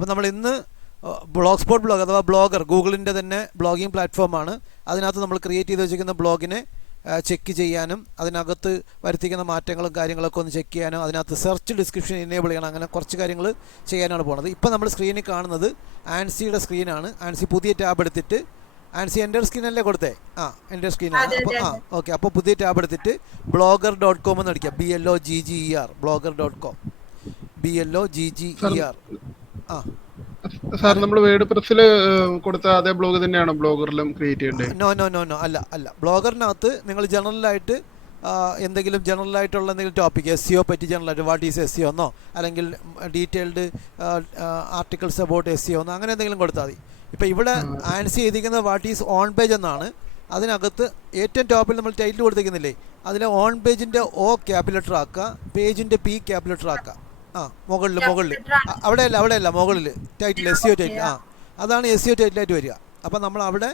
അപ്പോൾ നമ്മൾ ഇന്ന് ബ്ലോഗ് സ്പോട്ട് ബ്ലോഗ് അഥവാ ബ്ലോഗർ, ഗൂഗിളിൻ്റെ തന്നെ ബ്ലോഗിങ് പ്ലാറ്റ്ഫോമാണ്. അതിനകത്ത് നമ്മൾ ക്രിയേറ്റ് ചെയ്ത് വെച്ചിരിക്കുന്ന ബ്ലോഗിനെ ചെക്ക് ചെയ്യാനും അതിനകത്ത് വരുത്തിക്കുന്ന മാറ്റങ്ങളും കാര്യങ്ങളൊക്കെ ഒന്ന് ചെക്ക് ചെയ്യാനും അതിനകത്ത് സെർച്ച് ഡിസ്ക്രിപ്ഷൻ എനേബിൾ ചെയ്യണം, അങ്ങനെ കുറച്ച് കാര്യങ്ങൾ ചെയ്യാനാണ് പോകുന്നത്. ഇപ്പോൾ നമ്മൾ സ്ക്രീനിൽ കാണുന്നത് ആൻസിയുടെ സ്ക്രീനാണ്. ആൻസി പുതിയ ടാബ് എടുത്തിട്ട്, ആൻസി എൻ്റെ സ്ക്രീനല്ലേ കൊടുത്തേ? എൻ്റെ സ്ക്രീനാണ്. അപ്പോൾ ഓക്കെ, അപ്പോൾ പുതിയ ടാബ് എടുത്തിട്ട് blogger.com എന്ന് അടിക്കുക. BLOGGER blogger.com BLOGGER. സാർ നമ്മൾ വേർഡ് പ്രസ്സിൽ കൊടുത്ത അതേ ബ്ലോഗ് തന്നെയാണോ ബ്ലോഗറിലും ക്രിയേറ്റ് ചെയ്യേണ്ടത്? നോ അല്ല. ബ്ലോഗറിനകത്ത് നിങ്ങൾ ജനറലായിട്ട് എന്തെങ്കിലും ജനറലായിട്ടുള്ള എന്തെങ്കിലും ടോപ്പിക്, SEO പറ്റി ജനറലായിട്ട് വാട്ട് ഈസ് SEO എന്നോ അല്ലെങ്കിൽ ഡീറ്റെയിൽഡ് ആർട്ടിക്കിൾസ് അബൌട്ട് SEO എന്നോ അങ്ങനെ എന്തെങ്കിലും കൊടുത്താൽ മതി. ഇപ്പോൾ ഇവിടെ ആൻസർ ചെയ്തിരിക്കുന്നത് വാട്ട് ഈസ് ഓൺ പേജ് എന്നാണ്. അതിനകത്ത് ഏറ്റവും ടോപ്പിൽ നമ്മൾ ടൈറ്റിൽ കൊടുത്തിരിക്കുന്നില്ലേ, അതിലെ ഓൺ പേജിൻ്റെ O ക്യാപിറ്റൽ ആക്കുക, പേജിൻ്റെ P ക്യാപിറ്റൽ ആക്കുക. മുകളിൽ അവിടെയല്ല മുകളിൽ ടൈറ്റിൽ SEO ടൈറ്റിൽ. അതാണ് SEO ടൈറ്റിലായിട്ട് വരിക. അപ്പോൾ നമ്മൾ അവിടെ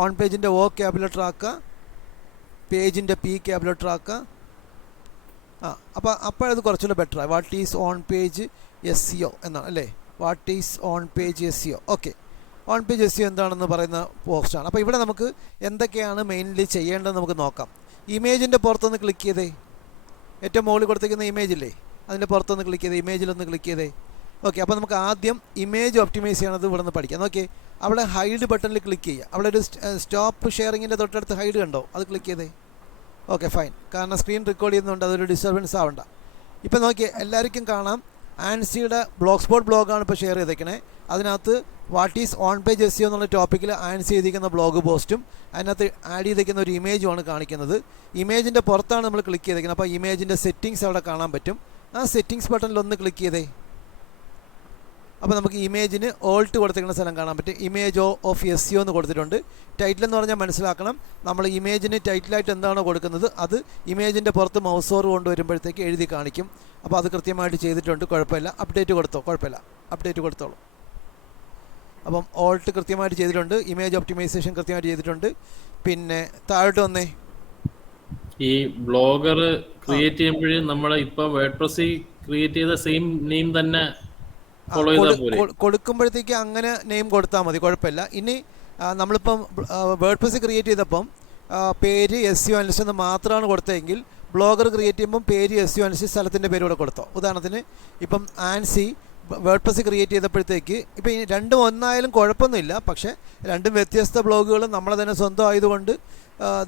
ഓൺ പേജിൻ്റെ O ക്യാപിറ്റൽ ആക്കുക, പേജിൻ്റെ P ക്യാപിറ്റൽ ആക്കുക. അപ്പോഴത് കുറച്ചുകൂടെ ബെറ്ററാണ്. What is on page SEO എന്നാണ് അല്ലേ? What is on page SEO. Okay, on page SEO എന്താണെന്ന് പറയുന്ന പോസ്റ്റാണ്. അപ്പോൾ ഇവിടെ നമുക്ക് എന്തൊക്കെയാണ് മെയിൻലി ചെയ്യേണ്ടതെന്ന് നമുക്ക് നോക്കാം. ഇമേജിൻ്റെ പുറത്തൊന്ന് ക്ലിക്ക് ചെയ്തേ, ഏറ്റവും മുകളിൽ കൊടുത്തിരിക്കുന്ന ഇമേജില്ലേ, അതിൻ്റെ പുറത്തൊന്ന് ക്ലിക്ക് ചെയ്തേ, ഇമേജിലൊന്ന് ക്ലിക്ക് ചെയ്തേ. ഓക്കെ, അപ്പോൾ നമുക്ക് ആദ്യം ഇമേജ് ഒപ്റ്റിമൈസ് ചെയ്യണത് ഇവിടെ നിന്ന് പഠിക്കാം. ഓക്കെ, അവിടെ ഹൈഡ് ബട്ടണിൽ ക്ലിക്ക് ചെയ്യുക. അവിടെ ഒരു സ്റ്റോപ്പ് ഷെയറിങ്ങിൻ്റെ തൊട്ടടുത്ത് ഹൈഡ് കണ്ടോ, അത് ക്ലിക്ക് ചെയ്തേ. ഓക്കെ ഫൈൻ, കാരണം സ്ക്രീൻ റെക്കോർഡ് ചെയ്യുന്നുണ്ട്, അതൊരു ഡിസ്റ്റർബൻസ് ആവണ്ട. ഇപ്പോൾ നോക്കിയേ, എല്ലാവർക്കും കാണാം ആൻസിയുടെ ബ്ലോഗ് സ്പോട്ട് ബ്ലോഗാണ് ഇപ്പോൾ ഷെയർ ചെയ്തേക്കണേ. അതിനകത്ത് what is on page SEO എന്നുള്ള ടോപ്പിക്കിൽ ആൻസർ ചെയ്തിരിക്കുന്ന ബ്ലോഗ് പോസ്റ്റും അതിനകത്ത് ആഡ് ചെയ്തിരിക്കുന്ന ഒരു ഇമേജുമാണ് കാണിക്കുന്നത്. ഇമേജിൻ്റെ പുറത്താണ് നമ്മൾ ക്ലിക്ക് ചെയ്തേക്കുന്നത്. അപ്പോൾ ഇമേജിൻ്റെ സെറ്റിങ്സ് അവിടെ കാണാൻ പറ്റും. ആ സെറ്റിങ്സ് ബട്ടണിൽ ഒന്ന് ക്ലിക്ക് ചെയ്തേ. അപ്പോൾ നമുക്ക് ഇമേജിന് ഓൾട്ട് കൊടുത്തിരിക്കുന്ന സ്ഥലം കാണാൻ പറ്റും. ഇമേജ് ഓഫ് SEO എന്ന് കൊടുത്തിട്ടുണ്ട്. ടൈറ്റിൽ എന്ന് പറഞ്ഞാൽ മനസ്സിലാക്കണം, നമ്മൾ ഇമേജിന് ടൈറ്റിലായിട്ട് എന്താണോ കൊടുക്കുന്നത് അത് ഇമേജിൻ്റെ പുറത്ത് മൗസ് ഓവർ കൊണ്ടുവരുമ്പോഴത്തേക്ക് എഴുതി കാണിക്കും. അപ്പോൾ അത് കൃത്യമായിട്ട് ചെയ്തിട്ടുണ്ട്, കുഴപ്പമില്ല. അപ്ഡേറ്റ് കൊടുത്തോ, കുഴപ്പമില്ല, അപ്ഡേറ്റ് കൊടുത്തോളൂ. അപ്പം ഓൾട്ട് കൃത്യമായിട്ട് ചെയ്തിട്ടുണ്ട്, ഇമേജ് ഒപ്റ്റിമൈസേഷൻ കൃത്യമായിട്ട് ചെയ്തിട്ടുണ്ട്. പിന്നെ താഴോട്ട് വന്നേ, ഈ ബ്ലോഗർ ക്രിയേറ്റ് ചെയ്യുമ്പോഴേ നമ്മൾ ഇപ്പൊ വേർഡ്പ്രസ്സിൽ ക്രിയേറ്റ് ചെയ്ത സെയിം നെയിം തന്നെ ഫോളോ ചെയ്താൽ പോലെ കൊടുക്കുമ്പോഴത്തേക്ക് അങ്ങനെ നെയിം കൊടുത്താൽ മതി, കുഴപ്പമില്ല. ഇനി നമ്മളിപ്പം വേർഡ്പ്രസ് ക്രിയേറ്റ് ചെയ്തപ്പം പേര് SEO അനലിസ്റ്റ് എന്ന് മാത്രമാണ് കൊടുത്തതെങ്കിൽ ബ്ലോഗർ ക്രിയേറ്റ് ചെയ്യുമ്പം പേര് SEO അനലിസ്റ്റ് സ്ഥലത്തിൻ്റെ പേര് കൂടെ കൊടുത്തോ. ഉദാഹരണത്തിന് ഇപ്പം ആൻസി വേർഡ്പ്രസ് ക്രിയേറ്റ് ചെയ്തപ്പോഴത്തേക്ക് ഇപ്പം ഈ രണ്ടും ഒന്നായാലും കുഴപ്പമൊന്നുമില്ല, പക്ഷേ രണ്ടും വ്യത്യസ്ത ബ്ലോഗുകളും നമ്മളെ തന്നെ സ്വന്തം ആയതുകൊണ്ട്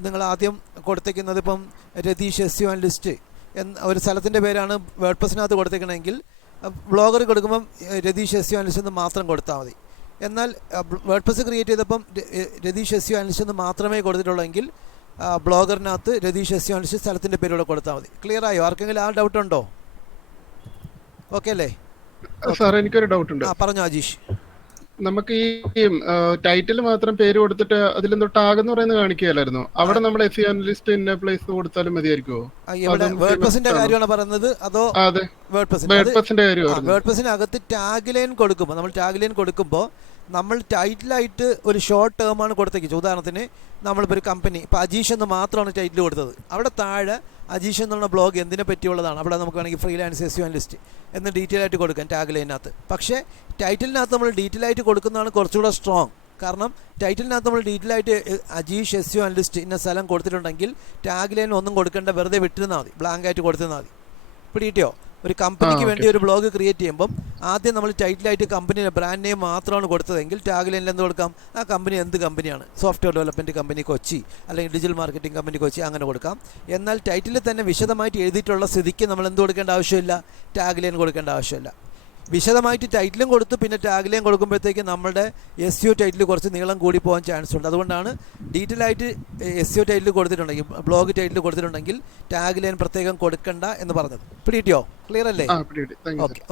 നിങ്ങൾ ആദ്യം കൊടുത്തേക്കുന്നത് ഇപ്പം രതീഷ് SEO അനലിസ്റ്റ് എന്ന ഒരു സ്ഥലത്തിൻ്റെ പേരാണ് വേർഡ്പ്രസിനകത്ത് കൊടുത്തേക്കണമെങ്കിൽ ബ്ലോഗർ കൊടുക്കുമ്പം രതീഷ് SEO അനലിസ്റ്റ് എന്ന് മാത്രം കൊടുത്താൽ മതി. എന്നാൽ വേർഡ്പ്രസ് ക്രിയേറ്റ് ചെയ്തപ്പം രതീഷ് SEO അനലിസ്റ്റ് എന്ന് മാത്രമേ കൊടുത്തിട്ടുള്ളെങ്കിൽ ബ്ലോഗറിനകത്ത് രതീഷ് SEO അനലിസ്റ്റ് സ്ഥലത്തിൻ്റെ പേരൂടെ കൊടുത്താൽ മതി. ക്ലിയർ ആയോ? ആർക്കെങ്കിലും ആ ഡൗട്ട് ഉണ്ടോ? ഓക്കെ അല്ലേ? സാർ എനിക്കൊരു ഡൗട്ട് ഉണ്ട്. പറഞ്ഞോ അജീഷ്. നമുക്ക് ഈ ടൈറ്റിൽ മാത്രം പേര് കൊടുത്തിട്ട് അതിലെന്തോ ടാഗ് എന്ന് പറയുന്നത് കാണിക്കുകയല്ലായിരുന്നു, അവിടെ നമ്മൾ SEO അനലിസ്റ്റ് ഇന്ന പ്ലേസ് കൊടുത്താലും മതിയായിരിക്കുമോ? വേർഡ്പ്രസിന്റെ കാര്യമാണ് പറയുന്നത് അതോ വേർഡ്പ്രസിന്റെ കാര്യം? വേർഡ്പ്രസിനകത്ത് ടാഗ് ലൈൻ കൊടുക്കുമ്പോൾ നമ്മൾ ടൈറ്റിലായിട്ട് ഒരു ഷോർട്ട് ടേമാണ് കൊടുത്തേക്കുന്നത്. ഉദാഹരണത്തിന് നമ്മളിപ്പോൾ ഒരു കമ്പനി, ഇപ്പോൾ അജീഷ് എന്ന് മാത്രമാണ് ടൈറ്റിൽ കൊടുത്തത്. അവിടെ താഴെ അജീഷ് എന്നുള്ള ബ്ലോഗ് എന്തിനെ പറ്റിയുള്ളതാണ്, അവിടെ നമുക്ക് വേണമെങ്കിൽ ഫ്രീലാൻസ് SEO അനലിസ്റ്റ് എന്ന് ഡീറ്റെയിൽ ആയിട്ട് കൊടുക്കാം ടാഗ് ലൈനകത്ത്. പക്ഷേ ടൈറ്റിലിനകത്ത് നമ്മൾ ഡീറ്റെയിൽ ആയിട്ട് കൊടുക്കുന്നതാണ് കുറച്ചുകൂടെ സ്ട്രോങ്. കാരണം ടൈറ്റിലിനകത്ത് നമ്മൾ ഡീറ്റെയിൽ ആയിട്ട് അജീഷ് SEO അനലിസ്റ്റ് ഇന്ന സ്ഥലം കൊടുത്തിട്ടുണ്ടെങ്കിൽ ടാഗ് ലൈൻ ഒന്നും കൊടുക്കേണ്ട, വെറുതെ വിട്ടിരുന്നാൽ മതി, ബ്ലാങ്ക് ആയിട്ട് കൊടുത്തിരുന്നാൽ മതി. പിടികിട്ടിയോ? ഒരു കമ്പനിക്ക് വേണ്ടി ഒരു ബ്ലോഗ് ക്രിയേറ്റ് ചെയ്യുമ്പം ആദ്യം നമ്മൾ ടൈറ്റിലായിട്ട് കമ്പനിയുടെ ബ്രാൻഡ് നെയിം മാത്രമാണ് കൊടുത്തതെങ്കിൽ ടാഗ് ലൈനിൽ എന്ത് കൊടുക്കാം, ആ കമ്പനി എന്ത് കമ്പനിയാണ്, സോഫ്റ്റ്വെയർ ഡെവലപ്മെൻറ്റ് കമ്പനി കൊച്ചി അല്ലെങ്കിൽ ഡിജിറ്റൽ മാർക്കറ്റിംഗ് കമ്പനി കൊച്ചി, അങ്ങനെ കൊടുക്കാം. എന്നാൽ ടൈറ്റിൽ തന്നെ വിശദമായിട്ട് എഴുതിയിട്ടുള്ള സ്ഥിതിക്ക് നമ്മൾ എന്ത് കൊടുക്കേണ്ട ആവശ്യമില്ല, ടാഗ് ലൈൻ കൊടുക്കേണ്ട ആവശ്യമില്ല. വിശദമായിട്ട് ടൈറ്റിലും കൊടുത്ത് പിന്നെ ടാഗ് ലൈൻ കൊടുക്കുമ്പോഴത്തേക്ക് നമ്മുടെ SEO ടൈറ്റിൽ കുറച്ച് നീളം കൂടി പോകാൻ ചാൻസ് ഉണ്ട്. അതുകൊണ്ടാണ് ഡീറ്റെയിൽ ആയിട്ട് SEO ടൈറ്റിൽ കൊടുത്തിട്ടുണ്ടെങ്കിൽ, ബ്ലോഗ് ടൈറ്റിൽ കൊടുത്തിട്ടുണ്ടെങ്കിൽ ടാഗ് ലൈൻ പ്രത്യേകം കൊടുക്കണ്ട എന്ന് പറഞ്ഞത്. പിടികിട്ടിയോ? ക്ലിയർ അല്ലേ?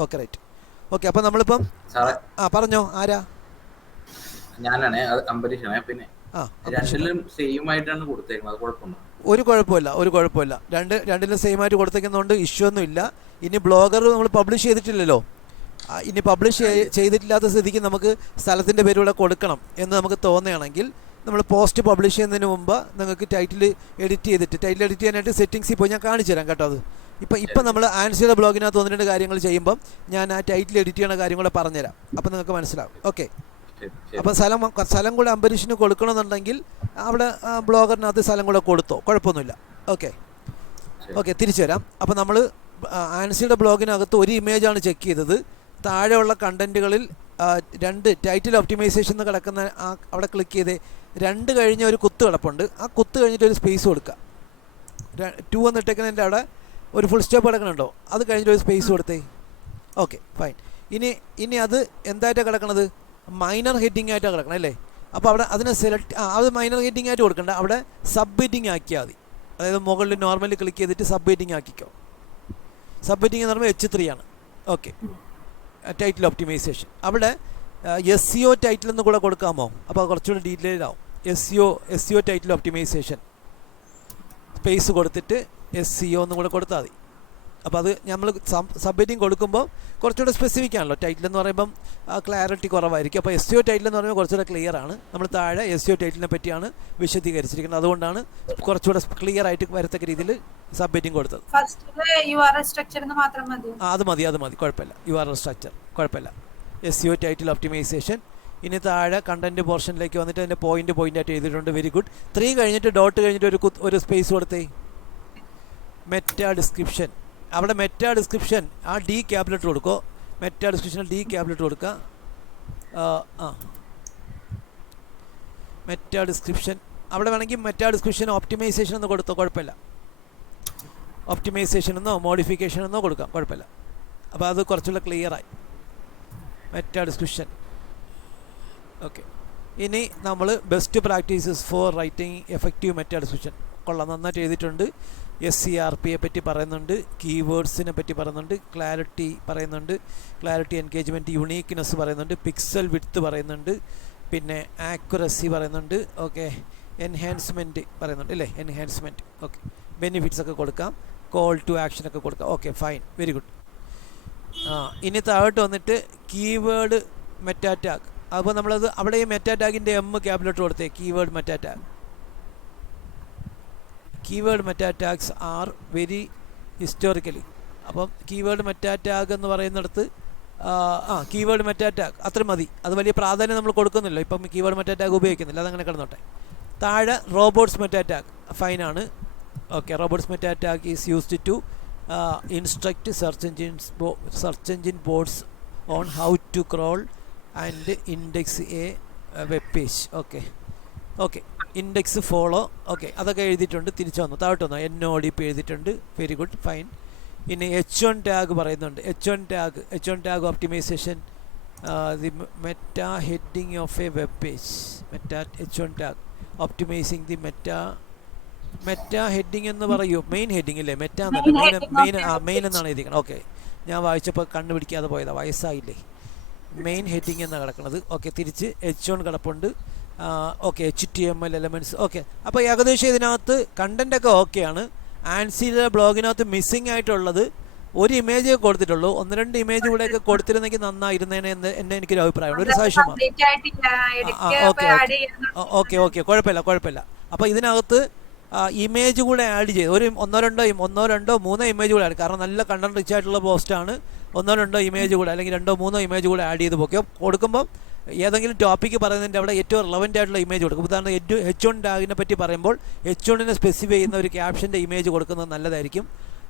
Okay right. ഓക്കെ, അപ്പോൾ നമ്മളിപ്പം പറഞ്ഞോ, ആരാ? ഞാനാണ് അംബരീഷാണ്. പിന്നെ രണ്ടിലും സെയിം ആയിട്ടാണ് കൊടുത്തേക്കുന്നത്, കുഴപ്പമുണ്ടോ? ഒരു കുഴപ്പമില്ല. രണ്ടിലും സെയിം ആയിട്ട് കൊടുത്തേക്കുന്നതുകൊണ്ട് ഇഷ്യൂ ഒന്നും ഇല്ല. ഇനി ബ്ലോഗർ നമ്മൾ പബ്ലിഷ് ചെയ്തിട്ടില്ലല്ലോ, ഇനി പബ്ലിഷ് ചെയ്തിട്ടില്ലാത്ത സ്ഥിതിക്ക് നമുക്ക് സ്ഥലത്തിൻ്റെ പേരൂടെ കൊടുക്കണം എന്ന് നമുക്ക് തോന്നുകയാണെങ്കിൽ നമ്മൾ പോസ്റ്റ് പബ്ലിഷ് ചെയ്യുന്നതിന് മുമ്പ് നിങ്ങൾക്ക് ടൈറ്റിൽ എഡിറ്റ് ചെയ്യാനായിട്ട് സെറ്റിങ്സിൽ പോയി ഞാൻ കാണിച്ചു തരാം കേട്ടോ. അത് ഇപ്പം നമ്മൾ ആൻസിയുടെ ബ്ലോഗിനകത്ത് 1-2 കാര്യങ്ങൾ ചെയ്യുമ്പം ഞാൻ ആ ടൈറ്റിൽ എഡിറ്റ് ചെയ്യുന്ന കാര്യം കൂടെ പറഞ്ഞുതരാം. അപ്പം നിങ്ങൾക്ക് മനസ്സിലാവും. ഓക്കെ. അപ്പോൾ സ്ഥലം കൂടെ അംബരീഷിന് കൊടുക്കണമെന്നുണ്ടെങ്കിൽ അവിടെ ബ്ലോഗറിനകത്ത് സ്ഥലം കൂടെ കൊടുത്തോ, കുഴപ്പമൊന്നുമില്ല. ഓക്കെ. തിരിച്ചു വരാം. അപ്പോൾ നമ്മൾ ആൻസിയുടെ ബ്ലോഗിനകത്ത് ഒരു ഇമേജാണ് ചെക്ക് ചെയ്തത്. താഴെയുള്ള കണ്ടൻറ്റുകളിൽ 2 ടൈറ്റിൽ ഒപ്റ്റിമൈസേഷൻ എന്ന് കിടക്കുന്ന അവിടെ ക്ലിക്ക് ചെയ്ത് 2 കഴിഞ്ഞ ഒരു കുത്ത് കിടപ്പുണ്ട്. ആ കുത്ത് കഴിഞ്ഞിട്ട് ഒരു സ്പേസ് കൊടുക്കുക. 2 എന്നിട്ടേക്കുന്നതിൻ്റെ അവിടെ ഒരു ഫുൾ സ്റ്റോപ്പ് കിടക്കണുണ്ടോ, അത് കഴിഞ്ഞിട്ട് ഒരു സ്പേസ് കൊടുത്തേ. Okay, fine. ഇനി അത് എന്തായിട്ടാണ് കിടക്കണത്? മൈനർ ഹെഡിങ് ആയിട്ടാണ് കിടക്കണം അല്ലേ? അപ്പോൾ അവിടെ അതിനെ അത് മൈനർ ഹെഡിങ് ആയിട്ട് കൊടുക്കണ്ട, അവിടെ സബ് ഹെഡിങ് ആക്കിയാൽ മതി. അതായത് മുകളിൽ നോർമലി ക്ലിക്ക് ചെയ്തിട്ട് സബ് ഹെഡിങ് ആക്കിക്കോ. സബ് ഹെഡിങ് എന്ന് പറയുമ്പോൾ H3 ആണ്. ഓക്കെ. ടൈറ്റിൽ ഒപ്റ്റിമൈസേഷൻ അവിടെ SEO ടൈറ്റിൽ എന്ന് കൂടെ കൊടുക്കാമോ? അപ്പോൾ കുറച്ചുകൂടി ഡീറ്റെയിൽ ആവും. SEO ടൈറ്റിൽ ഒപ്റ്റിമൈസേഷൻ സ്പേസ് കൊടുത്തിട്ട് SEO എന്നും കൂടെ കൊടുത്താൽ മതി. അപ്പോൾ അത് നമ്മൾ സബ്മിറ്റിംഗ് കൊടുക്കുമ്പോൾ കുറച്ചുകൂടെ സ്പെസിഫിക് ആണല്ലോ. ടൈറ്റിൽ എന്ന് പറയുമ്പം ക്ലാരിറ്റി കുറവായിരിക്കും. അപ്പോൾ SEO ടൈറ്റിൽ എന്ന് പറയുമ്പോൾ കുറച്ചുകൂടെ ക്ലിയർ ആണ്. നമ്മൾ താഴെ SEO ടൈറ്റിലിനെ പറ്റിയാണ് വിശദീകരിച്ചിരിക്കുന്നത്. അതുകൊണ്ടാണ് കുറച്ചുകൂടെ ക്ലിയർ ആയിട്ട് വരത്തക്ക രീതിയിൽ സബ്മിറ്റിംഗ് കൊടുത്തത്. അത് മതി കുഴപ്പമില്ല. URL സ്ട്രക്ചർ കുഴപ്പമില്ല. SEO title optimization. ഇനി താഴെ കണ്ടന്റ് പോർഷനിലേക്ക് വന്നിട്ട് അതിൻ്റെ പോയിൻ്റായിട്ട് എഴുതിയിട്ടുണ്ട്. Very good. 3 കഴിഞ്ഞിട്ട് ഡോട്ട് കഴിഞ്ഞിട്ട് ഒരു സ്പേസ് കൊടുത്തേ. Meta description. അവിടെ മെറ്റാ ഡിസ്ക്രിപ്ഷൻ ആ D ക്യാപിറ്റൽ കൊടുക്കോ. മെറ്റാ ഡിസ്ക്രിപ്ഷനിൽ D ക്യാപിറ്റൽ കൊടുക്കുക. മെറ്റാ ഡിസ്ക്രിപ്ഷൻ അവിടെ വേണമെങ്കിൽ മെറ്റാ ഡിസ്ക്രിപ്ഷൻ ഒപ്റ്റിമൈസേഷൻ എന്ന് കൊടുത്തോ, കുഴപ്പമില്ല. ഒപ്റ്റിമൈസേഷൻ എന്നോ മോഡിഫിക്കേഷൻ എന്നോ കൊടുക്കാം, കുഴപ്പമില്ല. അപ്പോൾ അത് കുറച്ചുകൂടെ ക്ലിയറായി. Meta description. ഓക്കെ. ഇനി നമ്മൾ best practices for writing effective meta description. കൊള്ളാം, നന്നായിട്ട് എഴുതിയിട്ടുണ്ട്. SCRPയെ പറ്റി പറയുന്നുണ്ട്, കീവേഡ്സിനെ പറ്റി പറയുന്നുണ്ട്, ക്ലാരിറ്റി പറയുന്നുണ്ട്, ക്ലാരിറ്റി എൻഗേജ്മെൻറ്റ്, യുണീക്ക്നെസ് പറയുന്നുണ്ട്, പിക്സൽ വിഡ്ത്ത് പറയുന്നുണ്ട്, പിന്നെ ആക്യുറസി പറയുന്നുണ്ട്. ഓക്കെ. എൻഹാൻസ്മെൻറ്റ് പറയുന്നുണ്ട് അല്ലേ? എൻഹാൻസ്മെൻറ്റ്. ഓക്കെ. ബെനിഫിറ്റ്സ് ഒക്കെ കൊടുക്കാം, കോൾ ടു ആക്ഷനൊക്കെ കൊടുക്കാം. Okay, fine, very good. ഇനി താഴോട്ട് വന്നിട്ട് കീവേഡ് മെറ്റാ ടാഗ്. അപ്പോൾ നമ്മളത് അവിടെ ഈ മെറ്റാ ടാഗിൻ്റെ M ക്യാപിറ്റൽ കൊടുത്തേ. Keyword meta tag. Keyword meta tags are very historically. അപ്പം കീവേഡ് മെറ്റാ ടാഗ് എന്ന് പറയുന്നിടത്ത് കീവേഡ് മെറ്റാ ടാഗ് അത്ര മതി. അത് വലിയ പ്രാധാന്യം നമ്മൾ കൊടുക്കുന്നില്ല. ഇപ്പം കീവേഡ് മെറ്റാ ടാഗ് ഉപയോഗിക്കുന്നില്ല, അതങ്ങനെ കിടന്നോട്ടെ. താഴെ റോബോട്ട്സ് മെറ്റാ ടാഗ് ഫൈനാണ്. Okay. Robots meta tag is used to instruct search engine bots on how to crawl and index a web page. Okay. Index follow. Okay, അതൊക്കെ എഴുതിയിട്ടുണ്ട്. തിരിച്ചു വന്നു, താഴോട്ട് വന്നു. NODP എഴുതിയിട്ടുണ്ട്. Very good, fine. ഇനി H1 tag പറയുന്നുണ്ട്. H1 tag optimization the meta heading of a web page. H1 tag optimizing the meta heading എന്ന് പറയൂ. മെയിൻ ഹെഡിങ് അല്ലേ? മെറ്റ എന്നല്ല, മെയിൻ എന്നാണ് എഴുതിക്കണം. ഓക്കെ, ഞാൻ വായിച്ചപ്പോൾ കണ്ടുപിടിക്കാതെ പോയതാ, വയസ്സായില്ലേ. മെയിൻ ഹെഡിങ് എന്നാണ് കിടക്കുന്നത്. ഓക്കെ. തിരിച്ച് H1 കിടപ്പുണ്ട്. ഓക്കെ. HTML elements. ഓക്കെ. അപ്പോൾ ഏകദേശം ഇതിനകത്ത് കണ്ടൻറ്റൊക്കെ ഓക്കെയാണ്. ആൻസിയുടെ ബ്ലോഗിനകത്ത് മിസ്സിംഗ് ആയിട്ടുള്ളത് ഒരു ഇമേജ് കൊടുത്തിട്ടുള്ളൂ. 1-2 ഇമേജ് കൂടെയൊക്കെ കൊടുത്തിരുന്നെങ്കിൽ നന്നായിരുന്നേനെ എന്ന് എനിക്കൊരു അഭിപ്രായമുണ്ട്. ഒരു സജഷമാണ്. ഓക്കെ, കുഴപ്പമില്ല. അപ്പോൾ ഇതിനകത്ത് ഇമേജ് കൂടെ ആഡ് ചെയ്ത് ഒരു 1-2-3 ഇമേജ് കൂടെ ആഡ്. കാരണം നല്ല കണ്ടന്റ് റിച്ച് ആയിട്ടുള്ള പോസ്റ്റാണ്. 1-2 ഇമേജ് കൂടെ അല്ലെങ്കിൽ 2-3 ഇമേജ് കൂടെ ആഡ് ചെയ്ത് കൊടുക്കുമ്പോൾ ഏതെങ്കിലും ടോപ്പിക്ക് പറയുന്നതിൻ്റെ അവിടെ ഏറ്റവും റിലവൻ്റ് ആയിട്ടുള്ള ഇമേജ് കൊടുക്കും. ഉദാഹരണം H1 ടാഗിനെ പറ്റി പറയുമ്പോൾ H1നെ സ്പെസിഫൈ ചെയ്യുന്ന ഒരു ക്യാപ്ഷൻ്റെ ഇമേജ് കൊടുക്കുന്നത് നല്ലതായിരിക്കും.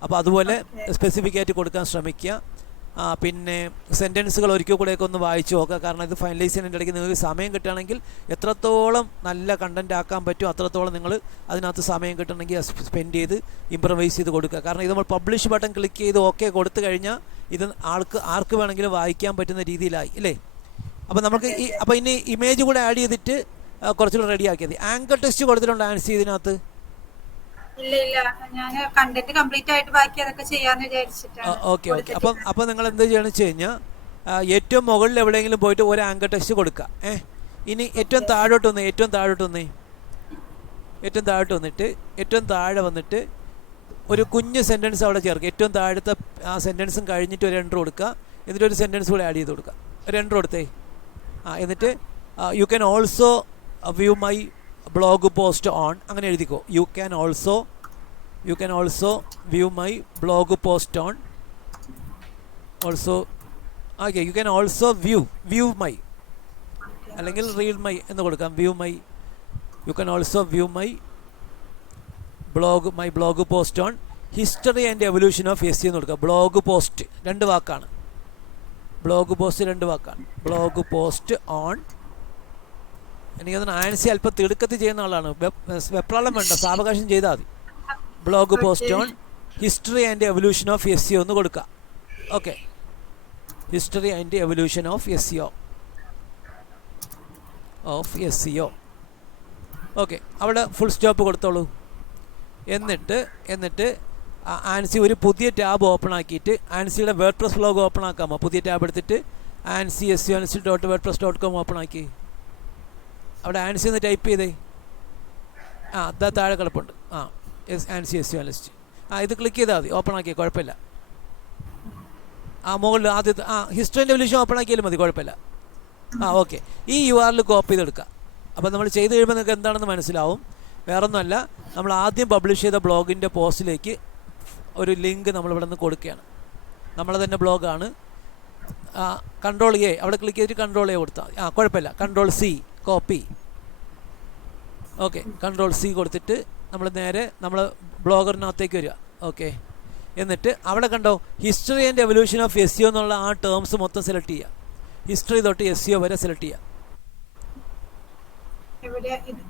അപ്പോൾ അതുപോലെ സ്പെസിഫിക് ആയിട്ട് കൊടുക്കാൻ ശ്രമിക്കുക. പിന്നെ സെൻറ്റൻസുകൾ ഒരിക്കൽ കൂടെയൊക്കെ ഒന്ന് വായിച്ചു നോക്കുക. കാരണം ഇത് ഫൈനലൈസ് ചെയ്യുന്നതിൻ്റെ ഇടയ്ക്ക് നിങ്ങൾക്ക് സമയം കിട്ടുകയാണെങ്കിൽ എത്രത്തോളം നല്ല കണ്ടൻറ്റ് ആക്കാൻ പറ്റും അത്രത്തോളം നിങ്ങൾ അതിനകത്ത് സമയം കിട്ടണമെങ്കിൽ സ്പെൻഡ് ചെയ്ത് ഇംപ്രവൈസ് ചെയ്ത് കൊടുക്കുക. കാരണം ഇത് നമ്മൾ പബ്ലിഷ് ബട്ടൺ ക്ലിക്ക് ചെയ്ത് ഓക്കെ കൊടുത്തു കഴിഞ്ഞാൽ ഇത് ആർക്ക് വേണമെങ്കിലും വായിക്കാൻ പറ്റുന്ന രീതിയിലായി അല്ലേ? അപ്പോൾ നമുക്ക് അപ്പോൾ ഇനി ഇമേജ് കൂടെ ആഡ് ചെയ്തിട്ട് കുറച്ചുകൂടെ റെഡി ആക്കിയത്. ആങ്കർ ടെക്സ്റ്റ് കൊടുത്തിട്ടുണ്ട് ആൻസി ഇതിനകത്ത്? ഓക്കെ. അപ്പോൾ നിങ്ങൾ എന്ത് ചെയ്യണമെന്ന് വെച്ച് കഴിഞ്ഞാൽ ഏറ്റവും മുകളിൽ എവിടെയെങ്കിലും പോയിട്ട് ഒരു ആങ്കർ ടെക്സ്റ്റ് കൊടുക്കുക. ഇനി ഏറ്റവും താഴോട്ട് വന്നിട്ട് ഏറ്റവും താഴെ വന്നിട്ട് ഒരു കുഞ്ഞ് സെൻറ്റൻസ് അവിടെ ചേർക്കുക. ഏറ്റവും താഴത്തെ ആ സെൻറ്റൻസും കഴിഞ്ഞിട്ട് ഒരു എൻട്രി കൊടുക്കുക. എന്നിട്ട് ഒരു സെൻറ്റൻസ് കൂടെ ആഡ് ചെയ്ത് കൊടുക്കുക. ഒരു എൻട്രി കൊടുത്തേ. എന്നിട്ട് you can also view my blog post on അങ്ങനെ എഴുതിക്കോ. You can also you can also view my blog post on also. Okay, you can also view my അല്ലെങ്കിൽ read my എന്ന് കൊടുക്കാം. view my, you can also view my blog post on history and evolution of SEO എന്ന് കൊടുക്കുക. Blog post രണ്ട് വാക്കാണ്. Blog post രണ്ട് വാക്കാണ്. Blog post on, എനിക്ക് തോന്നുന്നു ആൻസി അല്പം തിടുക്കത്തിൽ ചെയ്യുന്ന ആളാണ്. വെപ്രാളം വേണ്ട, സാവകാശം ചെയ്താൽ മതി. Blog post on history and evolution of SEO എന്ന് കൊടുക്കുക. Okay, history and evolution of SEO. Okay, അവിടെ ഫുൾ സ്റ്റോപ്പ് കൊടുത്തോളൂ. എന്നിട്ട് ആൻസി ഒരു പുതിയ ടാബ് ഓപ്പൺ ആക്കിയിട്ട് ആൻസിയുടെ വേർഡ്പ്രസ് ബ്ലോഗ് ഓപ്പൺ ആക്കാമോ? പുതിയ ടാബ് എടുത്തിട്ട് ANSI.wordpress.com ഓപ്പൺ ആക്കി അവിടെ ആൻസി എന്ന് ടൈപ്പ് ചെയ്തേ. അതാ താഴെ കിടപ്പുണ്ട്. ANSI SEO analyst. ഇത് ക്ലിക്ക് ചെയ്താൽ മതി, ഓപ്പൺ ആക്കിയാൽ കുഴപ്പമില്ല. മുകളിൽ ആദ്യത്തെ ഹിസ്റ്ററി ആൻഡ് എവല്യൂഷൻ ഓപ്പൺ ആക്കിയാലും മതി, കുഴപ്പമില്ല. ഓക്കെ, ഈ URL കോപ്പി ചെയ്തെടുക്കുക. അപ്പോൾ നമ്മൾ ചെയ്ത് കഴിയുമ്പോൾ നിങ്ങൾക്ക് എന്താണെന്ന് മനസ്സിലാവും. വേറൊന്നുമല്ല, നമ്മൾ ആദ്യം പബ്ലിഷ് ചെയ്ത ബ്ലോഗിൻ്റെ പോസ്റ്റിലേക്ക് ഒരു ലിങ്ക് നമ്മളിവിടെ നിന്ന് കൊടുക്കുകയാണ്. നമ്മളെ തന്നെ ബ്ലോഗാണ്. Ctrl+A അവിടെ ക്ലിക്ക് ചെയ്തിട്ട് Ctrl+A കൊടുത്താൽ മതി. കുഴപ്പമില്ല. Ctrl+C copy. ഓക്കെ, Ctrl+C കൊടുത്തിട്ട് നമ്മൾ നേരെ നമ്മൾ ബ്ലോഗറിനകത്തേക്ക് വരിക. ഓക്കെ, എന്നിട്ട് അവിടെ കണ്ടോ history and evolution of SEO എന്നുള്ള ആ ടേംസ് മൊത്തം സെലക്ട് ചെയ്യുക. ഹിസ്റ്ററി തൊട്ട് SEO വരെ സെലക്ട് ചെയ്യുക.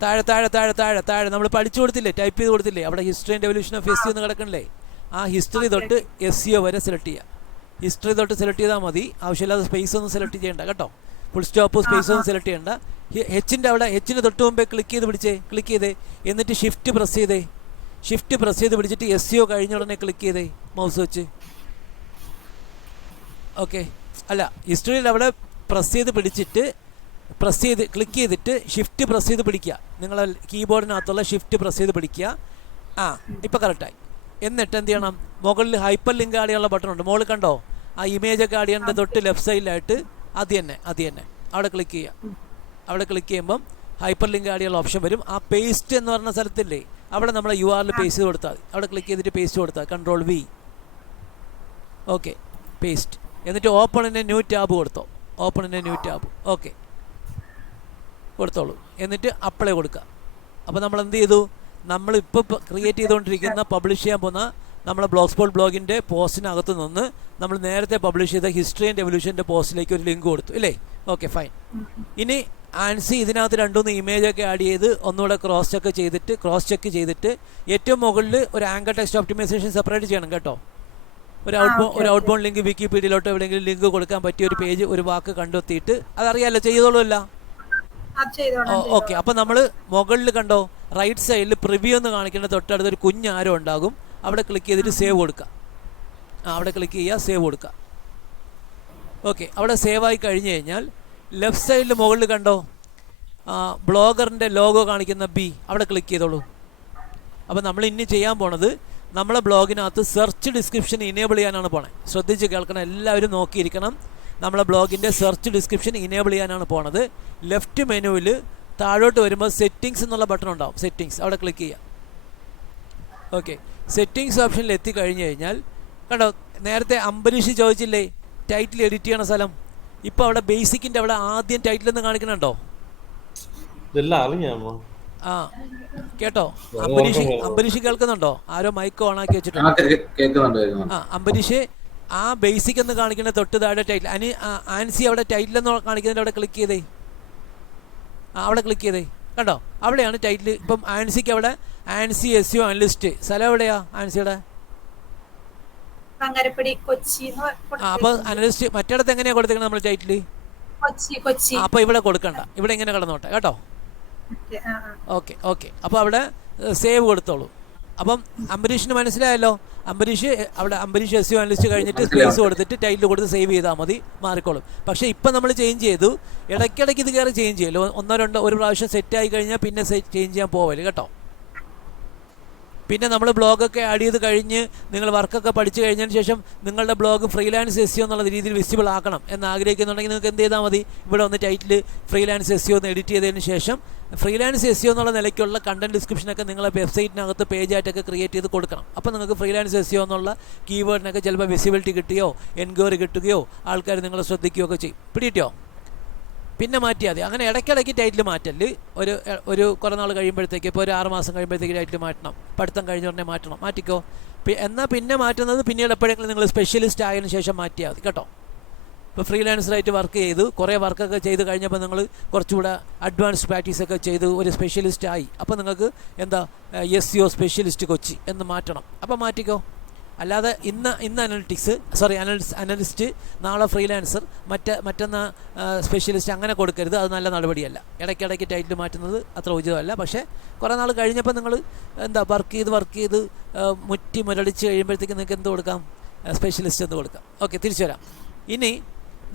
താഴെ താഴെ താഴെ താഴെ താഴെ നമ്മൾ പഠിച്ചു കൊടുത്തില്ലേ, ടൈപ്പ് ചെയ്ത് കൊടുത്തില്ലേ, അവിടെ history and evolution of SEO എന്ന് കിടക്കണില്ലേ? ആ ഹിസ്റ്ററി തൊട്ട് SEO വരെ സെലക്ട് ചെയ്യുക. ഹിസ്റ്ററി തൊട്ട് സെലക്ട് ചെയ്താൽ മതി, ആവശ്യമില്ലാതെ സ്പേസ് ഒന്നും സെലക്ട് ചെയ്യേണ്ട കേട്ടോ. ഫുൾ സ്റ്റോപ്പ് സ്പേസ് ഒന്നും സെലക്ട് ചെയ്യേണ്ട. Hൻ്റെ അവിടെ Hന് തൊട്ട് മുമ്പേ ക്ലിക്ക് ചെയ്തേ. എന്നിട്ട് ഷിഫ്റ്റ് പ്രസ് ചെയ്ത് പിടിച്ചിട്ട് SEO കഴിഞ്ഞ ഉടനെ ക്ലിക്ക് ചെയ്തേ മൗസ് വെച്ച്. ഓക്കെ, അല്ല, ഹിസ്റ്ററിയിൽ അവിടെ ക്ലിക്ക് ചെയ്തിട്ട് ഷിഫ്റ്റ് പ്രസ് ചെയ്ത് പിടിക്കുക. നിങ്ങളെ കീബോർഡിനകത്തുള്ള ഷിഫ്റ്റ് പ്രസ് ചെയ്ത് പിടിക്കുക. ഇപ്പോൾ കറക്റ്റായി. എന്നിട്ട് എന്ത് ചെയ്യണം, മുകളിൽ ഹൈപ്പർ ലിങ്ക് ആഡ് ചെയ്യാനുള്ള ബട്ടൺ ഉണ്ട്, മുകളിൽ കണ്ടോ? ആ ഇമേജൊക്കെ ആഡ് ചെയ്യേണ്ട തൊട്ട് ലെഫ്റ്റ് സൈഡിലായിട്ട് അത് തന്നെ അവിടെ ക്ലിക്ക് ചെയ്യുക. അവിടെ ക്ലിക്ക് ചെയ്യുമ്പം ഹൈപ്പർ ലിങ്ക് ആഡ് ചെയ്യാനുള്ള ഓപ്ഷൻ വരും. ആ പേസ്റ്റ് എന്ന് പറഞ്ഞ സ്ഥലത്തില്ലേ, അവിടെ നമ്മൾ URL പേസ്റ്റ് ചെയ്ത് കൊടുത്താൽ മതി. അവിടെ ക്ലിക്ക് ചെയ്തിട്ട് പേസ്റ്റ് കൊടുത്താൽ Ctrl+V. Okay, paste. എന്നിട്ട് open in a new tab കൊടുത്തോ. ഓക്കെ, കൊടുത്തോളൂ. എന്നിട്ട് അപ്ലൈ കൊടുക്കുക. അപ്പോൾ നമ്മൾ എന്ത് ചെയ്തു, നമ്മളിപ്പോൾ ക്രിയേറ്റ് ചെയ്തുകൊണ്ടിരിക്കുന്ന പബ്ലിഷ് ചെയ്യാൻ പോകുന്ന നമ്മളെ ബ്ലോഗ്സ്പോട്ട് ബ്ലോഗിൻ്റെ പോസ്റ്റിനകത്ത് നിന്ന് നമ്മൾ നേരത്തെ പബ്ലിഷ് ചെയ്ത ഹിസ്റ്ററി ആൻഡ് എവല്യൂഷൻ്റെ പോസ്റ്റിലേക്ക് ഒരു ലിങ്ക് കൊടുത്തു ഇല്ലേ? Okay, fine. ഇനി ആൻസി ഇതിനകത്ത് 2-3 ഇമേജൊക്കെ ആഡ് ചെയ്ത് ഒന്നുകൂടെ ക്രോസ് ചെക്ക് ചെയ്തിട്ട് ഏറ്റവും മുകളിൽ ഒരു ആങ്കർ ടെക്സ്റ്റ് ഒപ്റ്റിമൈസേഷൻ സെപ്പറേറ്റ് ചെയ്യണം കേട്ടോ. ഒരു ഔട്ട് ബൗണ്ട് ലിങ്ക് വിക്കിപീഡിയയിലോട്ടോ എവിടെയെങ്കിലും ലിങ്ക് കൊടുക്കാൻ പറ്റിയ ഒരു പേജ്, ഒരു വാക്ക് കണ്ടെത്തിയിട്ട് അതറിയാമല്ലോ, ചെയ്തോളൂല്ല. ഓക്കെ, അപ്പോൾ നമ്മൾ മുകളിൽ കണ്ടോ റൈറ്റ് സൈഡിൽ പ്രിവ്യൂ എന്ന് കാണിക്കേണ്ട തൊട്ടടുത്ത് ഒരു കുഞ്ഞ് ആരോ ഉണ്ടാകും. അവിടെ ക്ലിക്ക് ചെയ്തിട്ട് സേവ് കൊടുക്കുക. അവിടെ ക്ലിക്ക് ചെയ്യുക, സേവ് കൊടുക്കുക. ഓക്കെ, അവിടെ സേവ് ആയി കഴിഞ്ഞ് കഴിഞ്ഞാൽ ലെഫ്റ്റ് സൈഡിൽ മുകളിൽ കണ്ടോ ബ്ലോഗറിൻ്റെ ലോഗോ കാണിക്കുന്ന B, അവിടെ ക്ലിക്ക് ചെയ്തോളൂ. അപ്പോൾ നമ്മൾ ഇനി ചെയ്യാൻ പോണത് നമ്മളെ ബ്ലോഗിനകത്ത് സെർച്ച് ഡിസ്ക്രിപ്ഷൻ ഇനേബിൾ ചെയ്യാനാണ് പോണത്. ശ്രദ്ധിച്ച് കേൾക്കണം, എല്ലാവരും നോക്കിയിരിക്കണം. നമ്മളെ ബ്ലോഗിൻ്റെ സെർച്ച് ഡിസ്ക്രിപ്ഷൻ ഇനേബിൾ ചെയ്യാനാണ് പോണത്. ലെഫ്റ്റ് മെനുവിൽ താഴോട്ട് വരുമ്പോൾ സെറ്റിങ്സ് എന്നുള്ള ബട്ടൺ ഉണ്ടാവും. സെറ്റിങ്സ് അവിടെ ക്ലിക്ക് ചെയ്യുക. ഓക്കെ, സെറ്റിങ്സ് ഓപ്ഷനിൽ എത്തിക്കഴിഞ്ഞ് കഴിഞ്ഞാൽ കണ്ടോ, നേരത്തെ അംബരീഷ് ചോദിച്ചില്ലേ ടൈറ്റിൽ എഡിറ്റ് ചെയ്യണ സ്ഥലം, ഇപ്പോൾ അവിടെ ബേസിക്കിൻ്റെ അവിടെ ആദ്യം ടൈറ്റിൽ എന്ന് കാണിക്കണുണ്ടോ? കേട്ടോ, അംബരീഷ് കേൾക്കുന്നുണ്ടോ? ആരോ മൈക്ക് ഓൺ ആക്കി വെച്ചിട്ടുണ്ട്. അംബരീഷ്, ആ ബേസിക് എന്ന് കാണിക്കുന്ന തൊട്ട് താഴെ ടൈറ്റിൽ ആൻസി അവിടെ ടൈറ്റിൽ എന്ന് കാണിക്കുന്നതിൻ്റെ അവിടെ ക്ലിക്ക് ചെയ്തേ. അവിടെ ക്ലിക്ക് ചെയ്തേ, കണ്ടോ, അവിടെയാണ് ടൈറ്റിൽ. ഇപ്പം ആൻസിക്ക് അവിടെ ANSI SEO അനലിസ്റ്റ് സ്ഥലം എവിടെയാ ആൻസിയുടെ? അപ്പോൾ അനലിസ്റ്റ് മറ്റിടത്ത് എങ്ങനെയാണ് കൊടുത്തേക്കുന്നത് നമ്മൾ ടൈറ്റിൽ? അപ്പോൾ ഇവിടെ കൊടുക്കണ്ട, ഇവിടെ ഇങ്ങനെ കിടന്നോട്ടെ കേട്ടോ. ഓക്കെ, അപ്പോൾ അവിടെ സേവ് കൊടുത്തോളൂ. അപ്പം അംബരീഷിന് മനസ്സിലായല്ലോ. അംബരീഷ് SEO അനലിസ്റ്റ് കഴിഞ്ഞിട്ട് സ്പേസ് കൊടുത്തിട്ട് ടൈറ്റിൽ കൊടുത്ത് സേവ് ചെയ്താൽ മതി, മാറിക്കോളും. പക്ഷേ ഇപ്പം നമ്മൾ ചേഞ്ച് ചെയ്തു, ഇടയ്ക്കിടയ്ക്ക് ഇത് കയറി ചേഞ്ച് ചെയ്യല്ലോ. 1-2 ഒരു പ്രാവശ്യം സെറ്റായി കഴിഞ്ഞാൽ പിന്നെ ചേഞ്ച് ചെയ്യാൻ പോവല് കേട്ടോ. പിന്നെ നമ്മൾ ബ്ലോഗൊക്കെ ആഡ് ചെയ്ത് കഴിഞ്ഞ് നിങ്ങൾ വർക്കൊക്കെ പഠിച്ചു കഴിഞ്ഞതിന് ശേഷം നിങ്ങളുടെ ബ്ലോഗ് ഫ്രീലാൻസ് എസ് എന്നുള്ള രീതിയിൽ വിസിബിൾ ആക്കണം എന്ന് ആഗ്രഹിക്കുന്നുണ്ടെങ്കിൽ നിങ്ങൾക്ക് എന്ത് ചെയ്താൽ മതി, ഇവിടെ ഒന്ന് ടൈറ്റിൽ ഫ്രീലാൻസ് എസ് എന്ന് എഡിറ്റ് ചെയ്തതിന് ശേഷം ഫ്രീലാൻസ് എസ് എന്നുള്ള നിലയ്ക്കുള്ള കണ്ടന്റ് ഡിസ്ക്രിപ്ഷനൊക്കെ നിങ്ങളെ വെബ്സൈറ്റിനകത്ത് പേജായിട്ടൊക്കെ ക്രിയേറ്റ് ചെയ്ത് കൊടുക്കണം. അപ്പോൾ നിങ്ങൾക്ക് ഫ്രീലാൻസ് എസ് എന്നുള്ള കീവേഡിനൊക്കെ ചിലപ്പോൾ വിസിബിലിറ്റി കിട്ടുകയോ എൻക്വയറി കിട്ടുകയോ ആൾക്കാർ നിങ്ങളെ ശ്രദ്ധിക്കുകയോ ഒക്കെ ചെയ്യും. പിടികിട്ടോ? പിന്നെ മാറ്റിയാൽ മതി. അങ്ങനെ ഇടയ്ക്കിടയ്ക്ക് ടൈറ്റിൽ മാറ്റല്. ഒരു കുറേ നാൾ കഴിയുമ്പോഴത്തേക്ക്, ഇപ്പോൾ ഒരു 6 മാസം കഴിയുമ്പോഴത്തേക്ക് ടൈറ്റിൽ മാറ്റണം. പഠിത്തം കഴിഞ്ഞ ഉടനെ മാറ്റണം. മാറ്റിക്കോ. എന്നാൽ പിന്നെ മാറ്റുന്നത് പിന്നീട് എപ്പോഴെങ്കിലും നിങ്ങൾ സ്പെഷ്യലിസ്റ്റ് ആയതിനു ശേഷം മാറ്റിയാൽ മതി കേട്ടോ. ഇപ്പോൾ ഫ്രീലാൻസറായിട്ട് വർക്ക് ചെയ്തു, കുറേ വർക്കൊക്കെ ചെയ്ത് കഴിഞ്ഞപ്പോൾ നിങ്ങൾ കുറച്ചുകൂടെ അഡ്വാൻസ്ഡ് പ്രാക്ടീസൊക്കെ ചെയ്ത് ഒരു സ്പെഷ്യലിസ്റ്റ് ആയി. അപ്പോൾ നിങ്ങൾക്ക് എന്താ SEO സ്പെഷ്യലിസ്റ്റ് കൊച്ചി എന്ന് മാറ്റണം. അപ്പോൾ മാറ്റിക്കോ. അല്ലാതെ ഇന്ന് അനലിസ്റ്റ്, നാളെ ഫ്രീലാൻസർ, മറ്റന്നാ സ്പെഷ്യലിസ്റ്റ് അങ്ങനെ കൊടുക്കരുത്. അത് നല്ല നടപടിയല്ല. ഇടയ്ക്കിടയ്ക്ക് ടൈറ്റിൽ മാറ്റുന്നത് അത്ര ഉചിതമല്ല. പക്ഷേ കുറേ നാൾ കഴിഞ്ഞപ്പോൾ നിങ്ങൾ എന്താ വർക്ക് ചെയ്ത് മുരടിച്ച് കഴിയുമ്പോഴത്തേക്ക് നിങ്ങൾക്ക് എന്ത് കൊടുക്കാം, സ്പെഷ്യലിസ്റ്റ് എന്ന് കൊടുക്കാം. ഓക്കെ, തിരിച്ചു വരാം.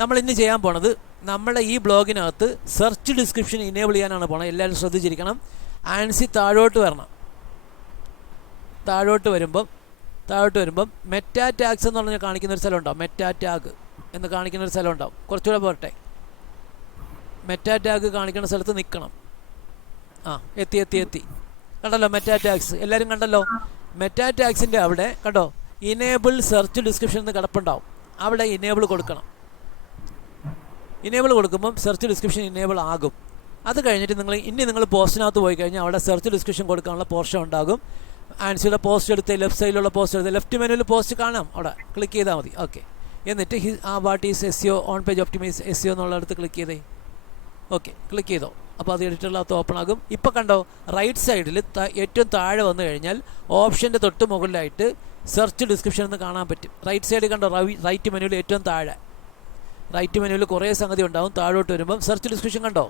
നമ്മളിന്ന് ചെയ്യാൻ പോണത്, നമ്മുടെ ഈ ബ്ലോഗിനകത്ത് സെർച്ച് ഡിസ്ക്രിപ്ഷൻ ഇനേബിൾ ചെയ്യാനാണ് പോണത്. എല്ലാവരും ശ്രദ്ധിച്ചിരിക്കണം. ആൻസി താഴോട്ട് വരണം. താഴോട്ട് വരുമ്പം മെറ്റാ ടാഗ്സ് എന്ന് പറഞ്ഞാൽ കാണിക്കുന്നൊരു സ്ഥലം ഉണ്ടാവും. മെറ്റാ ടാഗ് എന്ന് കാണിക്കുന്നൊരു സ്ഥലം ഉണ്ടാവും. കുറച്ചുകൂടെ പോരട്ടെ. മെറ്റാ ടാഗ് കാണിക്കുന്ന സ്ഥലത്ത് നിൽക്കണം. എത്തി. കണ്ടല്ലോ മെറ്റാ ടാഗ്സ്? എല്ലാവരും കണ്ടല്ലോ? മെറ്റാ ടാഗ്സിൻ്റെ അവിടെ കണ്ടോ ഇനേബിൾ സെർച്ച് ഡിസ്ക്രിപ്ഷൻ എന്ന് കിടപ്പുണ്ടാവും. അവിടെ ഇനേബിൾ കൊടുക്കണം. ഇനേബിൾ കൊടുക്കുമ്പം സെർച്ച് ഡിസ്ക്രിപ്ഷൻ ഇനേബിൾ ആകും. അത് കഴിഞ്ഞിട്ട് നിങ്ങൾ പോസ്റ്റിനകത്ത് പോയി കഴിഞ്ഞാൽ അവിടെ സെർച്ച് ഡിസ്ക്രിപ്ഷൻ കൊടുക്കാനുള്ള പോർഷൻ ഉണ്ടാകും. ആൻസിയുടെ പോസ്റ്റ് എടുത്ത് ലെഫ്റ്റ് മെനുവിൽ പോസ്റ്റ് കാണാം. അവിടെ ക്ലിക്ക് ചെയ്താൽ മതി. ഓക്കെ, എന്നിട്ട് what is SEO on page optimize SEO എന്നുള്ളടത്ത് ക്ലിക്ക് ചെയ്തേ. ഓക്കെ, ക്ലിക്ക് ചെയ്തോ. അപ്പോൾ അത് എഡിറ്ററിനകത്ത് ഓപ്പൺ ആകും. ഇപ്പോൾ കണ്ടോ റൈറ്റ് സൈഡിൽ ഏറ്റവും താഴെ വന്നു കഴിഞ്ഞാൽ ഓപ്ഷൻ്റെ തൊട്ട് മുകളിലായിട്ട് സെർച്ച് ഡിസ്ക്രിപ്ഷൻ എന്ന് കാണാൻ പറ്റും. റൈറ്റ് സൈഡിൽ കണ്ടോ, റൈറ്റ് മെനുവിൽ ഏറ്റവും താഴെ റൈറ്റ് മെനുവിൽ കുറേ സംഗതി ഉണ്ടാവും. താഴോട്ട് വരുമ്പം സെർച്ച് ഡിസ്ക്രിപ്ഷൻ കണ്ടോ,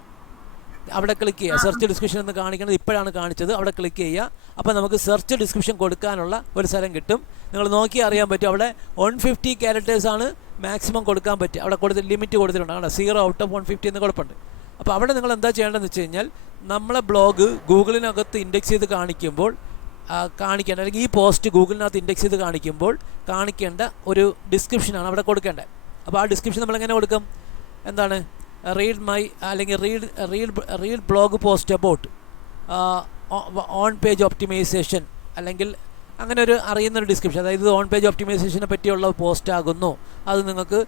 അവിടെ ക്ലിക്ക് ചെയ്യുക. സെർച്ച് ഡിസ്ക്രിപ്ഷൻ എന്ന് കാണിക്കുന്നത് ഇപ്പോഴാണ് കാണിച്ചത്. അവിടെ ക്ലിക്ക് ചെയ്യുക. അപ്പോൾ നമുക്ക് സെർച്ച് ഡിസ്ക്രിപ്ഷൻ കൊടുക്കാനുള്ള ഒരു സ്ഥലം കിട്ടും. നിങ്ങൾ നോക്കി അറിയാൻ പറ്റും. അവിടെ 150 ക്യാരക്ടേഴ്സാണ് മാക്സിമം കൊടുക്കാൻ പറ്റുക. അവിടെ ലിമിറ്റ് കൊടുത്തിട്ടുണ്ട്. അവിടെ 0 ഔട്ട് ഓഫ് 150 എന്ന് കുഴപ്പമുണ്ട്. അപ്പോൾ അവിടെ നിങ്ങൾ എന്താ ചെയ്യേണ്ടതെന്ന് വെച്ച് കഴിഞ്ഞാൽ, നമ്മളെ ബ്ലോഗ് ഗൂഗിളിനകത്ത് ഇൻഡെക്സ് ചെയ്ത് കാണിക്കേണ്ട, അല്ലെങ്കിൽ ഈ പോസ്റ്റ് ഗൂഗിളിനകത്ത് ഇൻഡെക്സ് ചെയ്ത് കാണിക്കേണ്ട ഒരു ഡിസ്ക്രിപ്ഷനാണ് അവിടെ കൊടുക്കേണ്ടത്. അപ്പോൾ ആ ഡിസ്ക്രിപ്ഷൻ നമ്മളെങ്ങനെ കൊടുക്കും? എന്താണ്? Read blog post about on page optimization, അല്ലെങ്കിൽ അങ്ങനെ ഒരു അറിയുന്നൊരു ഡിസ്ക്രിപ്ഷൻ. അതായത് ഓൺ പേജ് ഒപ്റ്റിമൈസേഷനെ പറ്റിയുള്ള പോസ്റ്റ് ആകുന്നു. അത് നിങ്ങൾക്ക്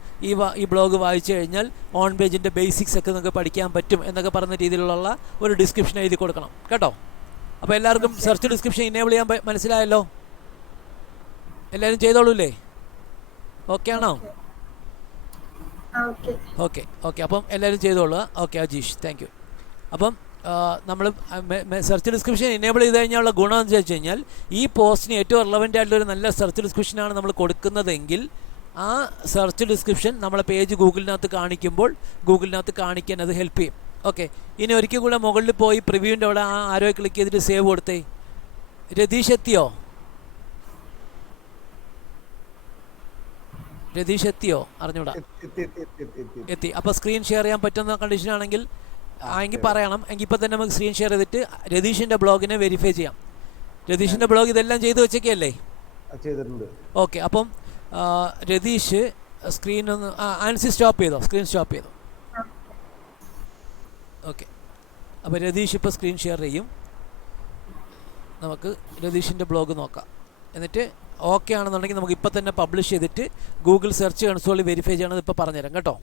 ഈ ബ്ലോഗ് വായിച്ചു കഴിഞ്ഞാൽ ഓൺ പേജിൻ്റെ ബേസിക്സ് ഒക്കെ നിങ്ങൾക്ക് പഠിക്കാൻ പറ്റും എന്നൊക്കെ പറയുന്ന രീതിയിലുള്ള ഒരു ഡിസ്ക്രിപ്ഷൻ എഴുതി കൊടുക്കണം കേട്ടോ. അപ്പോൾ എല്ലാവർക്കും സെർച്ച് ഡിസ്ക്രിപ്ഷൻ ഇനേബിൾ ചെയ്യാൻ മനസ്സിലായല്ലോ? എല്ലാവരും ചെയ്തോളൂല്ലേ? ഓക്കെ ആണോ? ഓക്കെ. അപ്പം എല്ലാവരും ചെയ്തോളുക. Okay Ajeesh, thank you. അപ്പം നമ്മൾ സെർച്ച് ഡിസ്ക്രിപ്ഷൻ ഇനേബിൾ ചെയ്ത് കഴിഞ്ഞാലുള്ള ഗുണം എന്ന് വെച്ച് കഴിഞ്ഞാൽ, ഈ പോസ്റ്റിന് ഏറ്റവും റിലവൻ്റ് ആയിട്ടുള്ളൊരു നല്ല സെർച്ച് ഡിസ്ക്രിപ്ഷനാണ് നമ്മൾ കൊടുക്കുന്നതെങ്കിൽ ആ സെർച്ച് ഡിസ്ക്രിപ്ഷൻ നമ്മളെ പേജ് ഗൂഗിളിനകത്ത് കാണിക്കാൻ അത് ഹെൽപ്പ് ചെയ്യും. ഓക്കെ, ഇനി ഒരിക്കൽ കൂടെ മുകളിൽ പോയി പ്രിവ്യൂവിൻ്റെ അവിടെ ആരോ ക്ലിക്ക് ചെയ്തിട്ട് സേവ് കൊടുത്തേ. രതീഷ് എത്തിയോ? അറിഞ്ഞൂടാ. എത്തി. അപ്പോൾ സ്ക്രീൻ ഷെയർ ചെയ്യാൻ പറ്റുന്ന കണ്ടീഷനാണെങ്കിൽ എങ്കിൽ പറയണം. എങ്കിൽ ഇപ്പം തന്നെ നമുക്ക് സ്ക്രീൻ ഷെയർ ചെയ്തിട്ട് രതീഷിൻ്റെ ബ്ലോഗിനെ വെരിഫൈ ചെയ്യാം. രതീഷിൻ്റെ ബ്ലോഗ് ഇതെല്ലാം ചെയ്ത് വെച്ചേക്കല്ലേ? ഓക്കെ. അപ്പം രതീഷ് സ്ക്രീൻ ഒന്ന് ആൻസി സ്ക്രീൻ സ്റ്റോപ്പ് ചെയ്തോ. ഓക്കെ. അപ്പോൾ രതീഷ് ഇപ്പോൾ സ്ക്രീൻ ഷെയർ ചെയ്യും. നമുക്ക് രതീഷിൻ്റെ ബ്ലോഗ് നോക്കാം. എന്നിട്ട് ഓക്കെ ആണെന്നുണ്ടെങ്കിൽ നമുക്ക് ഇപ്പം തന്നെ പബ്ലിഷ് ചെയ്തിട്ട് ഗൂഗിൾ സെർച്ച് കൺസോളിൽ വെരിഫൈ ചെയ്യണത് ഇപ്പോൾ പറഞ്ഞുതരാം കേട്ടോ.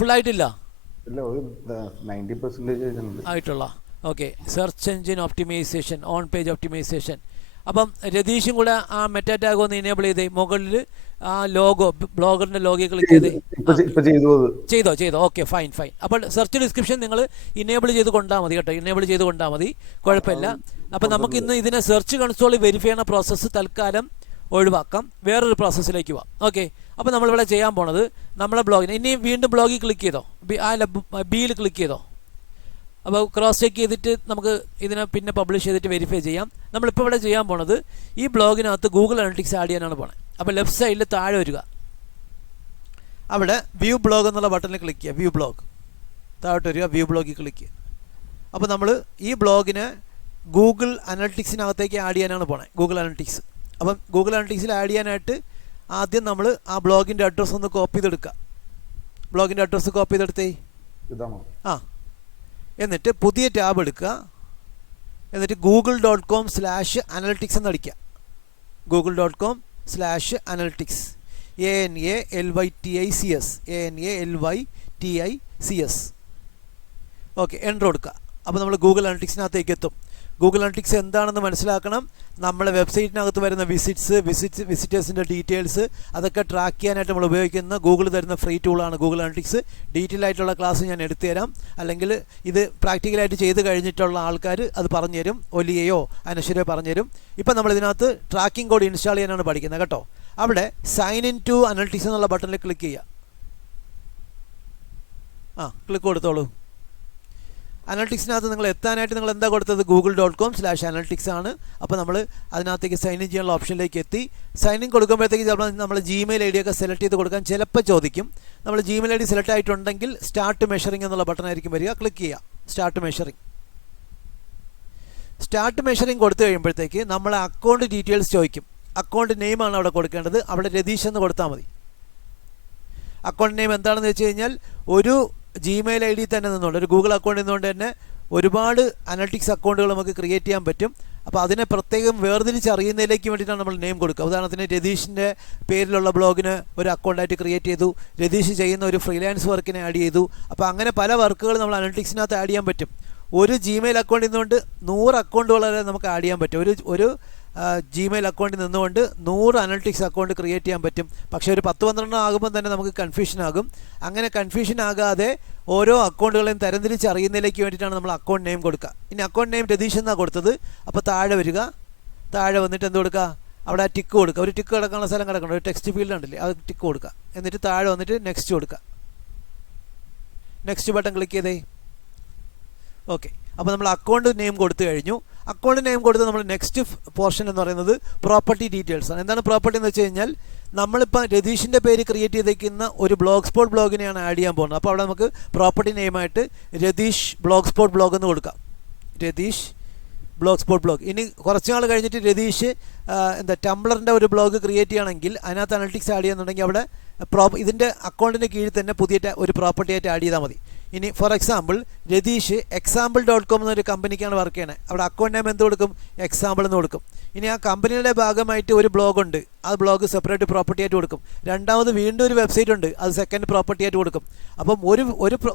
ഫുള്ളായിട്ടില്ല ആയിട്ടുള്ള. Okay, search engine optimization, on page optimization. അപ്പം രതീഷും കൂടെ ആ മെറ്റാ ടാഗ് ഒന്ന് ഇനേബിൾ ചെയ്തേ. മുകളിൽ ആ ലോഗോ, ബ്ലോഗറിന്റെ ലോഗോ ക്ലിക്ക് ചെയ്തേ. ചെയ്തോ. Okay, fine. അപ്പോൾ സെർച്ച് ഡിസ്ക്രിപ്ഷൻ നിങ്ങൾ ഇനേബിൾ ചെയ്ത് കൊണ്ടാൽ മതി കേട്ടോ. കുഴപ്പമില്ല. അപ്പം നമുക്ക് ഇന്ന് ഇതിനെ സെർച്ച് കൺസോളിൽ വെരിഫൈ ചെയ്യുന്ന പ്രോസസ്സ് തൽക്കാലം ഒഴിവാക്കാം. വേറൊരു പ്രോസസ്സിലേക്ക് പോവാം. ഓക്കെ, അപ്പോൾ നമ്മളിവിടെ ചെയ്യാൻ പോണത് നമ്മളെ ബ്ലോഗിന് ഇനി വീണ്ടും ബ്ലോഗിൽ ക്ലിക്ക് ചെയ്തോ, ബിയിൽ ക്ലിക്ക് ചെയ്തോ. അപ്പോൾ ക്രോസ് ചെക്ക് ചെയ്തിട്ട് നമുക്ക് ഇതിനെ പിന്നെ പബ്ലിഷ് ചെയ്തിട്ട് വെരിഫൈ ചെയ്യാം. നമ്മളിപ്പോൾ ഇവിടെ ചെയ്യാൻ പോണത് ഈ ബ്ലോഗിനകത്ത് ഗൂഗിൾ അനലിറ്റിക്സ് ആഡ് ചെയ്യാനാണ് പോണത്. അപ്പോൾ ലെഫ്റ്റ് സൈഡിൽ താഴെ വരിക. അവിടെ വ്യൂ ബ്ലോഗ് എന്നുള്ള ബട്ടണിൽ ക്ലിക്ക് ചെയ്യുക. വ്യൂ ബ്ലോഗ് താഴോട്ട് വരിക. വ്യൂ ബ്ലോഗിൽ ക്ലിക്ക് ചെയ്യുക. അപ്പോൾ നമ്മൾ ഈ ബ്ലോഗിനെ ഗൂഗിൾ അനലിറ്റിക്സിനകത്തേക്ക് ആഡ് ചെയ്യാനാണ് പോണത്. Google analytics. അപ്പം ഗൂഗിൾ അനലിറ്റിക്സിൽ ആഡ് ചെയ്യാനായിട്ട് ആദ്യം നമ്മൾ ആ ബ്ലോഗിൻ്റെ അഡ്രസ്സ് ഒന്ന് കോപ്പി ചെയ്തെടുക്കുക. ബ്ലോഗിൻ്റെ അഡ്രസ്സ് കോപ്പി ചെയ്തെടുത്തേ. ആ, എന്നിട്ട് പുതിയ ടാബ് എടുക്കുക. എന്നിട്ട് google.com/analytics എന്നടിക്കുക. google.com/analytics ANALYTICS. Okay, enter കൊടുക്കുക. അപ്പോൾ നമ്മൾ ഗൂഗിൾ അനലിറ്റിക്സിനകത്തേക്ക് എത്തും. ഗൂഗിൾ അനലിറ്റിക്സ് എന്താണെന്ന് മനസ്സിലാക്കണം. നമ്മളെ വെബ്സൈറ്റിനകത്ത് വരുന്ന വിസിറ്റേഴ്സിൻ്റെ ഡീറ്റെയിൽസ് അതൊക്കെ ട്രാക്ക് ചെയ്യാനായിട്ട് നമ്മൾ ഉപയോഗിക്കുന്ന ഗൂഗിൾ തരുന്ന ഫ്രീ ടൂളാണ് ഗൂഗിൾ അനലിറ്റിക്സ്. ഡീറ്റെയിൽ ആയിട്ടുള്ള ക്ലാസ് ഞാൻ എടുത്തു തരാം. അല്ലെങ്കിൽ ഇത് പ്രാക്ടിക്കലായിട്ട് ചെയ്ത് കഴിഞ്ഞിട്ടുള്ള ആൾക്കാർ അത് പറഞ്ഞുതരും. ഒലിയയോ അനശ്വരയോ പറഞ്ഞുതരും. ഇപ്പം നമ്മൾ ഇതിനകത്ത് ട്രാക്കിംഗ് കോഡ് ഇൻസ്റ്റാൾ ചെയ്യാനാണ് പഠിക്കുന്നത് കേട്ടോ. അവിടെ സൈൻ ഇൻ ടു അനലിറ്റിക്സ് എന്നുള്ള ബട്ടണിൽ ക്ലിക്ക് ചെയ്യുക. ക്ലിക്ക് കൊടുത്തോളൂ. അനലിറ്റിക്സിനകത്ത് നിങ്ങൾ എത്താനായിട്ട് നിങ്ങൾ എന്താ കൊടുത്തത്? google.com/analytics ആണ്. അപ്പോൾ നമ്മൾ അതിനകത്തേക്ക് സൈൻ ഇൻ ചെയ്യാനുള്ള ഓപ്ഷനിലേക്ക് എത്തി. സൈൻ ഇൻ കൊടുക്കുമ്പോഴത്തേക്ക് ചിലപ്പോൾ നമ്മൾ ജിമെയിൽ ഐ ഡി ഒക്കെ സെലക്ട് ചെയ്ത് കൊടുക്കാൻ ചിലപ്പോൾ ചോദിക്കും. നമ്മൾ ജിമെയിൽ ഐ ഡി സെലക്ട് ആയിട്ടുണ്ടെങ്കിൽ സ്റ്റാർട്ട് മെഷറിംഗ് എന്നുള്ള ബട്ടണായിരിക്കും വരിക. ക്ലിക്ക് ചെയ്യുക സ്റ്റാർട്ട് മെഷറിംഗ്. സ്റ്റാർട്ട് മെഷറിംഗ് കൊടുത്തു കഴിയുമ്പോഴത്തേക്ക് നമ്മളെ അക്കൗണ്ട് ഡീറ്റെയിൽസ് ചോദിക്കും. അക്കൗണ്ട് നെയിമാണ് അവിടെ കൊടുക്കേണ്ടത്. അവിടെ രതീഷ് എന്ന് കൊടുത്താൽ മതി. അക്കൗണ്ട് നെയിം എന്താണെന്ന് വെച്ച് കഴിഞ്ഞാൽ ഒരു ജിമെയിൽ ഐ ഡി തന്നെ നിന്നുകൊണ്ട്, ഒരു ഗൂഗിൾ അക്കൗണ്ട് നിന്നുകൊണ്ട് തന്നെ ഒരുപാട് അനലിറ്റിക്സ് അക്കൗണ്ടുകൾ നമുക്ക് ക്രിയേറ്റ് ചെയ്യാൻ പറ്റും. അപ്പോൾ അതിനെ പ്രത്യേകം വേർതിരിച്ചറിയുന്നതിലേക്ക് വേണ്ടിയിട്ടാണ് നമ്മൾ നെയിം കൊടുക്കുക. ഉദാഹരണത്തിന് രതീഷിൻ്റെ പേരിലുള്ള ബ്ലോഗിന് ഒരു അക്കൗണ്ടായിട്ട് ക്രിയേറ്റ് ചെയ്തു. രതീഷ് ചെയ്യുന്ന ഒരു ഫ്രീലാൻസ് വർക്കിനെ ആഡ് ചെയ്തു. അപ്പോൾ അങ്ങനെ പല വർക്കുകൾ നമ്മൾ അനലിറ്റിക്സിനകത്ത് ആഡ് ചെയ്യാൻ പറ്റും. ഒരു ജിമെയിൽ അക്കൗണ്ടിൽ നിന്നുകൊണ്ട് 100 അക്കൗണ്ടുകൾ വരെ നമുക്ക് ആഡ് ചെയ്യാൻ പറ്റും. ഒരു ജിമെയിൽ അക്കൗണ്ടിൽ നിന്നുകൊണ്ട് 100 അനലിറ്റിക്സ് അക്കൗണ്ട് ക്രിയേറ്റ് ചെയ്യാൻ പറ്റും. പക്ഷേ ഒരു 10-12 ആകുമ്പോൾ തന്നെ നമുക്ക് കൺഫ്യൂഷൻ ആകും. അങ്ങനെ കൺഫ്യൂഷൻ ആകാതെ ഓരോ അക്കൗണ്ടുകളെയും തരംതിരിച്ച് അറിയുന്നതിലേക്ക് വേണ്ടിയിട്ടാണ് നമ്മൾ അക്കൗണ്ട് നെയിം കൊടുക്കുക. ഇനി അക്കൗണ്ട് നെയിം രതീഷ് എന്നാണ് കൊടുത്തത്. അപ്പോൾ താഴെ വരിക. താഴെ വന്നിട്ട് എന്ത് കൊടുക്കുക? അവിടെ ആ ടിക്ക് കൊടുക്കുക. ഒരു ടിക്ക് കിടക്കാനുള്ള സ്ഥലം കിടക്കണം. ഒരു ടെക്സ്റ്റ് ഫീൽഡ് ഉണ്ടല്ലേ, അത് ടിക്ക് കൊടുക്കുക. എന്നിട്ട് താഴെ വന്നിട്ട് നെക്സ്റ്റ് കൊടുക്കുക. നെക്സ്റ്റ് ബട്ടൺ ക്ലിക്ക് ചെയ്തേ. ഓക്കെ, അപ്പോൾ നമ്മൾ അക്കൗണ്ട് നെയിം കൊടുത്തു കഴിഞ്ഞു. അക്കൗണ്ട് നെയിം കൊടുത്ത് നമ്മൾ നെക്സ്റ്റ് പോർഷൻ എന്ന് പറയുന്നത് പ്രോപ്പർട്ടി ഡീറ്റെയിൽസ് ആണ്. എന്താണ് പ്രോപ്പർട്ടി എന്ന് വെച്ച് കഴിഞ്ഞാൽ നമ്മളിപ്പോൾ രതീഷിൻ്റെ പേര് ക്രിയേറ്റ് ചെയ്തേക്കുന്ന ഒരു ബ്ലോഗ് സ്പോട്ട് ബ്ലോഗിനെയാണ് ആഡ് ചെയ്യാൻ പോകുന്നത്. അപ്പോൾ അവിടെ നമുക്ക് പ്രോപ്പർട്ടി നെയിമായിട്ട് രതീഷ് ബ്ലോഗ് സ്പോട്ട് ബ്ലോഗ് എന്ന് കൊടുക്കാം. Ratheesh blog spot blog. ഇനി കുറച്ച് നാൾ കഴിഞ്ഞിട്ട് രതീഷ് ടംബ്ലറിൻ്റെ ഒരു ബ്ലോഗ് ക്രിയേറ്റ് ചെയ്യണമെങ്കിൽ അതിനകത്ത് അനലിറ്റിക്സ് ആഡ് ചെയ്യുന്നുണ്ടെങ്കിൽ അവിടെ ഇതിൻ്റെ അക്കൗണ്ടിൻ്റെ കീഴിൽ തന്നെ പുതിയ ഒരു പ്രോപ്പർട്ടി ആയിട്ട് ആഡ് ചെയ്താൽ മതി. ഇനി ഫോർ എക്സാമ്പിൾ രതീഷ് example.com എന്നൊരു കമ്പനിക്കാണ് വർക്ക് ചെയ്യണത്. അവിടെ അക്കൗണ്ട് നെയിം എന്ത് കൊടുക്കും? എക്സാമ്പിൾ എന്ന് കൊടുക്കും. ഇനി ആ കമ്പനിയുടെ ഭാഗമായിട്ട് ഒരു ബ്ലോഗ് ഉണ്ട്. ആ ബ്ലോഗ് സെപ്പറേറ്റ് പ്രോപ്പർട്ടി ആയിട്ട് കൊടുക്കും. രണ്ടാമത് വീണ്ടും ഒരു വെബ്സൈറ്റ് ഉണ്ട്. അത് സെക്കൻഡ് പ്രോപ്പർട്ടി ആയിട്ട് കൊടുക്കും. അപ്പം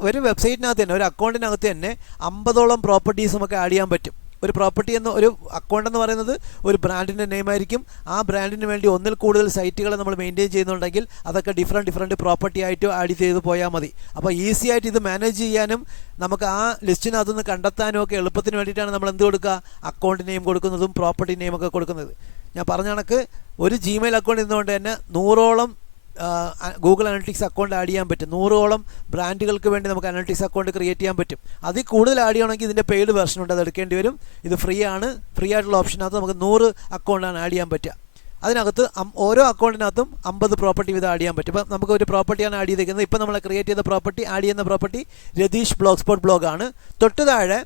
ഒരു വെബ്സൈറ്റിനകത്ത് തന്നെ, ഒരു അക്കൗണ്ടിനകത്ത് തന്നെ 50ഓളം പ്രോപ്പർട്ടീസ് നമുക്ക് ആഡ് ചെയ്യാൻ പറ്റും. ഒരു പ്രോപ്പർട്ടി എന്ന ഒരു അക്കൗണ്ട് എന്ന് പറയുന്നത് ഒരു ബ്രാൻഡിൻ്റെ നെയിം ആയിരിക്കും. ആ ബ്രാൻഡിന് വേണ്ടി ഒന്നിൽ കൂടുതൽ സൈറ്റുകൾ നമ്മൾ മെയിൻറ്റെയിൻ ചെയ്യുന്നുണ്ടെങ്കിൽ അതൊക്കെ ഡിഫറെൻറ്റ് പ്രോപ്പർട്ടി ആയിട്ട് ആഡ് ചെയ്ത് പോയാൽ മതി. അപ്പോൾ ഈസി ആയിട്ട് ഇത് മാനേജ് ചെയ്യാനും നമുക്ക് ആ ലിസ്റ്റിനകത്തുനിന്ന് കണ്ടെത്താനും ഒക്കെ എളുപ്പത്തിന് വേണ്ടിയിട്ടാണ് നമ്മൾ എന്ത് കൊടുക്കുക? അക്കൗണ്ട് നെയിം കൊടുക്കുന്നതും പ്രോപ്പർട്ടി നെയിമൊക്കെ കൊടുക്കുന്നത്. ഞാൻ പറഞ്ഞ കണക്ക് ഒരു ജിമെയിൽ അക്കൗണ്ട് ഇരുന്നുകൊണ്ട് തന്നെ 100ഓളം ഗൂഗിൾ അനലിറ്റിക്സ് അക്കൗണ്ട് ആഡ് ചെയ്യാൻ പറ്റും. 100ഓളം ബ്രാൻഡുകൾക്ക് വേണ്ടി നമുക്ക് അനലിറ്റിക്സ് അക്കൗണ്ട് ക്രിയേറ്റ് ചെയ്യാൻ പറ്റും. അതിൽ കൂടുതൽ ആഡ് ചെയ്യണമെങ്കിൽ ഇതിൻ്റെ പെയ്ഡ് വെർഷൻ ഉണ്ട്, അത് എടുക്കേണ്ടി വരും. ഇത് ഫ്രീ ആണ്. ഫ്രീ ആയിട്ടുള്ള ഓപ്ഷനകത്ത് നമുക്ക് 100 അക്കൗണ്ടാണ് ആഡ് ചെയ്യാൻ പറ്റുക. അതിനകത്ത് ഓരോ അക്കൗണ്ടിനകത്തും 50 പ്രോപ്പർട്ടി വീതം ആഡ് ചെയ്യാൻ പറ്റും. ഇപ്പം നമുക്ക് ഒരു പ്രോപ്പർട്ടിയാണ് ആഡ് ചെയ്തിരിക്കുന്നത്. ഇപ്പം നമ്മൾ ക്രിയേറ്റ് ചെയ്ത പ്രോപ്പർട്ടി, ആഡ് ചെയ്യുന്ന പ്രോപ്പർട്ടി രതീഷ് ബ്ലോഗ് സ്പോട്ട് ബ്ലോഗാണ്. തൊട്ട് താഴെ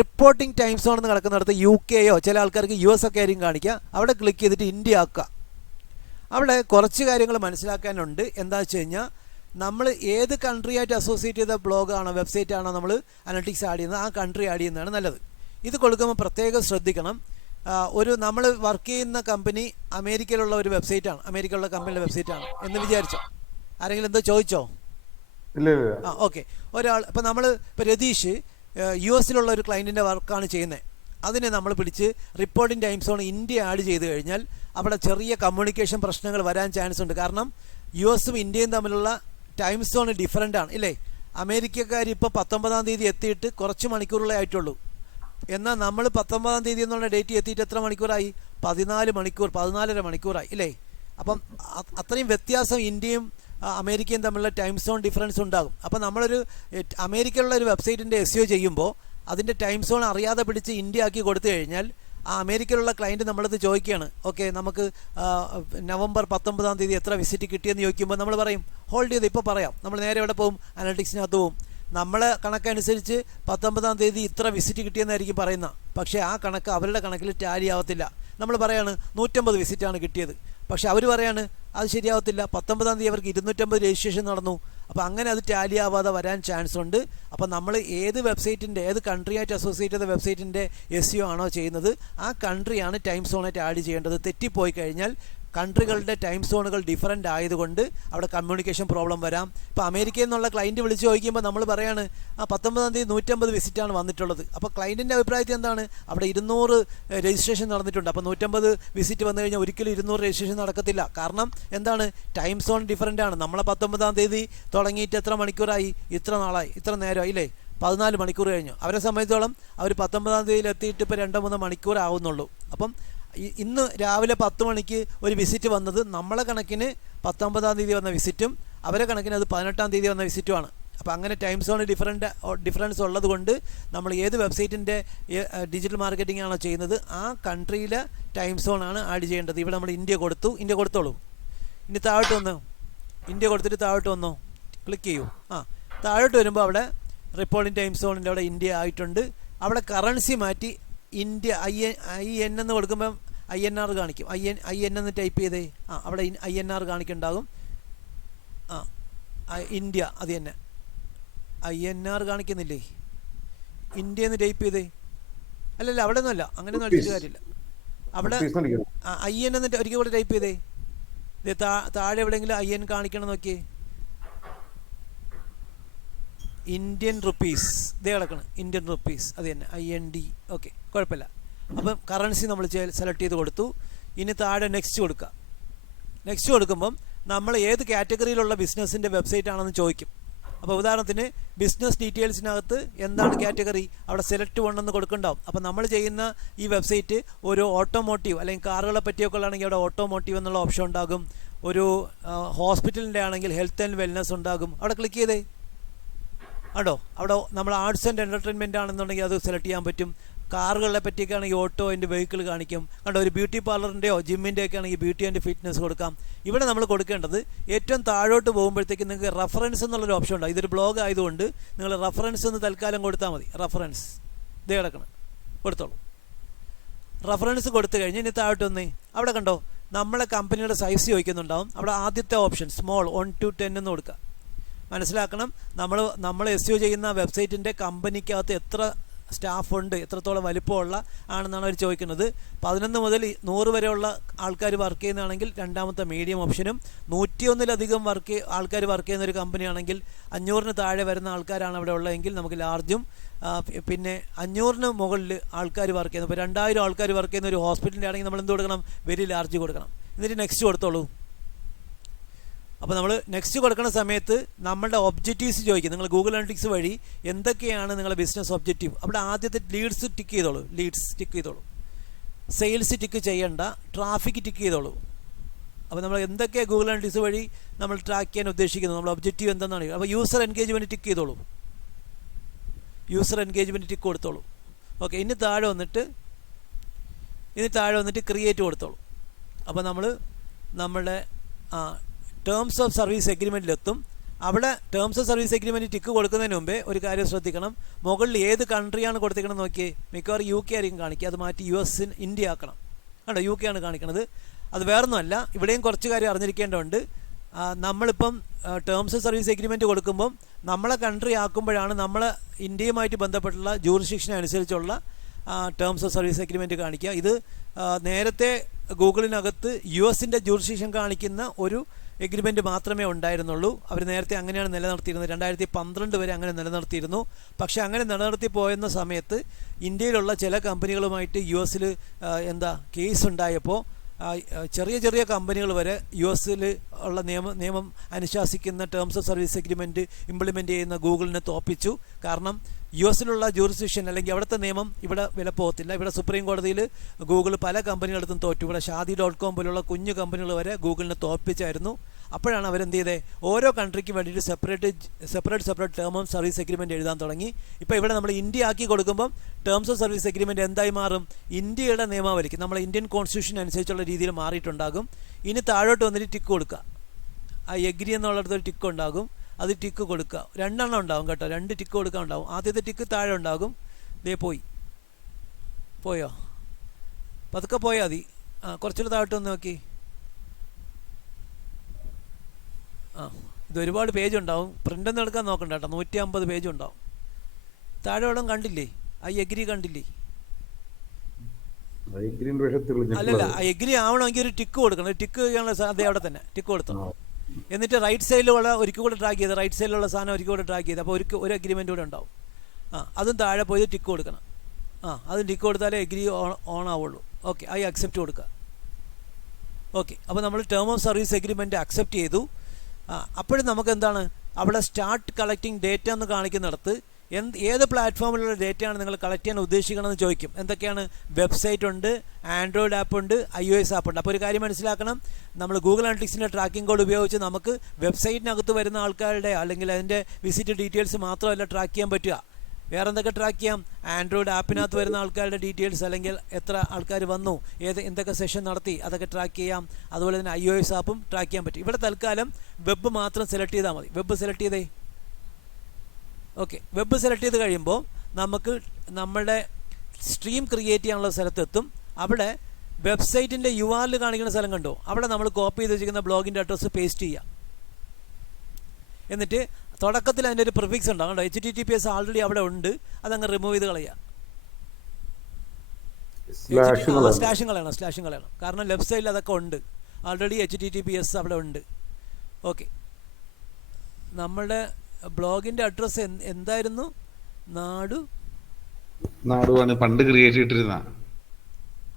റിപ്പോർട്ടിംഗ് ടൈം സോൺ എന്ന് കിടക്കുന്നിടത്ത് UK ചില ആൾക്കാർക്ക് US ഒക്കെ ആയിരിക്കും കാണിക്കുക. അവിടെ ക്ലിക്ക് ചെയ്തിട്ട് ഇന്ത്യ ആക്കുക. അവിടെ കുറച്ച് കാര്യങ്ങൾ മനസ്സിലാക്കാനുണ്ട്. എന്താ വെച്ച് കഴിഞ്ഞാൽ നമ്മൾ ഏത് കൺട്രിയായിട്ട് അസോസിയേറ്റ് ചെയ്ത ബ്ലോഗാണോ വെബ്സൈറ്റ് ആണോ നമ്മൾ അനലിറ്റിക്സ് ആഡ് ചെയ്യുന്നത്, ആ കൺട്രി ആഡ് ചെയ്യുന്നതാണ് നല്ലത്. ഇത് കൊടുക്കുമ്പോൾ പ്രത്യേകം ശ്രദ്ധിക്കണം. നമ്മൾ വർക്ക് ചെയ്യുന്ന കമ്പനി അമേരിക്കയിലുള്ള ഒരു വെബ്സൈറ്റാണ്, അമേരിക്കയിലുള്ള കമ്പനിയുടെ വെബ്സൈറ്റാണ് എന്ന് വിചാരിച്ചോ? ആരെങ്കിലും എന്തോ ചോദിച്ചോ? ഓക്കെ. ഒരാൾ ഇപ്പോൾ രതീഷ് US ഒരു ക്ലയൻറ്റിൻ്റെ വർക്കാണ് ചെയ്യുന്നത്. അതിനെ നമ്മൾ പിടിച്ച് reporting time zone India add ചെയ്ത് കഴിഞ്ഞാൽ അവിടെ ചെറിയ കമ്മ്യൂണിക്കേഷൻ പ്രശ്നങ്ങൾ വരാൻ ചാൻസ് ഉണ്ട്. കാരണം US ഇന്ത്യയും തമ്മിലുള്ള ടൈം സോൺ ഡിഫറൻ്റ് ആണ്, ഇല്ലേ? അമേരിക്കക്കാർ ഇപ്പോൾ 19-ാം തീയതി എത്തിയിട്ട് കുറച്ച് മണിക്കൂറുകളേ ആയിട്ടുള്ളൂ. എന്നാൽ നമ്മൾ 19-ാം തീയതി എന്നുള്ള ഡേറ്റ് എത്തിയിട്ട് എത്ര മണിക്കൂറായി? 14.5 മണിക്കൂറായി, ഇല്ലേ? അപ്പം അത്രയും വ്യത്യാസം ഇന്ത്യയും അമേരിക്കയും തമ്മിലുള്ള ടൈം സോൺ ഡിഫറൻസ് ഉണ്ടാകും. അപ്പം നമ്മളൊരു അമേരിക്കയിലുള്ള ഒരു വെബ്സൈറ്റിൻ്റെ SEO ചെയ്യുമ്പോൾ അതിൻ്റെ ടൈം സോൺ അറിയാതെ പിടിച്ച് ഇന്ത്യ ആക്കി കൊടുത്തു കഴിഞ്ഞാൽ ആ അമേരിക്കയിലുള്ള ക്ലയൻറ്റ് നമ്മളത് ചോദിക്കുകയാണ്, ഓക്കെ നമുക്ക് നവംബർ 19-ാം തീയതി എത്ര വിസിറ്റ് കിട്ടിയെന്ന് ചോദിക്കുമ്പോൾ നമ്മൾ പറയും ഹോൾഡ് ചെയ്ത് ഇപ്പോൾ പറയാം. നമ്മൾ നേരെ എവിടെ പോകും? അനലിറ്റിക്സിനകത്ത് പോകും. നമ്മളെ കണക്കനുസരിച്ച് 19-ാം തീയതി ഇത്ര വിസിറ്റ് കിട്ടിയെന്നായിരിക്കും പറയുന്നത്. പക്ഷേ ആ കണക്ക് അവരുടെ കണക്കിൽ ടാലി ആവത്തില്ല. നമ്മൾ പറയാണ് 150 വിസിറ്റാണ് കിട്ടിയത്, പക്ഷെ അവർ പറയാണ് അത് ശരിയാവത്തില്ല. 19-ാം തീയതി അവർക്ക് 250 രജിസ്ട്രേഷൻ നടന്നു. അപ്പോൾ അങ്ങനെ അത് ടാലി ആവാതെ വരാൻ ചാൻസ് ഉണ്ട്. അപ്പോൾ നമ്മൾ ഏത് വെബ്സൈറ്റിൻ്റെ, ഏത് കൺട്രിയായിട്ട് അസോസിയേറ്റ് ചെയ്ത വെബ്സൈറ്റിൻ്റെ SEO ആണോ ചെയ്യുന്നത്, ആ കൺട്രിയാണ് ടൈം സോണായിട്ട് ആഡ് ചെയ്യേണ്ടത്. തെറ്റിപ്പോയി കഴിഞ്ഞാൽ കൺട്രികളുടെ ടൈം സോണുകൾ ഡിഫറൻ്റ് ആയതുകൊണ്ട് അവിടെ കമ്മ്യൂണിക്കേഷൻ പ്രോബ്ലം വരാം. ഇപ്പോൾ അമേരിക്കയിൽ നിന്നുള്ള ക്ലയൻറ്റ് വിളിച്ച് ചോദിക്കുമ്പോൾ നമ്മൾ പറയാണ് 19-ാം തീയതി 150 വിസിറ്റാണ് വന്നിട്ടുള്ളത്. അപ്പോൾ ക്ലയൻറ്റിൻ്റെ അഭിപ്രായത്തിൽ എന്താണ്, അവിടെ 200 രജിസ്ട്രേഷൻ നടന്നിട്ടുണ്ട്. അപ്പോൾ 150 വിസിറ്റ് വന്നു കഴിഞ്ഞാൽ ഒരിക്കലും 200 രജിസ്ട്രേഷൻ നടക്കത്തില്ല. കാരണം എന്താണ്, ടൈം സോൺ ഡിഫറൻ്റ് ആണ്. നമ്മളെ 19-ാം തീയതി തുടങ്ങിയിട്ട് എത്ര മണിക്കൂറായി, ഇത്ര നാളായി, ഇത്ര നേരമായി ഇല്ലേ, 14 മണിക്കൂർ കഴിഞ്ഞു. അവരെ സംബന്ധിച്ചോളം അവർ 19-ാം തീയതിയിൽ എത്തിയിട്ട് ഇപ്പോൾ 2-3 മണിക്കൂർ ആവുന്നുള്ളൂ. അപ്പം ഇന്ന് രാവിലെ 10 മണിക്ക് ഒരു വിസിറ്റ് വന്നത് നമ്മളെ കണക്കിന് 19-ാം തീയതി വന്ന വിസിറ്റും അവരെ കണക്കിന് അത് 18-ാം തീയതി വന്ന വിസിറ്റുമാണ്. അപ്പോൾ അങ്ങനെ ടൈം സോൺ ഡിഫറൻസ് ഉള്ളത് കൊണ്ട് നമ്മൾ ഏത് വെബ്സൈറ്റിൻ്റെ ഡിജിറ്റൽ മാർക്കറ്റിംഗ് ആണോ ചെയ്യുന്നത് ആ കൺട്രിയിലെ ടൈം സോണാണ് ആഡ് ചെയ്യേണ്ടത്. ഇവിടെ നമ്മൾ ഇന്ത്യ കൊടുത്തോളൂ. ഇനി താഴോട്ട് വന്നോ, ഇന്ത്യ കൊടുത്തിട്ട് താഴോട്ട് വന്നോ, ക്ലിക്ക് ചെയ്യൂ. താഴോട്ട് വരുമ്പോൾ അവിടെ റിപ്പോർട്ടിംഗ് ടൈം സോണിൻ്റെ അവിടെ ഇന്ത്യ ആയിട്ടുണ്ട്. അവിടെ കറൻസി മാറ്റി ഇന്ത്യ IN എന്ന് കൊടുക്കുമ്പം INR കാണിക്കും. IN എന്ന് ടൈപ്പ് ചെയ്തേ, അവിടെ INR കാണിക്കുന്നുണ്ടാകും. ഇന്ത്യ അത് തന്നെ INR കാണിക്കുന്നില്ലേ, ഇന്ത്യ എന്ന് ടൈപ്പ് ചെയ്തേ. അല്ലല്ല, അവിടെ ഒന്നുമല്ല, അങ്ങനെ ഒന്നും അടിച്ചിട്ട് കാര്യമില്ല. അവിടെ IN എന്നിട്ട് ഒരിക്കൽ കൂടെ ടൈപ്പ് ചെയ്തേ. താഴെ എവിടെയെങ്കിലും IN കാണിക്കണം നോക്കിയേ. ഇന്ത്യൻ റുപ്പീസ് ഇതേ കിടക്കണം, ഇന്ത്യൻ റുപ്പീസ് അത് തന്നെ IND. ഓക്കെ, കുഴപ്പമില്ല. അപ്പം കറൻസി നമ്മൾ സെലക്ട് ചെയ്ത് കൊടുത്തു. ഇനി താഴെ നെക്സ്റ്റ് കൊടുക്കുക. നെക്സ്റ്റ് കൊടുക്കുമ്പം നമ്മൾ ഏത് കാറ്റഗറിയിലുള്ള ബിസിനസ്സിൻ്റെ വെബ്സൈറ്റ് ആണെന്ന് ചോദിക്കും. അപ്പോൾ ഉദാഹരണത്തിന് ബിസിനസ് ഡീറ്റെയിൽസിനകത്ത് എന്താണ് കാറ്റഗറി, അവിടെ സെലക്ട് 1 എന്ന് കൊടുക്കുന്നുണ്ടാവും. അപ്പോൾ നമ്മൾ ചെയ്യുന്ന ഈ വെബ്സൈറ്റ് ഒരു ഓട്ടോമോട്ടീവ് അല്ലെങ്കിൽ കാറുകളെ പറ്റിയൊക്കെ ഉള്ളതാണെങ്കിൽ അവിടെ ഓട്ടോമോട്ടീവ് എന്നുള്ള ഓപ്ഷൻ ഉണ്ടാകും. ഒരു ഹോസ്പിറ്റലിൻ്റെ ആണെങ്കിൽ ഹെൽത്ത് ആൻഡ് വെൽനസ് ഉണ്ടാകും. അവിടെ ക്ലിക്ക് ചെയ്തേ. ആണോ, അവിടെ നമ്മൾ ആർട്സ് ആൻഡ് എൻ്റർടൈൻമെൻറ്റ് ആണെന്നുണ്ടെങ്കിൽ അത് സെലക്ട് ചെയ്യാൻ പറ്റും. കാറുകളെ പറ്റിയൊക്കെ ആണെങ്കിൽ ഓട്ടോ ആൻഡ് വെഹിക്കിൾ കാണിക്കും. കണ്ടോ, ഒരു ബ്യൂട്ടി പാർലറിൻ്റെയോ ജിമ്മിൻ്റെ ഒക്കെ ആണെങ്കിൽ ബ്യൂട്ടി ആൻഡ് ഫിറ്റ്നസ് കൊടുക്കാം. ഇവിടെ നമ്മൾ കൊടുക്കേണ്ടത് ഏറ്റവും താഴോട്ട് പോകുമ്പോഴത്തേക്ക് നിങ്ങൾക്ക് റെഫറൻസ് എന്നുള്ളൊരു ഓപ്ഷൻ ഉണ്ടാകും. ഇതൊരു ബ്ലോഗ് ആയതുകൊണ്ട് നിങ്ങൾ റെഫറൻസ് എന്ന് തൽക്കാലം കൊടുത്താൽ മതി. റെഫറൻസ് ഇതേ കിടക്കണം, കൊടുത്തോളൂ. റെഫറൻസ് കൊടുത്തു കഴിഞ്ഞ് ഇനി താഴോട്ട് വന്നേ. അവിടെ കണ്ടോ നമ്മളെ കമ്പനിയുടെ സൈസ് ചോദിക്കുന്നുണ്ടാവും. അവിടെ ആദ്യത്തെ ഓപ്ഷൻ സ്മോൾ 1 to 10 എന്ന് കൊടുക്കുക. മനസ്സിലാക്കണം, നമ്മൾ SEO ചെയ്യുന്ന വെബ്സൈറ്റിൻ്റെ കമ്പനിക്കകത്ത് എത്ര സ്റ്റാഫുണ്ട്, എത്രത്തോളം വലിപ്പമുള്ള ആണെന്നാണ് അവർ ചോദിക്കുന്നത്. 11 മുതൽ 100 വരെയുള്ള ആൾക്കാർ വർക്ക് ചെയ്യുന്നതാണെങ്കിൽ രണ്ടാമത്തെ മീഡിയം ഓപ്ഷനും, 101-ലധികം ആൾക്കാർ വർക്ക് ചെയ്യുന്ന ഒരു കമ്പനിയാണെങ്കിൽ 500-ന് താഴെ വരുന്ന ആൾക്കാരാണ് അവിടെ ഉള്ളതെങ്കിൽ നമുക്ക് ലാർജും, പിന്നെ 500-ന് മുകളിൽ ആൾക്കാർ വർക്ക് ചെയ്യുന്നത്, ഇപ്പോൾ 2000 ആൾക്കാർ വർക്ക് ചെയ്യുന്ന ഒരു ഹോസ്പിറ്റലിൻ്റെ ആണെങ്കിൽ നമ്മൾ എന്ത് കൊടുക്കണം, വെരി ലാർജ് കൊടുക്കണം. എന്നിട്ട് നെക്സ്റ്റ് കൊടുത്തോളൂ. അപ്പോൾ നമ്മൾ നെക്സ്റ്റ് കൊടുക്കുന്ന സമയത്ത് നമ്മളുടെ ഒബ്ജക്റ്റീവ്സ് ചോദിക്കും. നിങ്ങൾ ഗൂഗിൾ അനലിറ്റിക്സ് വഴി എന്തൊക്കെയാണ് നിങ്ങളുടെ ബിസിനസ് ഒബ്ജക്റ്റീവ്, അവിടെ ആദ്യത്തെ ലീഡ്സ് ടിക്ക് ചെയ്തോളൂ. സെയിൽസ് ടിക്ക് ചെയ്യേണ്ട, ട്രാഫിക് ടിക്ക് ചെയ്തോളൂ. അപ്പോൾ നമ്മൾ എന്തൊക്കെ ഗൂഗിൾ അനലിറ്റിക്സ് വഴി നമ്മൾ ട്രാക്ക് ചെയ്യാൻ ഉദ്ദേശിക്കുന്നത്, നമ്മുടെ ഒബ്ജക്റ്റീവ് എന്താണെന്നാണ്. അപ്പോൾ യൂസർ എൻഗേജ്മെൻറ്റ് ടിക്ക് ചെയ്തോളൂ. യൂസർ എൻഗേജ്മെൻറ്റ് ടിക്ക് കൊടുത്തോളൂ. ഓക്കെ, ഇനി താഴെ വന്നിട്ട് ക്രിയേറ്റ് കൊടുത്തോളൂ. അപ്പോൾ നമ്മൾ നമ്മുടെ ടേംസ് ഓഫ് സർവീസ് എഗ്രിമെൻറ്റിലെത്തും. അവിടെ terms of service agreement tick കൊടുക്കുന്നതിന് മുമ്പേ ഒരു കാര്യം ശ്രദ്ധിക്കണം. മുകളിൽ ഏത് കൺട്രിയാണ് കൊടുത്തിരിക്കണം നോക്കിയേ. മിക്കവാറും UK ആയിരിക്കും കാണിക്കുക. അത് മാറ്റി ഇന്ത്യ ആക്കണം. കണ്ടോ, UK ആണ് കാണിക്കുന്നത്. അത് വേറൊന്നുമല്ല, ഇവിടെയും കുറച്ച് കാര്യം അറിഞ്ഞിരിക്കേണ്ടതുണ്ട്. നമ്മളിപ്പം ടേംസ് ഓഫ് സർവീസ് എഗ്രിമെൻറ്റ് കൊടുക്കുമ്പം നമ്മളെ കൺട്രി ആക്കുമ്പോഴാണ് നമ്മളെ ഇന്ത്യയുമായിട്ട് ബന്ധപ്പെട്ടുള്ള ജൂറിസ്ഡിക്ഷൻ അനുസരിച്ചുള്ള ടേംസ് ഓഫ് സർവീസ് എഗ്രിമെൻറ്റ് കാണിക്കുക. ഇത് നേരത്തെ ഗൂഗിളിനകത്ത് US-ൻ്റെ ജൂറിസ്ഡിക്ഷൻ കാണിക്കുന്ന ഒരു എഗ്രിമെൻറ്റ് മാത്രമേ ഉണ്ടായിരുന്നുള്ളൂ. അവർ നേരത്തെ അങ്ങനെയാണ് നിലനിർത്തിയിരുന്നത്. 2012 വരെ അങ്ങനെ നിലനിർത്തിയിരുന്നു. പക്ഷേ അങ്ങനെ നിലനിർത്തി പോയെന്ന സമയത്ത് ഇന്ത്യയിലുള്ള ചില കമ്പനികളുമായിട്ട് US-ൽ കേസ് ഉണ്ടായപ്പോൾ ചെറിയ കമ്പനികൾ വരെ US-ൽ ഉള്ള നിയമം അനുശാസിക്കുന്ന terms of service agreement implement ചെയ്യുന്ന ഗൂഗിളിനെ തോപ്പിച്ചു. കാരണം US-ലുള്ള ജൂറിസ്ഡിക്ഷൻ അല്ലെങ്കിൽ അവിടുത്തെ നിയമം ഇവിടെ വില പോകത്തില്ല. ഇവിടെ സുപ്രീം കോടതിയിൽ ഗൂഗിൾ പല കമ്പനികളടുത്തും തോറ്റു. ഇവിടെ Shaadi.com പോലുള്ള കുഞ്ഞു കമ്പനികൾ വരെ ഗൂഗിളിനെ തോൽപ്പിച്ചായിരുന്നു. അപ്പോഴാണ് അവരെന്ത് ചെയ്തത്, ഓരോ കൺട്രിക്ക് വേണ്ടിയിട്ട് separate term of service agreement എഴുതാൻ തുടങ്ങി. ഇപ്പോൾ ഇവിടെ നമ്മൾ ഇന്ത്യ ആക്കി കൊടുക്കുമ്പം ടേംസ് ഓഫ് സർവീസ് എഗ്രിമെൻറ്റ് എന്തായി മാറും, ഇന്ത്യയുടെ നിയമാവലിക്ക് നമ്മളെ ഇന്ത്യൻ കോൺസ്റ്റിറ്റ്യൂഷൻ അനുസരിച്ചുള്ള രീതിയിൽ മാറിയിട്ടുണ്ടാകും. ഇനി താഴോട്ട് വന്നിട്ട് ടിക്ക് കൊടുക്കുക. ആ എഗ്രി എന്നുള്ളിടത്തൊരു ടിക്ക് ഉണ്ടാകും. അത് ടിക്ക് കൊടുക്കുക. 2 എണ്ണം ഉണ്ടാവും കേട്ടോ, 2 ടിക്ക് കൊടുക്കാൻ ഉണ്ടാവും. ആദ്യത്തെ ടിക്ക് താഴെ ഉണ്ടാകും. ദേ പോയോ? പതുക്കെ പോയാൽ മതി. കുറച്ചുകൂടെ താഴോട്ട് വന്ന് നോക്കി. ഇത് ഒരുപാട് പേജ് ഉണ്ടാവും. പ്രിൻ്റൊന്നും എടുക്കാൻ നോക്കണ്ട കേട്ടോ, 150 പേജ് ഉണ്ടാവും. താഴെ വെള്ളം കണ്ടില്ലേ? ഐ എഗ്രി കണ്ടില്ലേ? അല്ലല്ല, എഗ്രി ആവണമെങ്കിൽ ഒരു ടിക്ക് കൊടുക്കണം. ടിക്ക് ചെയ്യാനുള്ള അതേ അവിടെ തന്നെ ടിക്ക് കൊടുത്തു. എന്നിട്ട് റൈറ്റ് സൈഡിലുള്ള ഒരിക്കൽ കൂടെ ട്രാക്ക് ചെയ്ത്, റൈറ്റ് സൈഡിലുള്ള സാധനം ഒരിക്കൽ കൂടെ ട്രാക്ക് ചെയ്ത്, അപ്പോൾ ഒരു അഗ്രിമെൻ്റ് കൂടെ ഉണ്ടാവും. അതും താഴെ പോയി ടിക്ക് കൊടുക്കണം. അതും ടിക്ക് കൊടുത്താലേ എഗ്രി ഓൺ ആവുള്ളൂ. ഓക്കെ, ഐ അക്സെപ്റ്റ് കൊടുക്കുക. ഓക്കെ, അപ്പോൾ നമ്മൾ term of service agreement accept ചെയ്തു. അപ്പോഴും നമുക്ക് എന്താണ് അവിടെ സ്റ്റാർട്ട് കളക്ടിങ് ഡേറ്റ എന്ന് കാണിക്കുന്നിടത്ത് ഏത് പ്ലാറ്റ്ഫോമിലുള്ള ഡേറ്റയാണ് നിങ്ങൾ കളക്ട് ചെയ്യാൻ ഉദ്ദേശിക്കണമെന്ന് ചോദിക്കും. എന്തൊക്കെയാണ്? വെബ്സൈറ്റ് ഉണ്ട്, ആൻഡ്രോയിഡ് ആപ്പ് ഉണ്ട്, iOS ആപ്പ് ഉണ്ട്. അപ്പോൾ ഒരു കാര്യം മനസ്സിലാക്കണം, നമ്മൾ ഗൂഗിൾ അനലിറ്റിക്സിൻ്റെ ട്രാക്കിംഗ് കോഡ് ഉപയോഗിച്ച് നമുക്ക് വെബ്സൈറ്റിനകത്ത് വരുന്ന ആൾക്കാരുടെ അല്ലെങ്കിൽ അതിൻ്റെ വിസിറ്റ് ഡീറ്റെയിൽസ് മാത്രമല്ല ട്രാക്ക് ചെയ്യാൻ പറ്റുക. വേറെ എന്തൊക്കെ ട്രാക്ക് ചെയ്യാം? ആൻഡ്രോയിഡ് ആപ്പിനകത്ത് വരുന്ന ആൾക്കാരുടെ ഡീറ്റെയിൽസ്, അല്ലെങ്കിൽ എത്ര ആൾക്കാർ വന്നു, എന്തൊക്കെ സെഷൻ നടത്തി, അതൊക്കെ ട്രാക്ക് ചെയ്യാം. അതുപോലെ തന്നെ iOS ആപ്പും ട്രാക്ക് ചെയ്യാൻ പറ്റും. ഇവിടെ തൽക്കാലം വെബ് മാത്രം സെലക്ട് ചെയ്താൽ മതി. വെബ് സെലക്ട് ചെയ്തേ. ഓക്കെ, വെബ് സെലക്ട് ചെയ്ത് കഴിയുമ്പോൾ നമുക്ക് നമ്മുടെ സ്ട്രീം ക്രിയേറ്റ് ചെയ്യാനുള്ള സ്ഥലത്തെത്തും. അവിടെ വെബ്സൈറ്റിൻ്റെ URL കാണിക്കുന്ന സ്ഥലം കണ്ടോ? അവിടെ നമ്മൾ കോപ്പി ചെയ്ത് വെച്ചിരിക്കുന്ന ബ്ലോഗിൻ്റെ അഡ്രസ്സ് പേസ്റ്റ് ചെയ്യുക. എന്നിട്ട് തുടക്കത്തിൽ അതിൻ്റെ ഒരു പ്രിഫിക്സ് ഉണ്ടാകും കേട്ടോ. HTTPS ആൾറെഡി അവിടെ ഉണ്ട്, അതങ്ങ് റിമൂവ് ചെയ്ത് കളയുക. സ്ലാഷും കളയണം. കാരണം ലെഫ്റ്റ് സൈഡിൽ അതൊക്കെ ഉണ്ട്, ആൾറെഡി HTTPS അവിടെ ഉണ്ട്. ഓക്കെ, നമ്മുടെ ബ്ലോഗിൻ്റെ അഡ്രസ്സ് എന്തായിരുന്നു? നാടുവാണ് പണ്ട് ക്രിയേറ്റ് ചെയ്തിരുന്ന.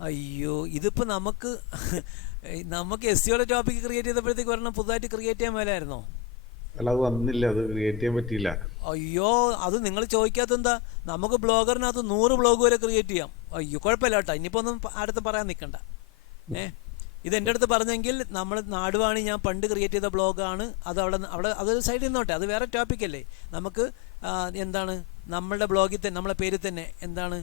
അയ്യോ, ഇതിപ്പോൾ നമുക്ക് SEO ടോപ്പിക് ക്രിയേറ്റ് ചെയ്തപ്പോഴത്തേക്ക് ഒരെണ്ണം പുതുതായിട്ട് ക്രിയേറ്റ് ചെയ്യാൻ മേലായിരുന്നോ? അല്ല, അത് വന്നില്ല, അത് ക്രിയേറ്റ് ചെയ്യാൻ പറ്റിയില്ല. അയ്യോ, അത് നിങ്ങൾ ചോദിക്കാത്തെന്താ? നമുക്ക് ബ്ലോഗറിനകത്ത് 100 ബ്ലോഗ് വരെ ക്രിയേറ്റ് ചെയ്യാം. അയ്യോ, കുഴപ്പമില്ല കേട്ടോ, ഇനിയിപ്പോൾ ഒന്നും അടുത്ത് പറയാൻ നിൽക്കണ്ട. ഇത് എൻ്റെ അടുത്ത് പറഞ്ഞെങ്കിൽ നമ്മൾ നാടുവാണി ഞാൻ പണ്ട് ക്രിയേറ്റ് ചെയ്ത ബ്ലോഗാണ്. അത് അവിടെ അതൊരു സൈഡിൽ നിന്നോട്ടെ, അത് വേറെ ടോപ്പിക്കല്ലേ. നമുക്ക് എന്താണ് നമ്മളുടെ ബ്ലോഗിൽ തന്നെ നമ്മളെ പേരിൽ തന്നെ എന്താണ്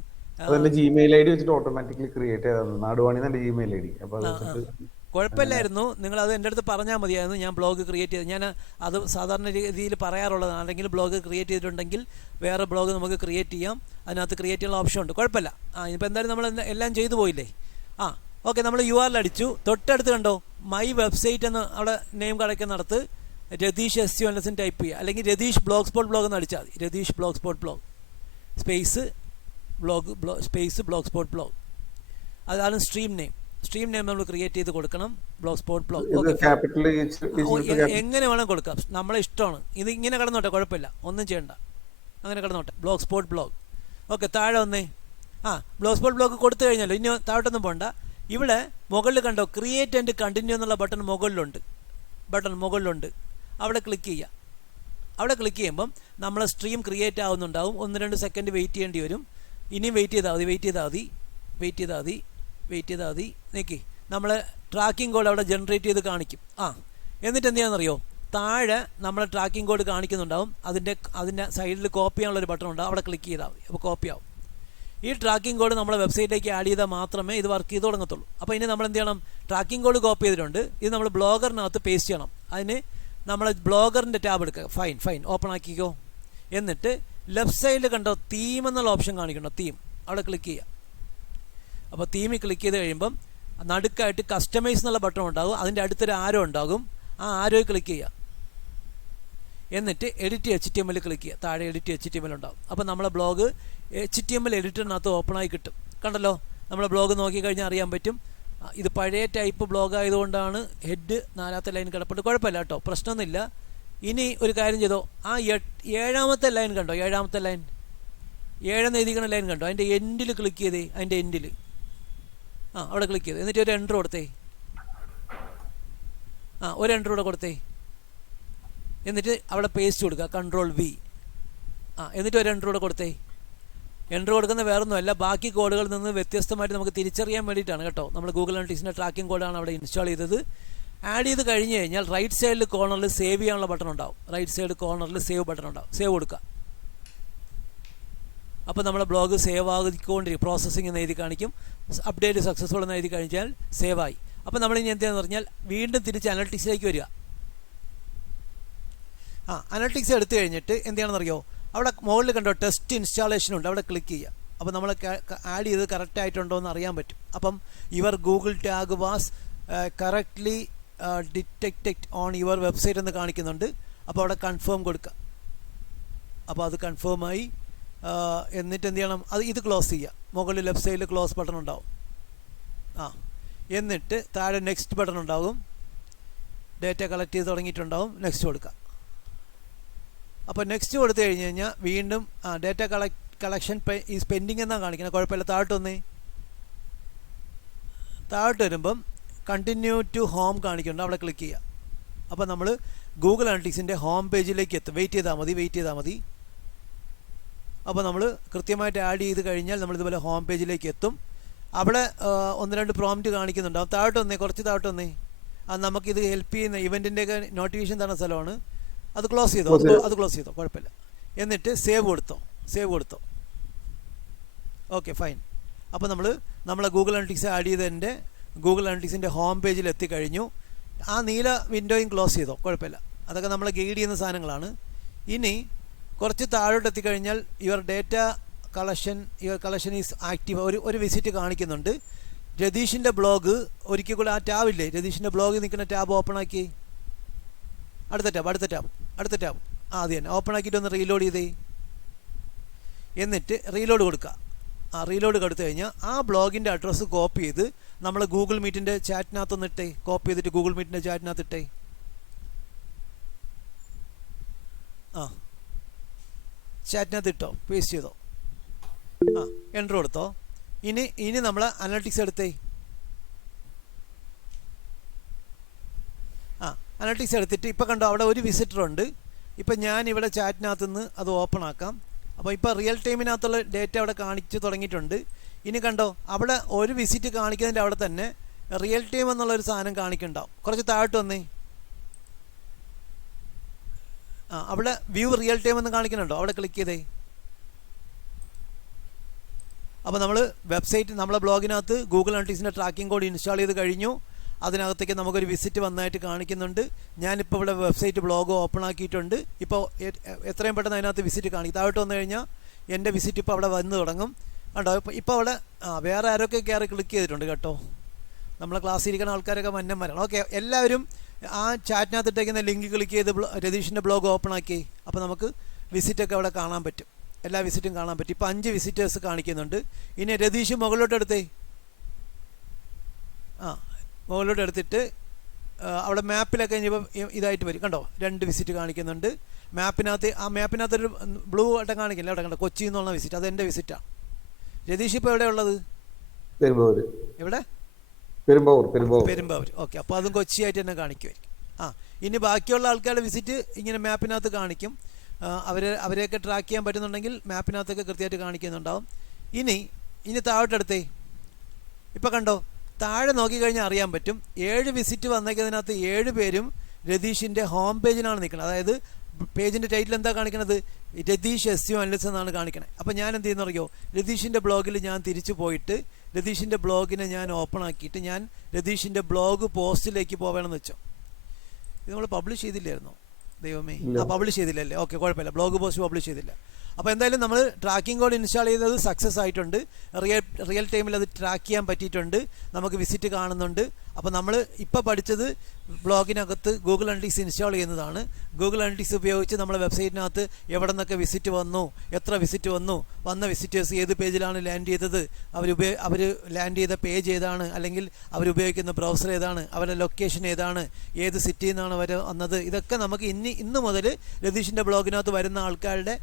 ജിമെയിൽ ഐഡി വെച്ചിട്ട് ഓട്ടോമാറ്റിക്കലി ക്രിയേറ്റ് ചെയ്തതാണ്. നാടുവാണി എന്നെ ജിമെയിൽ ഐഡി. അപ്പോൾ കുഴപ്പമില്ലായിരുന്നു, നിങ്ങൾ അത് എൻ്റെ അടുത്ത് പറഞ്ഞാൽ മതിയായിരുന്നു. ഞാൻ ബ്ലോഗ് ക്രിയേറ്റ് ചെയ്ത്, ഞാൻ അത് സാധാരണ രീതിയിൽ പറയാറുള്ളതാണ്. അല്ലെങ്കിൽ ബ്ലോഗ് ക്രിയേറ്റ് ചെയ്തിട്ടുണ്ടെങ്കിൽ വേറെ ബ്ലോഗ് നമുക്ക് ക്രിയേറ്റ് ചെയ്യാം, അതിനകത്ത് ക്രിയേറ്റ് ചെയ്യാനുള്ള ഓപ്ഷൻ ഉണ്ട്. കുഴപ്പമില്ല. ഇനിയിപ്പോൾ എന്തായാലും നമ്മൾ എല്ലാം ചെയ്തു പോയില്ലേ? ഓക്കെ, നമ്മൾ URL അടിച്ചു. തൊട്ടടുത്ത് കണ്ടോ മൈ വെബ്സൈറ്റ് എന്ന് അവിടെ നെയിം കിടക്കുന്നിടത്ത് രതീഷ് SEO അനലിസ്റ്റ് ടൈപ്പ് ചെയ്യുക, അല്ലെങ്കിൽ രതീഷ് ബ്ലോഗ് സ്പോട്ട് ബ്ലോഗ് എന്ന് അടിച്ചാൽ മതി. Ratheesh blog spot blog space blog spot blog, അതാണ് സ്ട്രീം നെയിം. സ്ട്രീം നെയിം നമ്മൾ ക്രിയേറ്റ് ചെയ്ത് കൊടുക്കണം. Blog spot blog. എങ്ങനെ വേണം കൊടുക്കാം, നമ്മളെ ഇഷ്ടമാണ്. ഇത് ഇങ്ങനെ കിടന്നോട്ടെ, കുഴപ്പമില്ല, ഒന്നും ചെയ്യണ്ട, അങ്ങനെ കിടന്നോട്ടെ. Blog spot blog. ഓക്കെ, താഴെ വന്നേ. ബ്ലോഗ് സ്പോട്ട് ബ്ലോഗ് കൊടുത്തു കഴിഞ്ഞല്ലോ, ഇനി താഴോട്ടൊന്നും പോകണ്ട. ഇവിടെ മുകളിൽ കണ്ടോ ക്രിയേറ്റ് ആൻഡ് കണ്ടിന്യൂ എന്നുള്ള ബട്ടൺ മുകളിലുണ്ട്. അവിടെ ക്ലിക്ക് ചെയ്യുക. അവിടെ ക്ലിക്ക് ചെയ്യുമ്പം നമ്മളെ സ്ട്രീം ക്രിയേറ്റ് ആവുന്നുണ്ടാവും. 1-2 സെക്കൻഡ് വെയിറ്റ് ചെയ്യേണ്ടി വരും. ഇനിയും വെയിറ്റ് ചെയ്താൽ മതി. നോക്കി, നമ്മളെ ട്രാക്കിംഗ് കോഡ് അവിടെ ജനറേറ്റ് ചെയ്ത് കാണിക്കും. എന്നിട്ട് എന്ത് ചെയ്യാണെന്നറിയോ? താഴെ നമ്മളെ ട്രാക്കിംഗ് കോഡ് കാണിക്കുന്നുണ്ടാവും. അതിൻ്റെ സൈഡിൽ കോപ്പി ചെയ്യാനുള്ളൊരു ബട്ടൺ ഉണ്ടാവും, അവിടെ ക്ലിക്ക് ചെയ്താൽ മതി. അപ്പോൾ കോപ്പി ആവും. ഈ ട്രാക്കിംഗ് കോഡ് നമ്മളെ വെബ്സൈറ്റിലേക്ക് ആഡ് ചെയ്താൽ മാത്രമേ ഇത് വർക്ക് ചെയ്ത് തുടങ്ങത്തുള്ളൂ. അപ്പോൾ ഇനി നമ്മൾ എന്ത് ചെയ്യണം? ട്രാക്കിംഗ് കോഡ് കോപ്പി ചെയ്തിട്ടുണ്ട്, ഇത് നമ്മൾ ബ്ലോഗറിനകത്ത് പേസ്റ്റ് ചെയ്യണം. അതിന് നമ്മൾ ബ്ലോഗറിൻ്റെ ടാബ് എടുക്കുക. ഫൈൻ ഓപ്പൺ ആക്കിക്കോ. എന്നിട്ട് ലെഫ്റ്റ് സൈഡിൽ കണ്ടോ തീം എന്നുള്ള ഓപ്ഷൻ കാണിക്കണോ? തീം, അവിടെ ക്ലിക്ക് ചെയ്യുക. അപ്പോൾ തീമിൽ ക്ലിക്ക് ചെയ്ത് കഴിയുമ്പം നടുക്കായിട്ട് കസ്റ്റമൈസ് എന്നുള്ള ബട്ടൺ ഉണ്ടാകും. അതിൻ്റെ അടുത്തൊരു ആരോ ഉണ്ടാകും. ആ ആരോയിൽ ക്ലിക്ക് ചെയ്യുക. എന്നിട്ട് എഡിറ്റ് HTML ക്ലിക്ക് ചെയ്യുക. താഴെ എഡിറ്റ് HTML ഉണ്ടാകും. അപ്പോൾ നമ്മളെ ബ്ലോഗ് HTML എഡിറ്ററിനകത്ത് ഓപ്പണായി കിട്ടും. കണ്ടല്ലോ, നമ്മളെ ബ്ലോഗ് നോക്കിക്കഴിഞ്ഞാൽ അറിയാൻ പറ്റും. ഇത് പഴയ ടൈപ്പ് ബ്ലോഗ് ആയതുകൊണ്ടാണ് ഹെഡ് 4ാമത്തെ ലൈൻ കിടപ്പുണ്ട്. കുഴപ്പമില്ല കേട്ടോ, പ്രശ്നമൊന്നുമില്ല. ഇനി ഒരു കാര്യം ചെയ്തോ, 7ാമത്തെ ലൈൻ കണ്ടോ? 7ാമത്തെ ലൈൻ, 7 എഴുതിക്കുന്ന ലൈൻ കണ്ടോ? അതിൻ്റെ എൻഡിൽ ക്ലിക്ക് ചെയ്തേ. അതിൻ്റെ എൻഡിൽ അവിടെ ക്ലിക്ക് ചെയ്ത് എന്നിട്ട് ഒരു എൻ്റർ കൊടുത്തേ. ഒരു എൻ്റർ കൂടെ കൊടുത്തേ. എന്നിട്ട് അവിടെ പേസ്റ്റ് കൊടുക്കുക, Ctrl+V. എന്നിട്ട് ഒരു എൻ്റർ കൂടെ കൊടുത്തേ. എൻ്റർ കൊടുക്കുന്ന വേറൊന്നുമല്ല, ബാക്കി കോഡുകളിൽ നിന്ന് വ്യത്യസ്തമായിട്ട് നമുക്ക് തിരിച്ചറിയാൻ വേണ്ടിയിട്ടാണ് കേട്ടോ. നമ്മൾ ഗൂഗിൾ അനലിറ്റിക്സിൻ്റെ ട്രാക്കിംഗ് കോഡാണ് അവിടെ ഇൻസ്റ്റാൾ ചെയ്തത്. ആഡ് ചെയ്ത് കഴിഞ്ഞ് കഴിഞ്ഞാൽ റൈറ്റ് സൈഡിൽ കോർണറിൽ സേവ് ചെയ്യാനുള്ള ബട്ടൺ ഉണ്ടാവും. സേവ് ബട്ടൺ ഉണ്ടാവും. സേവ് കൊടുക്കുക. അപ്പോൾ നമ്മുടെ ബ്ലോഗ് സേവ് ആകിക്കൊണ്ടിരിക്കും. പ്രോസസ്സിംഗ് എന്ന് എഴുതി കാണിക്കും. അപ്ഡേറ്റ് സക്സസ്ഫുൾ എന്ന് എഴുതി കഴിഞ്ഞാൽ സേവായി. അപ്പോൾ നമ്മളിനി എന്താണെന്ന് പറഞ്ഞാൽ വീണ്ടും തിരിച്ച് അനലിറ്റിക്സിലേക്ക് വരിക. അനലിറ്റിക്സ് എടുത്തു കഴിഞ്ഞിട്ട് എന്ത് ചെയ്യണമെന്നറിയോ, അവിടെ മുകളിൽ കണ്ടോ ടെസ്റ്റ് ഇൻസ്റ്റാളേഷൻ ഉണ്ട്, അവിടെ ക്ലിക്ക് ചെയ്യുക. അപ്പോൾ നമ്മൾ ആഡ് ചെയ്ത് കറക്റ്റ് ആയിട്ടുണ്ടോ എന്ന് അറിയാൻ പറ്റും. അപ്പം your Google tag was correctly detected on your website എന്ന് കാണിക്കുന്നുണ്ട്. അപ്പോൾ അവിടെ കൺഫേം കൊടുക്കുക. അപ്പോൾ അത് കൺഫേമായി. എന്നിട്ട് എന്ത് ചെയ്യണം, ഇത് ക്ലോസ് ചെയ്യുക. മുകളിൽ ലെഫ്റ്റ് സൈഡിൽ ക്ലോസ് ബട്ടൺ ഉണ്ടാവും. എന്നിട്ട് താഴെ നെക്സ്റ്റ് ബട്ടൺ ഉണ്ടാകും. ഡേറ്റ കളക്ട് ചെയ്ത് തുടങ്ങിയിട്ടുണ്ടാവും. നെക്സ്റ്റ് കൊടുക്കുക. അപ്പോൾ നെക്സ്റ്റ് കൊടുത്തു കഴിഞ്ഞ് കഴിഞ്ഞാൽ വീണ്ടും ഡേറ്റ കളക്ഷൻ ഈസ് പെൻഡിങ് എന്നാണ് കാണിക്കുന്നത്. കുഴപ്പമില്ല. താഴോട്ട് വരുമ്പം കണ്ടിന്യൂ ടു ഹോം കാണിക്കുന്നുണ്ട്, അവിടെ ക്ലിക്ക് ചെയ്യുക. അപ്പോൾ നമ്മൾ ഗൂഗിൾ അനലിറ്റിക്സിൻ്റെ ഹോം പേജിലേക്ക് എത്തും. വെയിറ്റ് ചെയ്താൽ മതി. അപ്പോൾ നമ്മൾ കൃത്യമായിട്ട് ആഡ് ചെയ്ത് കഴിഞ്ഞാൽ നമ്മളിതുപോലെ ഹോം പേജിലേക്ക് എത്തും. അവിടെ 1-2 പ്രോംപ്റ്റ് കാണിക്കുന്നുണ്ടാവും. കുറച്ച് താഴോട്ട് വന്നേ. അത് നമുക്കിത് ഹെൽപ്പ് ചെയ്യുന്ന ഇവൻറ്റിൻ്റെയൊക്കെ നോട്ടിഫിക്കേഷൻ തരുന്ന സ്ഥലമാണ്. അത് ക്ലോസ് ചെയ്തോ, കുഴപ്പമില്ല. എന്നിട്ട് സേവ് കൊടുത്തോ. Okay, fine. അപ്പോൾ നമ്മളെ ഗൂഗിൾ അനലിറ്റിക്സ് ആഡ് ചെയ്തതിൻ്റെ ഗൂഗിൾ അനലിറ്റിക്സിൻ്റെ ഹോം പേജിൽ എത്തിക്കഴിഞ്ഞു. ആ നീല വിൻഡോയും ക്ലോസ് ചെയ്തോ, കുഴപ്പമില്ല. അതൊക്കെ നമ്മളെ ഗൈഡ് ചെയ്യുന്ന സാധനങ്ങളാണ്. ഇനി കുറച്ച് താഴോട്ട് എത്തിക്കഴിഞ്ഞാൽ യുവർ കളക്ഷൻ ഈസ് ആക്റ്റീവ്. ഒരു വിസിറ്റ് കാണിക്കുന്നുണ്ട്. രതീഷിൻ്റെ ബ്ലോഗ് ഒരിക്കൽ കൂടെ ആ ടാബില്ലേ, രതീഷിൻ്റെ ബ്ലോഗിൽ നിൽക്കുന്ന ടാബ് ഓപ്പൺ ആക്കി. അടുത്ത ടാബ് അത് തന്നെ ഓപ്പൺ ആക്കിയിട്ട് ഒന്ന് റീലോഡ് ചെയ്തേ. എന്നിട്ട് റീലോഡ് കൊടുക്കുക. റീലോഡ് കൊടുത്തു കഴിഞ്ഞാൽ ആ ബ്ലോഗിൻ്റെ അഡ്രസ്സ് കോപ്പി ചെയ്ത് നമ്മൾ ഗൂഗിൾ മീറ്റിൻ്റെ ചാറ്റിനകത്തൊന്ന് ഇട്ടേ. കോപ്പി ചെയ്തിട്ട് ഗൂഗിൾ മീറ്റിൻ്റെ ചാറ്റിനകത്ത് ഇട്ടേ. ചാറ്റിനകത്ത് ഇട്ടോ, പേസ്റ്റ് ചെയ്തോ. എൻ്റർ കൊടുത്തോ. ഇനി നമ്മൾ അനലിറ്റിക്സ് എടുത്തേ. അനലിറ്റിക്സ് എടുത്തിട്ട് ഇപ്പോൾ കണ്ടോ അവിടെ ഒരു വിസിറ്റർ ഉണ്ട്. ഇപ്പം ഞാൻ ഇവിടെ ചാറ്റിനകത്ത് നിന്ന് അത് ഓപ്പൺ ആക്കാം. അപ്പോൾ ഇപ്പോൾ റിയൽ ടൈമിനകത്തുള്ള ഡേറ്റ അവിടെ കാണിച്ച് തുടങ്ങിയിട്ടുണ്ട്. ഇനി കണ്ടോ അവിടെ ഒരു വിസിറ്റ് കാണിക്കുന്നതിൻ്റെ അവിടെ തന്നെ റിയൽ ടൈം എന്നുള്ളൊരു സാധനം കാണിക്കുന്നുണ്ടാവും. കുറച്ച് താഴോട്ട് വന്നേ. അവിടെ വ്യൂ റിയൽ ടൈം എന്ന് കാണിക്കുന്നുണ്ടോ, അവിടെ ക്ലിക്ക് ചെയ്തേ. അപ്പോൾ നമ്മൾ വെബ്സൈറ്റ് നമ്മളെ ബ്ലോഗിനകത്ത് ഗൂഗിൾ അനലിറ്റിക്സിൻ്റെ ട്രാക്കിംഗ് കോഡ് ഇൻസ്റ്റാൾ ചെയ്ത് കഴിഞ്ഞു. അതിനകത്തേക്ക് നമുക്കൊരു വിസിറ്റ് വന്നതായിട്ട് കാണിക്കുന്നുണ്ട്. ഞാനിപ്പോൾ ഇവിടെ വെബ്സൈറ്റ് ബ്ലോഗ് ഓപ്പൺ ആക്കിയിട്ടുണ്ട്. ഇപ്പോൾ എത്രയും പെട്ടെന്ന് അതിനകത്ത് വിസിറ്റ് കാണിക്കും. താഴോട്ട് വന്നു കഴിഞ്ഞാൽ എൻ്റെ വിസിറ്റ് ഇപ്പോൾ അവിടെ വന്ന് തുടങ്ങും. കണ്ടോ, ഇപ്പോൾ അവിടെ വേറെ ആരൊക്കെ കയറി ക്ലിക്ക് ചെയ്തിട്ടുണ്ട് കേട്ടോ. നമ്മളെ ക്ലാസ്സിൽ ഇരിക്കുന്ന ആൾക്കാരൊക്കെ മന്നന്മാരാണ്. ഓക്കെ, എല്ലാവരും ആ ചാറ്റിനകത്ത് ഇട്ടേക്കുന്ന ലിങ്ക് ക്ലിക്ക് ചെയ്ത് രതീഷിൻ്റെ ബ്ലോഗ് ഓപ്പൺ ആക്കി. അപ്പോൾ നമുക്ക് വിസിറ്റൊക്കെ അവിടെ കാണാൻ പറ്റും. എല്ലാ വിസിറ്റും കാണാൻ പറ്റും. ഇപ്പോൾ 5 വിസിറ്റേഴ്സ് കാണിക്കുന്നുണ്ട്. ഇനി രതീഷ് മുകളിലോട്ട് എടുത്തേ. മുകളിലോട്ട് എടുത്തിട്ട് അവിടെ മാപ്പിലൊക്കെ ഇനിയിപ്പം ഇതായിട്ട് വരും. കണ്ടോ 2 വിസിറ്റ് കാണിക്കുന്നുണ്ട്. മാപ്പിനകത്തൊരു ബ്ലൂ ആയിട്ട് കാണിക്കില്ല. അവിടെ കണ്ടോ കൊച്ചി എന്നുള്ള വിസിറ്റ്, അത് എൻ്റെ വിസിറ്റാണ്. രതീഷ് ഇപ്പോൾ എവിടെ ഉള്ളത്? എവിടെ? പെരുമ്പാവൂർ. ഓക്കെ, അപ്പോൾ അതും കൊച്ചിയായിട്ട് തന്നെ കാണിക്കുമായിരിക്കും. ഇനി ബാക്കിയുള്ള ആൾക്കാരുടെ വിസിറ്റ് ഇങ്ങനെ മാപ്പിനകത്ത് കാണിക്കും. അവരെയൊക്കെ ട്രാക്ക് ചെയ്യാൻ പറ്റുന്നുണ്ടെങ്കിൽ മാപ്പിനകത്തൊക്കെ കൃത്യമായിട്ട് കാണിക്കുന്നുണ്ടാവും. ഇനി താഴോട്ടെടുത്തേ. ഇപ്പോൾ കണ്ടോ താഴെ നോക്കിക്കഴിഞ്ഞാൽ അറിയാൻ പറ്റും 7 വിസിറ്റ് വന്നേക്കുന്നതിനകത്ത് 7 പേരും രതീഷിൻ്റെ ഹോം പേജിലാണ് നിൽക്കുന്നത്. അതായത് പേജിൻ്റെ ടൈറ്റിൽ എന്താ കാണിക്കുന്നത്? രതീഷ് SEO അനലിസ്റ്റ് എന്നാണ് കാണിക്കണത്. അപ്പോൾ ഞാൻ എന്ത് ചെയ്യുന്ന അറിയോ, രതീഷിൻ്റെ ബ്ലോഗിൽ ഞാൻ തിരിച്ചു പോയിട്ട് രതീഷിൻ്റെ ബ്ലോഗിനെ ഞാൻ ഓപ്പൺ ആക്കിയിട്ട് ഞാൻ രതീഷിൻ്റെ ബ്ലോഗ് പോസ്റ്റിലേക്ക് പോകണമെന്ന് വെച്ചോ. ഇത് നമ്മൾ പബ്ലിഷ് ചെയ്തില്ലായിരുന്നോ? ദൈവമേ, പബ്ലിഷ് ചെയ്തില്ലല്ലേ? ഓക്കെ, കുഴപ്പമില്ല. ബ്ലോഗ് പോസ്റ്റ് പബ്ലിഷ് ചെയ്തില്ല. അപ്പോൾ എന്തായാലും നമ്മൾ ട്രാക്കിംഗ് കോഡ് ഇൻസ്റ്റാൾ ചെയ്തത് സക്സസ് ആയിട്ടുണ്ട്. റിയൽ ടൈമിൽ അത് ട്രാക്ക് ചെയ്യാൻ പറ്റിയിട്ടുണ്ട്. നമുക്ക് വിസിറ്റ് കാണുന്നുണ്ട്. അപ്പോൾ നമ്മൾ ഇപ്പോൾ പഠിച്ചത് ബ്ലോഗിനകത്ത് ഗൂഗിൾ അനലിറ്റിക്സ് ഇൻസ്റ്റാൾ ചെയ്യുന്നതാണ്. ഗൂഗിൾ അനലിറ്റിക്സ് ഉപയോഗിച്ച് നമ്മളെ വെബ്സൈറ്റിനകത്ത് എവിടെ നിന്നൊക്കെ വിസിറ്റ് വന്നു, എത്ര വിസിറ്റ് വന്ന വിസിറ്റേഴ്സ് ഏത് പേജിലാണ് ലാൻഡ് ചെയ്തത്, അവർ ലാൻഡ് ചെയ്ത പേജ് ഏതാണ്, അല്ലെങ്കിൽ അവരുപയോഗിക്കുന്ന ബ്രൗസർ ഏതാണ്, അവരുടെ ലൊക്കേഷൻ ഏതാണ്, ഏത് സിറ്റിയിൽ നിന്നാണ് അവർ വന്നത്, ഇതൊക്കെ നമുക്ക് ഇന്ന് മുതൽ രതീഷിൻ്റെ ബ്ലോഗിനകത്ത് വരുന്ന ആൾക്കാരുടെ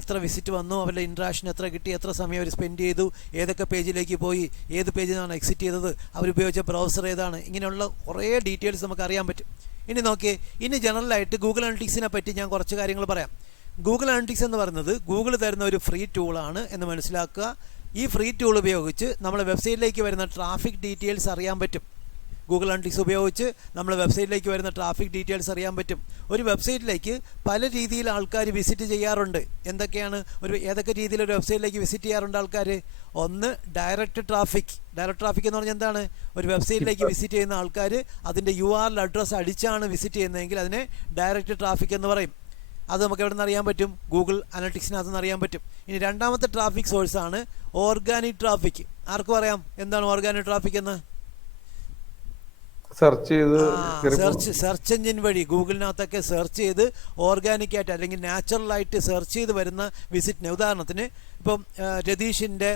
എത്ര വിസിറ്റ് വന്നു, അവരുടെ ഇൻട്രാക്ഷൻ എത്ര കിട്ടി, എത്ര സമയം അവർ സ്പെൻഡ് ചെയ്തു, ഏതൊക്കെ പേജിലേക്ക് പോയി, ഏത് പേജിൽ നിന്നാണ് എക്സിറ്റ് ചെയ്തത്, അവരുപയോഗിച്ച ബ്രൗസർ ഏതാണ്, ഇങ്ങനെയുള്ള കുറേ ഡീറ്റെയിൽസ് നമുക്ക് അറിയാൻ പറ്റും. ഇനി നോക്കിയേ, ഇനി ജനറലായിട്ട് ഗൂഗിൾ അനലിറ്റിക്സിനെ പറ്റി ഞാൻ കുറച്ച് കാര്യങ്ങൾ പറയാം. ഗൂഗിൾ അനലിറ്റിക്സ് എന്ന് പറയുന്നത് ഗൂഗിൾ തരുന്ന ഒരു ഫ്രീ ടൂളാണ് എന്ന് മനസ്സിലാക്കുക. ഈ ഫ്രീ ടൂൾ ഉപയോഗിച്ച് നമ്മുടെ വെബ്സൈറ്റിലേക്ക് വരുന്ന ട്രാഫിക് ഡീറ്റെയിൽസ് അറിയാൻ പറ്റും. ഗൂഗിൾ അനലിറ്റിക്സ് ഉപയോഗിച്ച് നമ്മൾ വെബ്സൈറ്റിലേക്ക് വരുന്ന ട്രാഫിക് ഡീറ്റെയിൽസ് അറിയാൻ പറ്റും. ഒരു വെബ്സൈറ്റിലേക്ക് പല രീതിയിൽ ആൾക്കാർ വിസിറ്റ് ചെയ്യാറുണ്ട്. ഏതൊക്കെ രീതിയിൽ ഒരു വെബ്സൈറ്റിലേക്ക് വിസിറ്റ് ചെയ്യാറുണ്ട് ആൾക്കാർ? ഒന്ന് ഡയറക്റ്റ് ട്രാഫിക് എന്ന് പറഞ്ഞാൽ എന്താണ്? ഒരു വെബ്സൈറ്റിലേക്ക് വിസിറ്റ് ചെയ്യുന്ന ആൾക്കാർ അതിൻ്റെ URL അഡ്രസ്സ് അടിച്ചാണ് വിസിറ്റ് ചെയ്യുന്നതെങ്കിൽ അതിനെ ഡയറക്റ്റ് ട്രാഫിക് എന്ന് പറയും. അത് നമുക്ക് എവിടെ നിന്ന് അറിയാൻ പറ്റും? ഗൂഗിൾ അനലിറ്റിക്സിനകത്ത് നിന്ന് അറിയാൻ പറ്റും. ഇനി രണ്ടാമത്തെ ട്രാഫിക് സോഴ്സാണ് ഓർഗാനിക് ട്രാഫിക്. ആർക്കും അറിയാം എന്താണ് ഓർഗാനിക് ട്രാഫിക് എന്ന്? സെർച്ച് എഞ്ചിൻ വഴി ഗൂഗിളിനകത്തൊക്കെ സെർച്ച് ചെയ്ത് ഓർഗാനിക് ആയിട്ട് അല്ലെങ്കിൽ നാച്ചുറലായിട്ട് സെർച്ച് ചെയ്ത് വരുന്ന വിസിറ്റിനെ, ഉദാഹരണത്തിന് ഇപ്പം രതീഷിൻ്റെ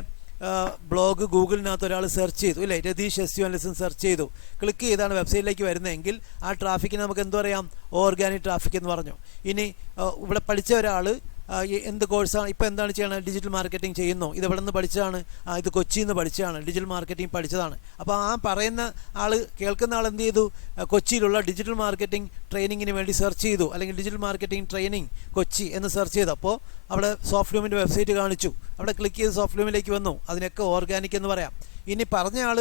ബ്ലോഗ് ഗൂഗിളിനകത്ത് ഒരാൾ സെർച്ച് ചെയ്തു ഇല്ലേ, രതീഷ് SEO അനലിസ്റ്റ് സെർച്ച് ചെയ്തു, ക്ലിക്ക് ചെയ്താണ് വെബ്സൈറ്റിലേക്ക് വരുന്നതെങ്കിൽ ആ ട്രാഫിക്കിന് നമുക്ക് എന്ത് പറയാം? ഓർഗാനിക് ട്രാഫിക് എന്ന് പറഞ്ഞു. ഇനി ഇവിടെ പഠിച്ച ഒരാൾ എന്ത് കോഴ്സാണ് ഇപ്പോൾ എന്താണ് ചെയ്യണത്? ഡിജിറ്റൽ മാർക്കറ്റിംഗ് ചെയ്യുന്നു. ഇത് എവിടെ നിന്ന് പഠിച്ചതാണ്? ഇത് കൊച്ചിയിൽ നിന്ന് പഠിച്ചതാണ്, ഡിജിറ്റൽ മാർക്കറ്റിംഗ് പഠിച്ചതാണ്. അപ്പോൾ ആ പറയുന്ന ആൾ, കേൾക്കുന്ന ആൾ എന്ത് ചെയ്തു? കൊച്ചിയിലുള്ള ഡിജിറ്റൽ മാർക്കറ്റിംഗ് ട്രെയിനിങ്ങിന് വേണ്ടി സെർച്ച് ചെയ്തു, അല്ലെങ്കിൽ ഡിജിറ്റൽ മാർക്കറ്റിംഗ് ട്രെയിനിങ് കൊച്ചി എന്ന് സെർച്ച് ചെയ്തു. അപ്പോൾ അവിടെ സോഫ്റ്റ്ലൂമിൻ്റെ വെബ്സൈറ്റ് കാണിച്ചു, അവിടെ ക്ലിക്ക് ചെയ്ത് സോഫ്റ്റ്ലൂമിലേക്ക് വന്നു. അതിനൊക്കെ ഓർഗാനിക് എന്ന് പറയാം. ഇനി പറഞ്ഞ ആൾ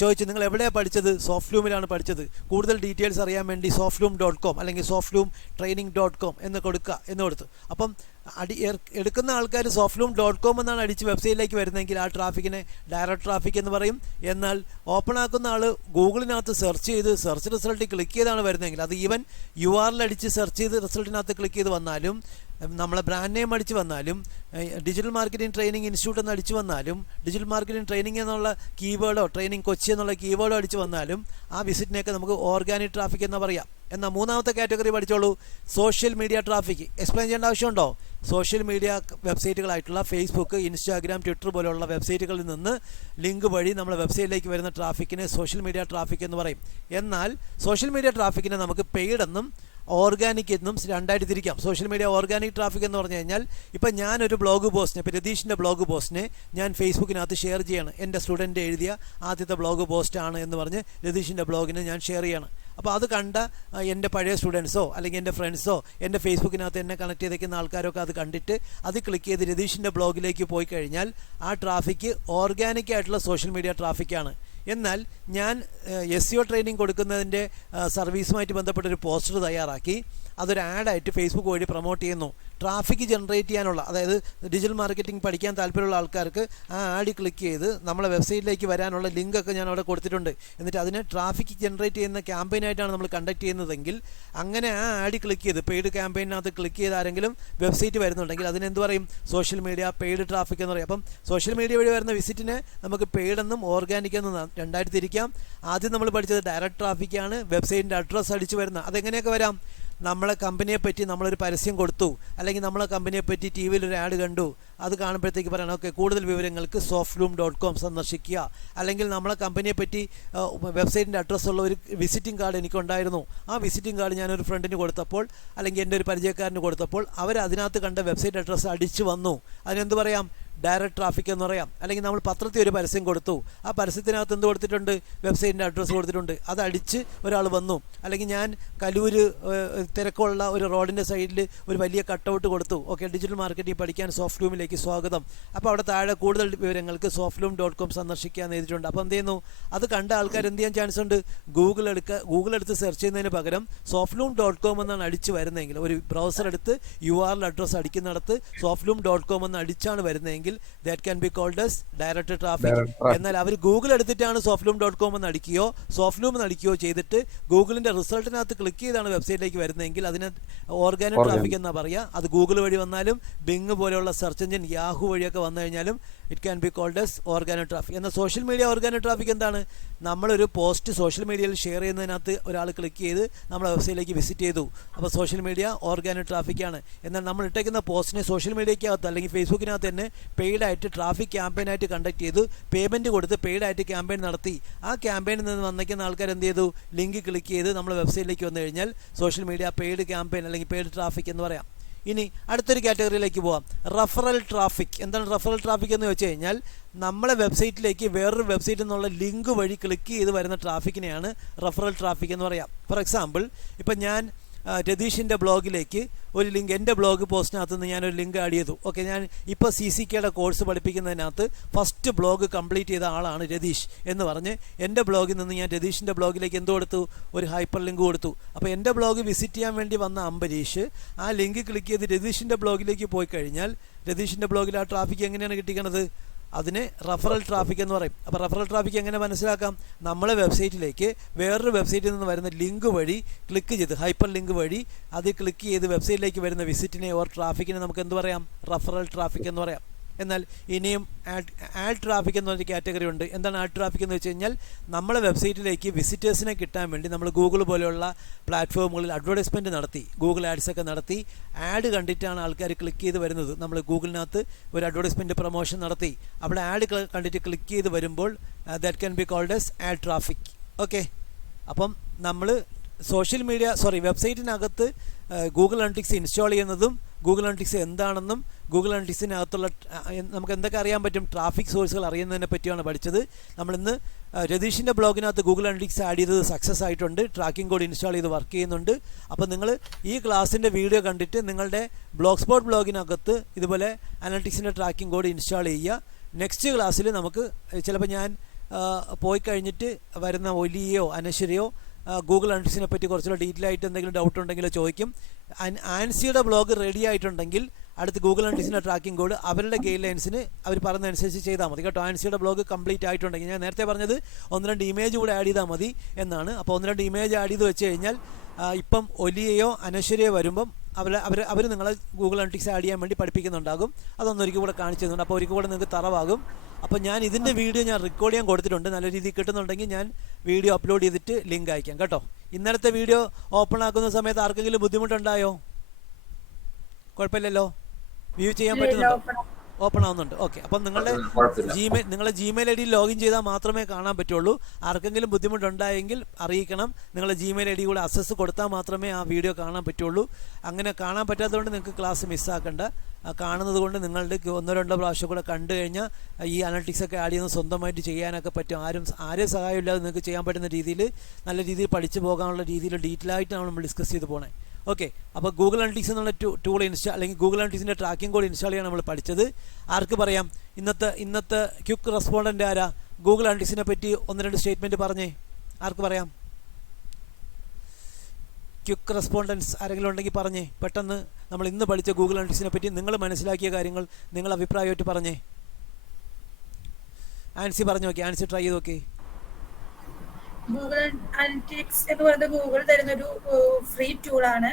ചോദിച്ചു, നിങ്ങൾ എവിടെയാണ് പഠിച്ചത്? സോഫ്റ്റ്ലൂമിലാണ് പഠിച്ചത്. കൂടുതൽ ഡീറ്റെയിൽസ് അറിയാൻ വേണ്ടി softloom.com അല്ലെങ്കിൽ softloomtraining.com എന്ന് കൊടുത്തു. അപ്പം എടുക്കുന്ന ആൾക്കാർ softloom.com എന്നാണ് അടിച്ച് വെബ്സൈറ്റിലേക്ക് വരുന്നതെങ്കിൽ ആ ട്രാഫിക്കിനെ ഡയറക്റ്റ് ട്രാഫിക് എന്ന് പറയും. എന്നാൽ ഓപ്പൺ ആക്കുന്ന ആൾ ഗൂഗിളിനകത്ത് സെർച്ച് ചെയ്ത് സെർച്ച് റിസൾട്ട് ക്ലിക്ക് ചെയ്താണ് വരുന്നതെങ്കിൽ, അത് ഈവൻ URL അടിച്ച് സെർച്ച് ചെയ്ത് റിസൾട്ടിനകത്ത് ക്ലിക്ക് ചെയ്ത് വന്നാലും, നമ്മളെ ബ്രാൻഡ് നെയിം അടിച്ച് വന്നാലും, ഡിജിറ്റൽ മാർക്കറ്റിംഗ് ട്രെയിനിങ് ഇൻസ്റ്റിറ്റ്യൂട്ട് എന്ന് അടിച്ച് വന്നാലും, ഡിജിറ്റൽ മാർക്കറ്റിംഗ് ട്രെയിനിങ് എന്നുള്ള കീവേഡോ ട്രെയിനിങ് കൊച്ചി എന്നുള്ള കീവേഡോ അടിച്ച് വന്നാലും ആ വിസിറ്റിനെയൊക്കെ നമുക്ക് ഓർഗാനിക് ട്രാഫിക് എന്ന് പറയാം. എന്നാൽ മൂന്നാമത്തെ കാറ്റഗറി പഠിച്ചോളൂ, സോഷ്യൽ മീഡിയ ട്രാഫിക്. എക്സ്പ്ലെയിൻ ചെയ്യേണ്ട ആവശ്യമുണ്ടോ? സോഷ്യൽ മീഡിയ വെബ്സൈറ്റുകളായിട്ടുള്ള ഫേസ്ബുക്ക്, ഇൻസ്റ്റാഗ്രാം, ട്വിറ്റർ പോലുള്ള വെബ്സൈറ്റുകളിൽ നിന്ന് ലിങ്ക് വഴി നമ്മുടെ വെബ്സൈറ്റിലേക്ക് വരുന്ന ട്രാഫിക്കിനെ സോഷ്യൽ മീഡിയ ട്രാഫിക് എന്ന് പറയും. എന്നാൽ സോഷ്യൽ മീഡിയ ട്രാഫിക്കിനെ നമുക്ക് പെയ്ഡ് എന്നും ഓർഗാനിക് എന്നും രണ്ടായിട്ട് തിരിക്കാം. സോഷ്യൽ മീഡിയ ഓർഗാനിക് ട്രാഫിക് എന്ന് പറഞ്ഞു കഴിഞ്ഞാൽ, ഇപ്പം ഞാനൊരു ബ്ലോഗ് പോസ്റ്റിനെ, ഇപ്പോൾ രതീഷിൻ്റെ ബ്ലോഗ് പോസ്റ്റിനെ ഞാൻ ഫേസ്ബുക്കിനകത്ത് ഷെയർ ചെയ്യണം. എൻ്റെ സ്റ്റുഡൻറ്റ് എഴുതിയ ആദ്യത്തെ ബ്ലോഗ് പോസ്റ്റാണ് എന്ന് പറഞ്ഞ് രതീഷിൻ്റെ ബ്ലോഗിനെ ഞാൻ ഷെയർ ചെയ്യണം. അപ്പോൾ അത് കണ്ട എൻ്റെ പഴയ സ്റ്റുഡൻസോ അല്ലെങ്കിൽ എൻ്റെ ഫ്രണ്ട്സോ എൻ്റെ ഫേസ്ബുക്കിനകത്ത് എന്നെ കണക്ട് ചെയ്തേക്കുന്ന ആൾക്കാരൊക്കെ അത് കണ്ടിട്ട് അത് ക്ലിക്ക് ചെയ്ത് രതീഷിൻ്റെ ബ്ലോഗിലേക്ക് പോയി കഴിഞ്ഞാൽ ആ ട്രാഫിക്ക് ഓർഗാനിക് ആയിട്ടുള്ള സോഷ്യൽ മീഡിയ ട്രാഫിക്കാണ്. എന്നാൽ ഞാൻ SEO ട്രെയിനിങ് കൊടുക്കുന്നതിൻ്റെ സർവീസുമായിട്ട് ബന്ധപ്പെട്ടൊരു പോസ്റ്റർ തയ്യാറാക്കി അതൊരു ആഡായിട്ട് ഫേസ്ബുക്ക് വഴി പ്രൊമോട്ട് ചെയ്യുന്നു. ട്രാഫിക് ജനറേറ്റ് ചെയ്യാനുള്ള, അതായത് ഡിജിറ്റൽ മാർക്കറ്റിംഗ് പഠിക്കാൻ താല്പര്യമുള്ള ആൾക്കാർക്ക് ആ ആഡ് ക്ലിക്ക് ചെയ്ത് നമ്മളെ വെബ്സൈറ്റിലേക്ക് വരാനുള്ള ലിങ്കൊക്കെ ഞാൻ അവിടെ കൊടുത്തിട്ടുണ്ട്. എന്നിട്ട് അതിനെ ട്രാഫിക് ജനറേറ്റ് ചെയ്യുന്ന ക്യാമ്പയിനായിട്ടാണ് നമ്മൾ കണ്ടക്ട് ചെയ്യുന്നതെങ്കിൽ, അങ്ങനെ ആ ആഡ് ക്ലിക്ക് ചെയ്ത് പെയ്ഡ് ക്യാമ്പയിനകത്ത് ക്ലിക്ക് ചെയ്ത് ആരെങ്കിലും വെബ്സൈറ്റ് വരുന്നുണ്ടെങ്കിൽ അതിനെന്ത് പറയും? സോഷ്യൽ മീഡിയ പെയ്ഡ് ട്രാഫിക് എന്ന് പറയും. അപ്പം സോഷ്യൽ മീഡിയ വഴി വരുന്ന വിസിറ്റിനെ നമുക്ക് പെയ്ഡ് എന്നും ഓർഗാനിക് എന്നും രണ്ടായിട്ട് തിരിക്കാം. ആദ്യം നമ്മൾ പഠിച്ചത് ഡയറക്റ്റ് ട്രാഫിക്കാണ്, വെബ്സൈറ്റിൻ്റെ അഡ്രസ്സ് അടിച്ച് വരുന്ന. അതെങ്ങനെയൊക്കെ വരാം? നമ്മളെ കമ്പനിയെപ്പറ്റി നമ്മളൊരു പരസ്യം കൊടുത്തു, അല്ലെങ്കിൽ നമ്മളെ കമ്പനിയെപ്പറ്റി TV യിൽ ഒരു ആഡ് കണ്ടു, അത് കാണുമ്പോഴത്തേക്ക് പറയണം ഓക്കെ കൂടുതൽ വിവരങ്ങൾക്ക് softloom.com സന്ദർശിക്കുക. അല്ലെങ്കിൽ നമ്മളെ കമ്പനിയെപ്പറ്റി വെബ്സൈറ്റിൻ്റെ അഡ്രസ്സുള്ള ഒരു വിസിറ്റിംഗ് കാർഡ് എനിക്കുണ്ടായിരുന്നു, ആ വിസിറ്റിംഗ് കാർഡ് ഞാനൊരു ഫ്രണ്ടിന് കൊടുത്തപ്പോൾ അല്ലെങ്കിൽ എൻ്റെ ഒരു പരിചയക്കാരന് കൊടുത്തപ്പോൾ അവർ അതിനകത്ത് കണ്ട വെബ്സൈറ്റ് അഡ്രസ്സ് അടിച്ചു വന്നു. അതിനെന്ത് പറയാം? ഡയറക്റ്റ് ട്രാഫിക് എന്ന് പറയാം. അല്ലെങ്കിൽ നമ്മൾ പത്രത്തിൽ ഒരു പരസ്യം കൊടുത്തു, ആ പരസ്യത്തിനകത്ത് എന്ത് കൊടുത്തിട്ടുണ്ട്? വെബ്സൈറ്റിൻ്റെ അഡ്രസ്സ് കൊടുത്തിട്ടുണ്ട്, അത് അടിച്ച് ഒരാൾ വന്നു. അല്ലെങ്കിൽ ഞാൻ കലൂര് തിരക്കുള്ള ഒരു റോഡിൻ്റെ സൈഡിൽ ഒരു വലിയ കട്ടൗട്ട് കൊടുത്തു, ഓക്കെ ഡിജിറ്റൽ മാർക്കറ്റിംഗ് പഠിക്കാൻ സോഫ്റ്റ്ലൂമിലേക്ക് സ്വാഗതം. അപ്പോൾ അവിടെ താഴെ കൂടുതൽ വിവരങ്ങൾക്ക് softloom.com സന്ദർശിക്കാൻ എഴുതിയിട്ടുണ്ട്. അപ്പോൾ എന്ത് ചെയ്യുന്നു? അത് കണ്ട ആൾക്കാർ എന്ത് ചെയ്യാൻ ചാൻസ് ഉണ്ട്? ഗൂഗിൾ എടുത്ത് സെർച്ച് ചെയ്യുന്നതിന് പകരം softloom.com എന്നാണ് അടിച്ച് വരുന്നതെങ്കിൽ, ഒരു ബ്രൗസർ എടുത്ത് URL അഡ്രസ്സ് അടിക്കുന്നിടത്ത് softloom.com എന്ന് അടിച്ചാണ് വരുന്നതെങ്കിൽ that can be called as direct traffic. എന്നാൽ അവർ ഗൂഗിൾ എടുത്തിട്ടാണ് softloom.com എന്ന് അടിക്കുകയോ softloom എന്ന് അടിക്കുകയോ ചെയ്തിട്ട് ഗൂഗിളിൻ്റെ റിസൾട്ടിനകത്ത് ക്ലിക്ക് ചെയ്താണ് വെബ്സൈറ്റിലേക്ക് വരുന്നതെങ്കിൽ അതിന് ഓർഗാനിക് ട്രാഫിക് എന്നാണ് പറയുക. അത് ഗൂഗിൾ വഴി വന്നാലും ബിങ് പോലെയുള്ള സെർച്ച് എഞ്ചിൻ യാഹു വഴിയൊക്കെ വന്നു കഴിഞ്ഞാലും it can be called as organic traffic. എന്നാൽ സോഷ്യൽ മീഡിയ ഓർഗാനിക് ട്രാഫിക് എന്താണ്? നമ്മളൊരു പോസ്റ്റ് സോഷ്യൽ മീഡിയയിൽ ഷെയർ ചെയ്യുന്നതിനകത്ത് ഒരാൾ ക്ലിക്ക് ചെയ്ത് നമ്മളെ വെബ്സൈറ്റിലേക്ക് വിസിറ്റ് ചെയ്തു, അപ്പോൾ സോഷ്യൽ മീഡിയ ഓർഗാനിക് ട്രാഫിക്കാണ്. എന്നാൽ നമ്മൾ ഇട്ടേക്കുന്ന പോസ്റ്റിനെ സോഷ്യൽ മീഡിയക്കകത്ത് അല്ലെങ്കിൽ ഫേസ്ബുക്കിനകത്ത് തന്നെ പെയ്ഡായിട്ട് ട്രാഫിക് ക്യാമ്പയിനായിട്ട് കണ്ടക്ട് ചെയ്തു, പേയ്മെൻറ്റ് കൊടുത്ത് പെയ്ഡായിട്ട് ക്യാമ്പയിൻ നടത്തി. ആ ക്യാമ്പയിനിൽ നിന്ന് വന്നിരിക്കുന്ന ആൾക്കാർ എന്ത് ചെയ്തു? ലിങ്ക് ക്ലിക്ക് ചെയ്ത് നമ്മളെ വെബ്സൈറ്റിലേക്ക് വന്നു കഴിഞ്ഞാൽ സോഷ്യൽ മീഡിയ പെയ്ഡ് ക്യാമ്പയിൻ അല്ലെങ്കിൽ പെയ്ഡ് ട്രാഫിക് എന്ന് പറയാം. ഇനി അടുത്തൊരു കാറ്റഗറിയിലേക്ക് പോവാം, റഫറൽ ട്രാഫിക്. എന്താണ് റഫറൽ ട്രാഫിക് എന്ന് വെച്ച് കഴിഞ്ഞാൽ, നമ്മളെ വെബ്സൈറ്റിലേക്ക് വേറൊരു വെബ്സൈറ്റിൽ നിന്നുള്ള ലിങ്ക് വഴി ക്ലിക്ക് ചെയ്ത് വരുന്ന ട്രാഫിക്കിനെയാണ് റഫറൽ ട്രാഫിക് എന്ന് പറയാം. ഫോർ എക്സാമ്പിൾ, ഇപ്പം ഞാൻ രതീഷിൻ്റെ ബ്ലോഗിലേക്ക് ഒരു ലിങ്ക്, എൻ്റെ ബ്ലോഗ് പോസ്റ്റിനകത്ത് നിന്ന് ഞാനൊരു ലിങ്ക് ആഡ് ചെയ്തു. ഓക്കെ, ഞാൻ ഇപ്പോൾ CCKയുടെ കോഴ്സ് പഠിപ്പിക്കുന്നതിനകത്ത് ഫസ്റ്റ് ബ്ലോഗ് കംപ്ലീറ്റ് ചെയ്ത ആളാണ് രതീഷ് എന്ന് പറഞ്ഞ് എൻ്റെ ബ്ലോഗിൽ നിന്ന് ഞാൻ രതീഷിൻ്റെ ബ്ലോഗിലേക്ക് എന്ത് കൊടുത്തു? ഒരു ഹൈപ്പർ ലിങ്ക് കൊടുത്തു. അപ്പോൾ എൻ്റെ ബ്ലോഗ് വിസിറ്റ് ചെയ്യാൻ വേണ്ടി വന്ന അംബരീഷ് ആ ലിങ്ക് ക്ലിക്ക് ചെയ്ത് രതീഷിൻ്റെ ബ്ലോഗിലേക്ക് പോയി കഴിഞ്ഞാൽ രതീഷിൻ്റെ ബ്ലോഗിൽ ആ ട്രാഫിക് എങ്ങനെയാണ് കിട്ടിക്കണത്? അതിന് റഫറൽ ട്രാഫിക് എന്ന് പറയും. അപ്പോൾ റഫറൽ ട്രാഫിക് എങ്ങനെ മനസ്സിലാക്കാം? നമ്മളെ വെബ്സൈറ്റിലേക്ക് വേറൊരു വെബ്സൈറ്റിൽ നിന്ന് വരുന്ന ലിങ്ക് വഴി ക്ലിക്ക് ചെയ്ത്, ഹൈപ്പർ ലിങ്ക് വഴി അത് ക്ലിക്ക് ചെയ്ത് വെബ്സൈറ്റിലേക്ക് വരുന്ന വിസിറ്റിനെ ഓർ ട്രാഫിക്കിനെ നമുക്ക് എന്ത് പറയാം? റഫറൽ ട്രാഫിക് എന്ന് പറയാം. എന്നാൽ ഇനിയും ആഡ് ട്രാഫിക് എന്നൊരു കാറ്റഗറി ഉണ്ട്. എന്താണ് ആഡ് ട്രാഫിക് എന്ന് വെച്ച് കഴിഞ്ഞാൽ നമ്മളെ വെബ്സൈറ്റിലേക്ക് വിസിറ്റേഴ്സിനെ കിട്ടാൻ വേണ്ടി നമ്മൾ ഗൂഗിൾ പോലെയുള്ള പ്ലാറ്റ്ഫോമുകളിൽ അഡ്വർടൈസ്മെൻറ്റ് നടത്തി, ഗൂഗിൾ ആഡ്സ് ഒക്കെ നടത്തി ആഡ് കണ്ടിട്ടാണ് ആൾക്കാർ ക്ലിക്ക് ചെയ്ത് വരുന്നത്. നമ്മൾ ഗൂഗിളിനകത്ത് ഒരു അഡ്വർടൈസ്മെൻറ്റ് പ്രൊമോഷൻ നടത്തി അവിടെ ആഡ് കണ്ടിട്ട് ക്ലിക്ക് ചെയ്ത് വരുമ്പോൾ that can be called as ad traffic. Okay, അപ്പം നമ്മൾ വെബ്സൈറ്റിനകത്ത് ഗൂഗിൾ അനലിറ്റിക്സ് ഇൻസ്റ്റാൾ ചെയ്യുന്നതും ഗൂഗിൾ അനലിറ്റിക്സ് എന്താണെന്നും ഗൂഗിൾ അനലിറ്റിക്സിനകത്തുള്ള നമുക്ക് എന്തൊക്കെ അറിയാൻ പറ്റും, ട്രാഫിക് സോഴ്സുകൾ അറിയുന്നതിനെ പറ്റിയാണ് പഠിച്ചത്. നമ്മളിന്ന് രതീഷിൻ്റെ ബ്ലോഗിനകത്ത് ഗൂഗിൾ അനലിറ്റിക്സ് ആഡ് ചെയ്തത് സക്സസ് ആയിട്ടുണ്ട്, ട്രാക്കിംഗ് കോഡ് ഇൻസ്റ്റാൾ ചെയ്ത് വർക്ക് ചെയ്യുന്നുണ്ട്. അപ്പോൾ നിങ്ങൾ ഈ ക്ലാസ്സിൻ്റെ വീഡിയോ കണ്ടിട്ട് നിങ്ങളുടെ ബ്ലോഗ് സ്പോട്ട് ബ്ലോഗിനകത്ത് ഇതുപോലെ അനലിറ്റിക്സിൻ്റെ ട്രാക്കിംഗ് കോഡ് ഇൻസ്റ്റാൾ ചെയ്യുക. നെക്സ്റ്റ് ക്ലാസ്സിൽ നമുക്ക് ചിലപ്പോൾ ഞാൻ പോയി കഴിഞ്ഞിട്ട് വരുന്ന ഒലിയോ അനശ്വരയോ ഗൂഗിൾ അനലിറ്റിക്സിനെ പറ്റി കുറച്ചുകൂടെ ഡീറ്റെയിൽ ആയിട്ട് എന്തെങ്കിലും ഡൗട്ട് ഉണ്ടെങ്കിലോ ചോദിക്കും. ആൻസിയുടെ ബ്ലോഗ് റെഡി ആയിട്ടുണ്ടെങ്കിൽ അടുത്ത് ഗൂഗിൾ അനലിറ്റിക്സിൻ്റെ ട്രാക്കിംഗ് കോഡ് അവരുടെ ഗൈഡ് ലൈൻസിന് അവർ പറഞ്ഞതനുസരിച്ച് ചെയ്താൽ മതി കേട്ടോ. ആൻസിയുടെ ബ്ലോഗ് കംപ്ലീറ്റ് ആയിട്ടുണ്ടെങ്കിൽ, ഞാൻ നേരത്തെ പറഞ്ഞത് 1-2 ഇമേജ് കൂടെ ആഡ് ചെയ്താൽ മതി എന്നാണ്. അപ്പോൾ 1-2 ഇമേജ് ആഡ് ചെയ്ത് വെച്ച് കഴിഞ്ഞാൽ ഇപ്പം ഒലിയയോ അനശ്വരയോ വരുമ്പം അവർ നിങ്ങളെ ഗൂഗിൾ അനലിറ്റിക്സ് ആഡ് ചെയ്യാൻ വേണ്ടി പഠിപ്പിക്കുന്നുണ്ടാകും. അതൊന്നും ഒരിക്കൽ കൂടെ കാണിച്ചു തരുന്നുണ്ട്. അപ്പോൾ ഒരിക്കൽ കൂടെ നിങ്ങൾക്ക് തറവാകും. അപ്പോൾ ഞാൻ ഇതിൻ്റെ വീഡിയോ ഞാൻ റെക്കോർഡ് ചെയ്യാൻ കൊടുത്തിട്ടുണ്ട്. നല്ല രീതിയിൽ കിട്ടുന്നുണ്ടെങ്കിൽ ഞാൻ വീഡിയോ അപ്ലോഡ് ചെയ്തിട്ട് ലിങ്ക് അയക്കാം കേട്ടോ. ഇന്നലത്തെ വീഡിയോ ഓപ്പൺ ആക്കുന്ന സമയത്ത് ആർക്കെങ്കിലും ബുദ്ധിമുട്ടുണ്ടായോ? കുഴപ്പമില്ലല്ലോ, വ്യൂ ചെയ്യാൻ പറ്റുന്നുണ്ടോ? ഓപ്പൺ ആവുന്നുണ്ട്. ഓക്കെ, അപ്പം നിങ്ങളുടെ ജിമെയിൽ ഐ ഡി ലോഗിൻ ചെയ്താൽ മാത്രമേ കാണാൻ പറ്റുള്ളൂ. ആർക്കെങ്കിലും ബുദ്ധിമുട്ടുണ്ടായെങ്കിൽ അറിയിക്കണം. നിങ്ങളുടെ ജിമെയിൽ ഐ ഡി കൂടെ അക്സസ് കൊടുത്താൽ മാത്രമേ ആ വീഡിയോ കാണാൻ പറ്റുള്ളൂ. അങ്ങനെ കാണാൻ പറ്റാത്തതുകൊണ്ട് നിങ്ങൾക്ക് ക്ലാസ് മിസ്സാക്കണ്ട. കാണുന്നത് കൊണ്ട് നിങ്ങളുടെ 1-2 പ്രാവശ്യം കൂടെ കണ്ടു കഴിഞ്ഞാൽ ഈ അനലിറ്റിക്സ് ഒക്കെ ആഡ് ചെയ്യുന്നത് സ്വന്തമായിട്ട് ചെയ്യാനൊക്കെ പറ്റും. ആരെയും സഹായമില്ലാതെ നിങ്ങൾക്ക് ചെയ്യാൻ പറ്റുന്ന രീതിയിൽ നല്ല രീതിയിൽ പഠിച്ചു പോകാനുള്ള രീതിയിൽ ഡീറ്റെയിൽ ആയിട്ടാണ് നമ്മൾ ഡിസ്കസ് ചെയ്ത് പോണേ. ഓക്കെ, അപ്പോൾ ഗൂഗിൾ അനലിറ്റിക്സ് എന്നുള്ള ടൂൾ ഇൻസ്റ്റാൾ അല്ലെങ്കിൽ ഗൂഗിൾ അനലിറ്റിക്സിൻ്റെ ട്രാക്കിംഗ് കോഡ് ഇൻസ്റ്റാൾ ചെയ്യാൻ നമ്മൾ പഠിച്ചത്. ആർക്ക് പറയാം? ഇന്നത്തെ ക്വിക്ക് റെസ്പോണ്ടൻ്റ് ആരാ? ഗൂഗിൾ അനലിറ്റിക്സിനെ പറ്റി 1-2 സ്റ്റേറ്റ്മെൻറ്റ് പറഞ്ഞേ. ആർക്ക് പറയാം? ക്വിക്ക് റെസ്പോണ്ടൻസ് ആരെങ്കിലും ഉണ്ടെങ്കിൽ പറഞ്ഞേ. പെട്ടെന്ന് നമ്മൾ ഇന്ന് പഠിച്ച ഗൂഗിൾ അനലിറ്റിക്സിനെ പറ്റി നിങ്ങൾ മനസ്സിലാക്കിയ കാര്യങ്ങൾ നിങ്ങൾ അഭിപ്രായമായിട്ട് പറഞ്ഞേ. ആൻസി പറഞ്ഞു നോക്കി, ആൻസി ട്രൈ ചെയ്ത് നോക്കി. ഗൂഗിൾ അനലിറ്റിക്സ് എന്ന് പറയുന്നത് ഗൂഗിൾ തരുന്നൊരു ഫ്രീ ടൂളാണ്.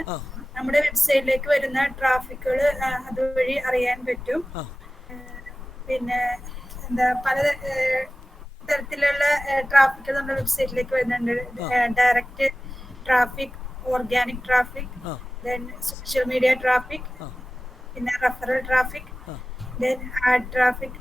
നമ്മുടെ വെബ്സൈറ്റിലേക്ക് വരുന്ന ട്രാഫിക്കുകൾ അതുവഴി അറിയാൻ പറ്റും. പിന്നെ പല തരത്തിലുള്ള ട്രാഫിക് നമ്മുടെ വെബ്സൈറ്റിലേക്ക് വരുന്നുണ്ട്. Direct traffic, organic traffic, social media traffic, പിന്നെ referral traffic, ad traffic.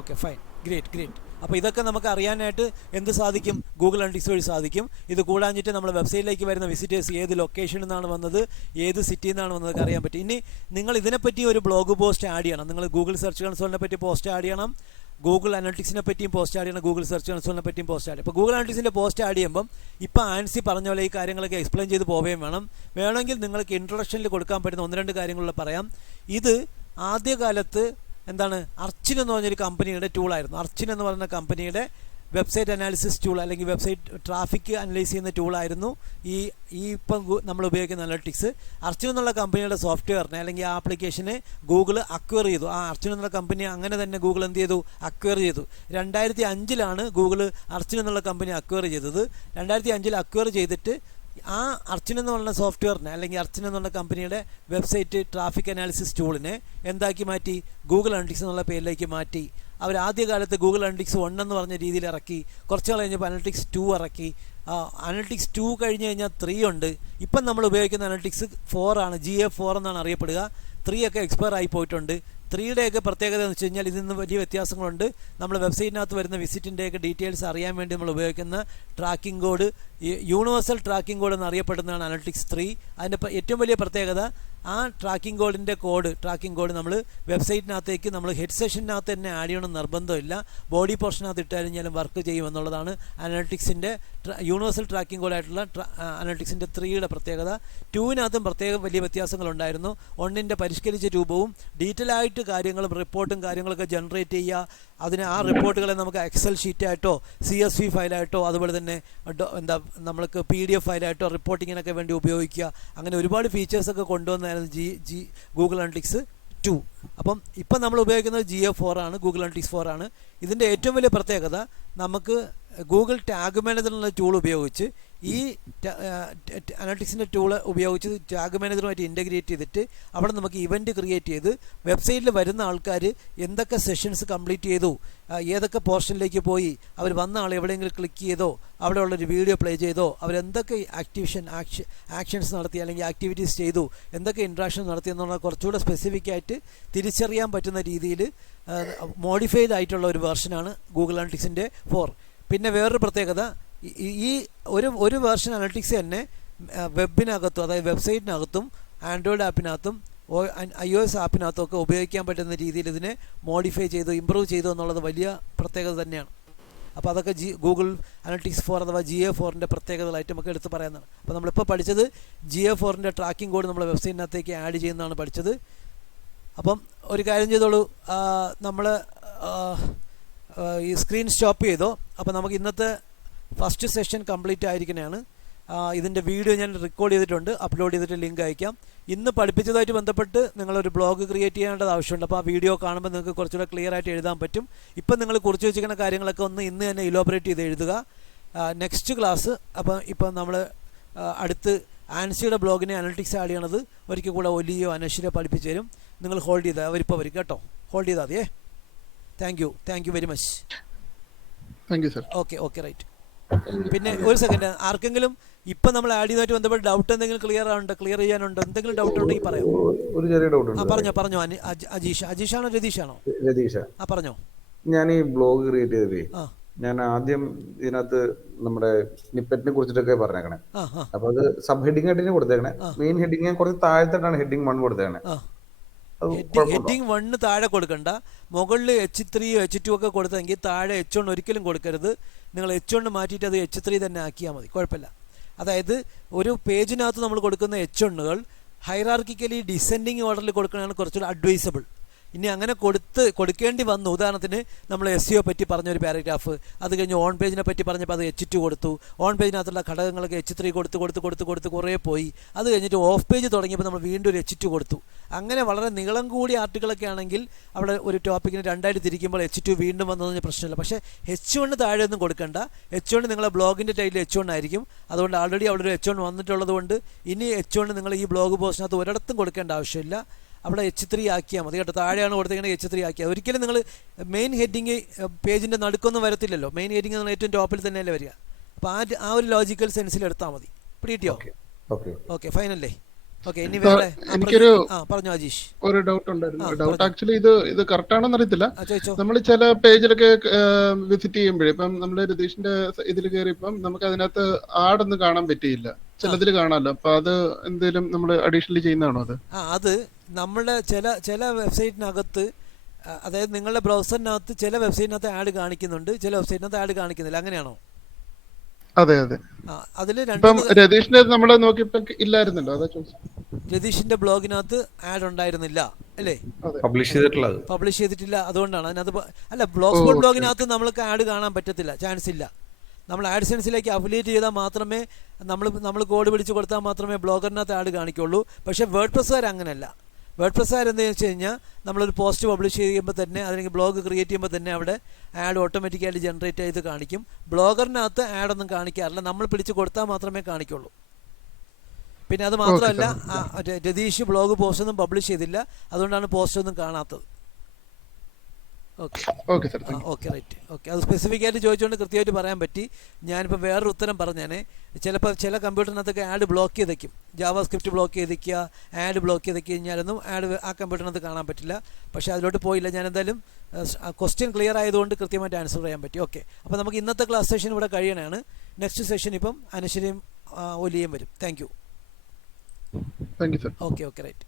Okay, fine, great. അപ്പോൾ ഇതൊക്കെ നമുക്ക് അറിയാനായിട്ട് എന്ത് സാധിക്കും? ഗൂഗിൾ അനലിറ്റിക്സ് വഴി സാധിക്കും. ഇത് കൂടാഞ്ഞിട്ട് നമ്മുടെ വെബ്സൈറ്റിലേക്ക് വരുന്ന വിസിറ്റേഴ്സ് ഏത് ലൊക്കേഷനിൽ നിന്നാണ് വന്നത്, ഏത് സിറ്റിയിൽ നിന്നാണ് വന്നതൊക്കെ അറിയാൻ പറ്റും. ഇനി നിങ്ങൾ ഇതിനെപ്പറ്റി ഒരു ബ്ലോഗ് പോസ്റ്റ് ആഡ് ചെയ്യണം. നിങ്ങൾ ഗൂഗിൾ സെർച്ച് കൺസോളിനെ പറ്റി പോസ്റ്റ് ആഡ് ചെയ്യണം, ഗൂഗിൾ അനലിറ്റിക്സിനെ പറ്റിയും പോസ്റ്റ് ആഡ് ചെയ്യണം, ഗൂഗിൾ സെർച്ച് കൺസോളിനെ പറ്റിയും പോസ്റ്റ് ആഡ് ചെയ്യണം. ഇപ്പോൾ ഗൂഗിൾ അനലിറ്റിക്സിൻ്റെ പോസ്റ്റ് ആഡ് ചെയ്യുമ്പം ഇപ്പോൾ ആൻസി പറഞ്ഞ പോലെ ഈ കാര്യങ്ങളൊക്കെ എക്സ്പ്ലെയിൻ ചെയ്ത് പോവുകയും വേണമെങ്കിൽ നിങ്ങൾക്ക് ഇൻട്രൊഡക്ഷനിൽ കൊടുക്കാൻ പറ്റുന്ന 1-2 കാര്യങ്ങളിൽ പറയാം. ഇത് ആദ്യകാലത്ത് അർച്ചിൻ എന്ന് പറഞ്ഞൊരു കമ്പനിയുടെ ടൂളായിരുന്നു. അർച്ചിൻ എന്ന് പറയുന്ന കമ്പനിയുടെ വെബ്സൈറ്റ് അനാലിസിസ് ടൂൾ അല്ലെങ്കിൽ വെബ്സൈറ്റ് ട്രാഫിക് അനലൈസ് ചെയ്യുന്ന ടൂളായിരുന്നു ഈ ഇപ്പം നമ്മൾ ഉപയോഗിക്കുന്ന അനലിറ്റിക്സ്. അർച്ചിൻ എന്നുള്ള കമ്പനിയുടെ സോഫ്റ്റ്വെയറിനെ അല്ലെങ്കിൽ ആ ആപ്ലിക്കേഷനെ ഗൂഗിൾ അക്വയർ ചെയ്തു. ആ അർച്ചിൻ എന്നുള്ള കമ്പനി അങ്ങനെ തന്നെ ഗൂഗിൾ എന്ത് ചെയ്തു? അക്വയർ ചെയ്തു. 2005 ഗൂഗിൾ അർച്ചിൻ എന്നുള്ള കമ്പനി അക്വയർ ചെയ്തത്. 2005 അക്വയർ ചെയ്തിട്ട് ആ അർച്ചിൻ എന്ന് പറയുന്ന സോഫ്റ്റ്വെയറിനെ അല്ലെങ്കിൽ അർച്ചിൻ എന്നുള്ള കമ്പനിയുടെ വെബ്സൈറ്റ് ട്രാഫിക് അനാലിസിസ് ടൂളിനെ എന്താക്കി മാറ്റി? ഗൂഗിൾ അനലിറ്റിക്സ് എന്നുള്ള പേരിലേക്ക് മാറ്റി. അവർ ആദ്യകാലത്ത് ഗൂഗിൾ അനലിറ്റിക്സ് 1 എന്ന് പറഞ്ഞ രീതിയിൽ ഇറക്കി. കുറച്ച് നാൾ കഴിഞ്ഞപ്പോൾ അനലിറ്റിക്സ് 2 ഇറക്കി. അനലിറ്റിക്സ് 2 കഴിഞ്ഞ് കഴിഞ്ഞാൽ 3 ഉണ്ട്. ഇപ്പം നമ്മൾ ഉപയോഗിക്കുന്ന അനലിറ്റിക്സ് 4 ആണ്. GA4 എന്നാണ് അറിയപ്പെടുക. 3 ഒക്കെ എക്സ്പയർ ആയി പോയിട്ടുണ്ട്. 3യുടെയൊക്കെ പ്രത്യേകത എന്ന് വെച്ച് കഴിഞ്ഞാൽ ഇതിൽ നിന്ന് വലിയ വ്യത്യാസങ്ങളുണ്ട്. നമ്മൾ വെബ്സൈറ്റിനകത്ത് വരുന്ന വിസിറ്റിൻ്റെയൊക്കെ ഡീറ്റെയിൽസ് അറിയാൻ വേണ്ടി നമ്മൾ ഉപയോഗിക്കുന്ന tracking code universal tracking code എന്നറിയപ്പെടുന്നതാണ് അനലിറ്റിക്സ് 3. അതിൻ്റെ ഏറ്റവും വലിയ പ്രത്യേകത ആ ട്രാക്കിംഗ് കോഡ് നമ്മൾ വെബ്സൈറ്റിനകത്തേക്ക് നമ്മൾ ഹെഡ് സെഷനകത്ത് തന്നെ ആഡ് ചെയ്യണം നിർബന്ധമില്ല. ബോഡി പോർഷനകത്ത് ഇട്ടാലും വർക്ക് ചെയ്യുമെന്നുള്ളതാണ് അനലിറ്റിക്സിൻ്റെ യൂണിവേഴ്സൽ ട്രാക്കിംഗ് കോഡായിട്ടുള്ള അനലിറ്റിക്സിൻ്റെ 3യുടെ പ്രത്യേകത. 2-നകത്തും വലിയ വ്യത്യാസങ്ങളുണ്ടായിരുന്നു. 1ൻ്റെ പരിഷ്കരിച്ച രൂപവും ഡീറ്റെയിൽ ആയിട്ട് കാര്യങ്ങളും റിപ്പോർട്ടും കാര്യങ്ങളൊക്കെ ജനറേറ്റ് ചെയ്യുക. ആ റിപ്പോർട്ടുകളെ നമുക്ക് എക്സൽ ഷീറ്റായിട്ടോ CSV ഫയലായിട്ടോ അതുപോലെ തന്നെ നമ്മൾക്ക് PDF ഫയലായിട്ടോ റിപ്പോർട്ടിങ്ങിനൊക്കെ വേണ്ടി ഉപയോഗിക്കുക. അങ്ങനെ ഒരുപാട് ഫീച്ചേഴ്സൊക്കെ കൊണ്ടുവന്നായിരുന്നു ഗൂഗിൾ അനലിറ്റിക്സ് 2. അപ്പം ഇപ്പം നമ്മൾ ഉപയോഗിക്കുന്നത് GA4 ആണ്, ഗൂഗിൾ അനലിറ്റിക്സ് 4 ആണ്. ഇതിൻ്റെ ഏറ്റവും വലിയ പ്രത്യേകത നമുക്ക് ഗൂഗിൾ ടാഗ് മാനേജർ എന്നുള്ള ടൂൾ ഉപയോഗിച്ച് ഈ അനലിറ്റിക്സിൻ്റെ ടൂൾ ഉപയോഗിച്ച് ടാഗ് മാനേജറുമായിട്ട് ഇൻ്റഗ്രേറ്റ് ചെയ്തിട്ട് അവിടെ നമുക്ക് ഇവൻറ്റ് ക്രിയേറ്റ് ചെയ്ത് വെബ്സൈറ്റിൽ വരുന്ന ആൾക്കാർ എന്തൊക്കെ സെഷൻസ് കംപ്ലീറ്റ് ചെയ്തു, ഏതൊക്കെ പോർഷനിലേക്ക് പോയി, അവർ വന്ന ആൾ എവിടെയെങ്കിലും ക്ലിക്ക് ചെയ്തോ, അവിടെ ഉള്ളൊരു വീഡിയോ പ്ലേ ചെയ്തോ, അവരെന്തൊക്കെ ആക്ഷൻസ് നടത്തി അല്ലെങ്കിൽ ആക്ടിവിറ്റീസ് ചെയ്തു, എന്തൊക്കെ ഇൻട്രാക്ഷൻ നടത്തി എന്നുള്ള കുറച്ചുകൂടെ സ്പെസിഫിക് ആയിട്ട് തിരിച്ചറിയാൻ പറ്റുന്ന രീതിയിൽ മോഡിഫൈഡ് ആയിട്ടുള്ള ഒരു വെർഷനാണ് ഗൂഗിൾ അനലിറ്റിക്സിൻ്റെ 4. പിന്നെ വേറൊരു പ്രത്യേകത, ഈ ഒരു വേർഷൻ അനലിറ്റിക്സ് തന്നെ വെബിനകത്തും അതായത് വെബ്സൈറ്റിനകത്തും ആൻഡ്രോയിഡ് ആപ്പിനകത്തും iOS ആപ്പിനകത്തും ഒക്കെ ഉപയോഗിക്കാൻ പറ്റുന്ന രീതിയിൽ ഇതിനെ മോഡിഫൈ ചെയ്തു, ഇമ്പ്രൂവ് ചെയ്തു എന്നുള്ളത് വലിയ പ്രത്യേകത തന്നെയാണ്. അപ്പോൾ അതൊക്കെ ഗൂഗിൾ അനലിറ്റിക്സ് 4 അഥവാ GA4ൻ്റെ പ്രത്യേകതകളായിട്ട് നമുക്ക് എടുത്ത് പറയാവുന്നതാണ്. അപ്പോൾ നമ്മളിപ്പോൾ പഠിച്ചത് GA4ൻ്റെ ട്രാക്കിംഗ് കോഡ് നമ്മൾ വെബ്സൈറ്റിനകത്തേക്ക് ആഡ് ചെയ്യുന്നതാണ് പഠിച്ചത്. അപ്പം ഒരു കാര്യം ചെയ്തോളൂ, നമ്മൾ ഈ സ്ക്രീൻ സ്റ്റോപ്പ് ചെയ്തോ. അപ്പോൾ നമുക്ക് ഇന്നത്തെ ഫസ്റ്റ് സെഷൻ കംപ്ലീറ്റ് ആയിരിക്കുന്നതാണ്. ഇതിൻ്റെ വീഡിയോ ഞാൻ റെക്കോർഡ് ചെയ്തിട്ടുണ്ട്, അപ്ലോഡ് ചെയ്തിട്ട് ലിങ്ക് അയക്കാം. ഇന്ന് പഠിപ്പിച്ചതായിട്ട് ബന്ധപ്പെട്ട് നിങ്ങളൊരു ബ്ലോഗ് ക്രിയേറ്റ് ചെയ്യേണ്ടത് ആവശ്യമുണ്ട്. അപ്പോൾ ആ വീഡിയോ കാണുമ്പോൾ നിങ്ങൾക്ക് കുറച്ചുകൂടെ ക്ലിയർ ആയിട്ട് എഴുതാൻ പറ്റും. ഇപ്പം നിങ്ങൾ കുറിച്ച് വെച്ചിരിക്കുന്ന കാര്യങ്ങളൊക്കെ ഇന്ന് തന്നെ ഇലോബറേറ്റ് ചെയ്ത് എഴുതുക. നെക്സ്റ്റ് ക്ലാസ് ഇപ്പം നമ്മൾ അടുത്ത് ആൻസിയുടെ ബ്ലോഗിനെ അനലിറ്റിക്സ് ആഡ് ചെയ്യണത് ഒരിക്കൽ കൂടെ ഒലിയോ അനശ്വരോ പഠിപ്പിച്ചു തരും. നിങ്ങൾ ഹോൾഡ് ചെയ്താൽ അവരിപ്പോൾ വരും കേട്ടോ, ഹോൾഡ് ചെയ്താൽ മതിയേ. Thank you very much. Thank you sir. Okay right. പിന്നെ ഒരു സെക്കൻഡ്, ആർക്കെങ്കിലും ഇപ്പം നമ്മൾ ആഡ് ചെയ്തതായിട്ട് ബന്ധപ്പെട്ട് ഡൗട്ട് എന്തെങ്കിലും ക്ലിയർ ചെയ്യാനുണ്ടോ? എന്തെങ്കിലും ഡൗട്ട് ഉണ്ടെങ്കിൽ പറയാം. ഒരു ചെറിയ ഡൗട്ട് ഉണ്ട്. പറഞ്ഞോ. അജീഷാണോ രതീഷാണോ? രതീഷ. പറഞ്ഞോ. ഞാൻ ഈ ബ്ലോഗ് ക്രിയേറ്റ് ചെയ്തേ, ഞാൻ ആദ്യം ഇതിനകത്ത് നമ്മുടെ സ്നിപ്പറ്റിനെ കുറിച്ചിട്ടൊക്കെ പറഞ്ഞേക്കണേ. അപ്പൊ അത് സബ് ഹെഡിങ് ആയിട്ട് കൊടുത്തേക്കണേ. മെയിൻ ഹെഡിങ് ഞാൻ കുറച്ച് താഴത്തിട്ടാണ് ഹെഡിങ് 1 കൊടുത്തേക്കണേ. ഹെഡിങ് 1 താഴെ കൊടുക്കണ്ട, മുകളിൽ H3 H2 ഒക്കെ കൊടുത്തെങ്കിൽ താഴെ H1 ഒരിക്കലും കൊടുക്കരുത്. നിങ്ങൾ H1 മാറ്റിയിട്ട് അത് H3 തന്നെ ആക്കിയാൽ മതി, കുഴപ്പമില്ല. അതായത് ഒരു പേജിനകത്ത് നമ്മൾ കൊടുക്കുന്ന H1കൾ ഹൈറാർക്കിക്കലി ഡിസെൻഡിങ് ഓർഡറിൽ കൊടുക്കുന്നതാണ് കുറച്ചുകൂടി അഡ്വൈസബിൾ. ഇനി അങ്ങനെ കൊടുക്കേണ്ടി വന്നു, ഉദാഹരണത്തിന് നമ്മൾ SEO പറ്റി പറഞ്ഞൊരു പാരഗ്രാഫ്, അത് കഴിഞ്ഞ് ഓൺ പേജിനെ പറ്റി പറഞ്ഞപ്പോൾ അത് H2 കൊടുത്തു, ഓൺ പേജിനകത്തുള്ള ഘടകങ്ങളൊക്കെ H3 കൊടുത്ത് കുറേ പോയി. അത് കഴിഞ്ഞിട്ട് ഓഫ് പേജ് തുടങ്ങിയപ്പോൾ നമ്മൾ വീണ്ടും ഒരു H2 കൊടുത്തു. അങ്ങനെ വളരെ നീളം കൂടിയ ആർട്ടിക്കിളൊക്കെ ആണെങ്കിൽ അവിടെ ഒരു ടോപ്പിക്കിന് 2 തിരിക്കുമ്പോൾ H2 വീണ്ടും വന്നതിന് പ്രശ്നമില്ല. പക്ഷേ H1 താഴെ ഒന്നും കൊടുക്കണ്ട. H1 നിങ്ങളെ ബ്ലോഗിൻ്റെ ടൈറ്റിൽ H1 ആയിരിക്കും. അതുകൊണ്ട് ആൾറെഡി അവിടെ ഒരു H1 വന്നിട്ടുള്ളത് കൊണ്ട് ഇനി H1 നിങ്ങൾ ഈ ബ്ലോഗ് പോസ്റ്റിനകത്ത് ഒരിടത്തും കൊടുക്കേണ്ട ആവശ്യമില്ല. അവിടെ H3 ആക്കിയാൽ മതി കേട്ടോ. താഴെയാണ് കൊടുത്തേക്കുന്നത്, H3 ആക്കിയാൽ. ഒരിക്കലും നിങ്ങൾ മെയിൻ ഹെഡിങ് പേജിൻ്റെ നടുക്കൊന്നും വരത്തില്ലല്ലോ. മെയിൻ ഹെഡിങ് നിങ്ങൾ ഏറ്റവും ടോപ്പിൽ തന്നെയല്ലേ വരിക. അപ്പോൾ ആ ഒരു ലോജിക്കൽ സെൻസിൽ എടുത്താൽ മതി. പിടിയോ? ഓക്കെ ഫൈനല്ലേ? ഓക്കെ. ഇനി വേറെ എനിക്കൊരു പറഞ്ഞോ അജീഷ്. ഒരു ഡൗട്ട് ഉണ്ടായിരുന്നു. ഡൗട്ട് ആക്ച്വലി ഇത് കറക്റ്റ് ആണോന്ന് അറിയത്തില്ല. ചോദിച്ചോ. നമ്മൾ ചില പേജിലൊക്കെ വിസിറ്റ് ചെയ്യുമ്പോഴേ, ഇപ്പം നമ്മൾ രതീഷിന്റെ ഇതിൽ കയറിയപ്പം നമുക്ക് അതിനകത്ത് ആടൊന്നും കാണാൻ പറ്റിയില്ല, ചിലതിൽ കാണാമല്ലോ. അപ്പൊ അത് എന്തെങ്കിലും നമ്മൾ അഡീഷണലി ചെയ്യുന്നതാണോ? അത് നമ്മുടെ ചില വെബ്സൈറ്റിനകത്ത്, അതായത് നിങ്ങളുടെ ബ്രൗസറിനകത്ത് ചില വെബ്സൈറ്റിനകത്ത് ആഡ് കാണിക്കുന്നുണ്ട്, ചില വെബ്സൈറ്റിനകത്ത് ആഡ് കാണിക്കുന്നില്ല, അങ്ങനെയാണോ? അതെ. അതിൽ രതീഷിന്റെ നമ്മൾ നോക്കിയപ്പോ ഇല്ലായിരുന്നല്ലോ, അതാ ചോദിച്ചത്. രതീഷിന്റെ ബ്ലോഗിനകത്ത് ആഡ് ഉണ്ടായിരുന്നില്ല അല്ലേ? പബ്ലിഷ് ചെയ്തിട്ടില്ല. അതുകൊണ്ടാണ് അതിനകത്ത് അല്ല, ബ്ലോഗ് സ്പോട്ട് ബ്ലോഗിനകത്ത് നമ്മൾക്ക് ആഡ് കാണാൻ പറ്റത്തില്ല, ചാൻസ് ഇല്ല. നമ്മൾ ആഡ്സെൻസിലേക്ക് അഫിലിയേറ്റ് ചെയ്താൽ മാത്രമേ നമ്മൾ കോഡ് പിടിച്ച് കൊടുത്താൽ മാത്രമേ ബ്ലോഗറിനകത്ത് ആഡ് കാണിക്കുള്ളൂ. പക്ഷേ വേർഡ്പ്രസ്സുകാർ അങ്ങനെയല്ല. വേർഡ്പ്രസ്സുകാർ എന്താണെന്ന് വെച്ച് കഴിഞ്ഞാൽ നമ്മളൊരു പോസ്റ്റ് പബ്ലിഷ് ചെയ്യുമ്പോൾ തന്നെ, അല്ലെങ്കിൽ ബ്ലോഗ് ക്രിയേറ്റ് ചെയ്യുമ്പോൾ തന്നെ അവിടെ ആഡ് ഓട്ടോമാറ്റിക്കായിട്ട് ജനറേറ്റ് ചെയ്ത് കാണിക്കും. ബ്ലോഗറിനകത്ത് ആഡൊന്നും കാണിക്കാറില്ല, നമ്മൾ പിടിച്ച് കൊടുത്താൽ മാത്രമേ കാണിക്കുള്ളൂ. പിന്നെ അത് മാത്രമല്ല, രതീഷ് ബ്ലോഗ് പോസ്റ്റൊന്നും പബ്ലിഷ് ചെയ്തില്ല, അതുകൊണ്ടാണ് പോസ്റ്റൊന്നും കാണാത്തത്. Okay right. ഓക്കെ, അത് സ്പെസിഫിക് ആയിട്ട് ചോദിച്ചുകൊണ്ട് കൃത്യമായിട്ട് പറയാൻ പറ്റി. ഞാനിപ്പോൾ വേറൊരു ഉത്തരം പറഞ്ഞേനെ. ചിലപ്പോൾ ചില കമ്പ്യൂട്ടറിനകത്തൊക്കെ ആഡ് ബ്ലോക്ക് ചെയ്തേക്കും, ജാവാ സ്ക്രിപ്റ്റ് ബ്ലോക്ക് ചെയ്തേക്കുക, ആഡ് ബ്ലോക്ക് ചെയ്തേക്ക് കഴിഞ്ഞാലൊന്നും ആഡ് ആ കമ്പ്യൂട്ടറിനകത്ത് കാണാൻ പറ്റില്ല. പക്ഷേ അതിലോട്ട് പോയില്ല. ഞാൻ എന്തായാലും ക്വസ്റ്റ്യൻ ക്ലിയർ ആയതുകൊണ്ട് കൃത്യമായിട്ട് ആൻസർ ചെയ്യാൻ പറ്റി. ഓക്കെ, അപ്പോൾ നമുക്ക് ഇന്നത്തെ ക്ലാസ് സെഷൻ ഇവിടെ കഴിയണതാണ്. നെക്സ്റ്റ് സെഷൻ ഇപ്പം അനശ്വരയും ഒലിയും വരും. Thank you. Sir. Okay right.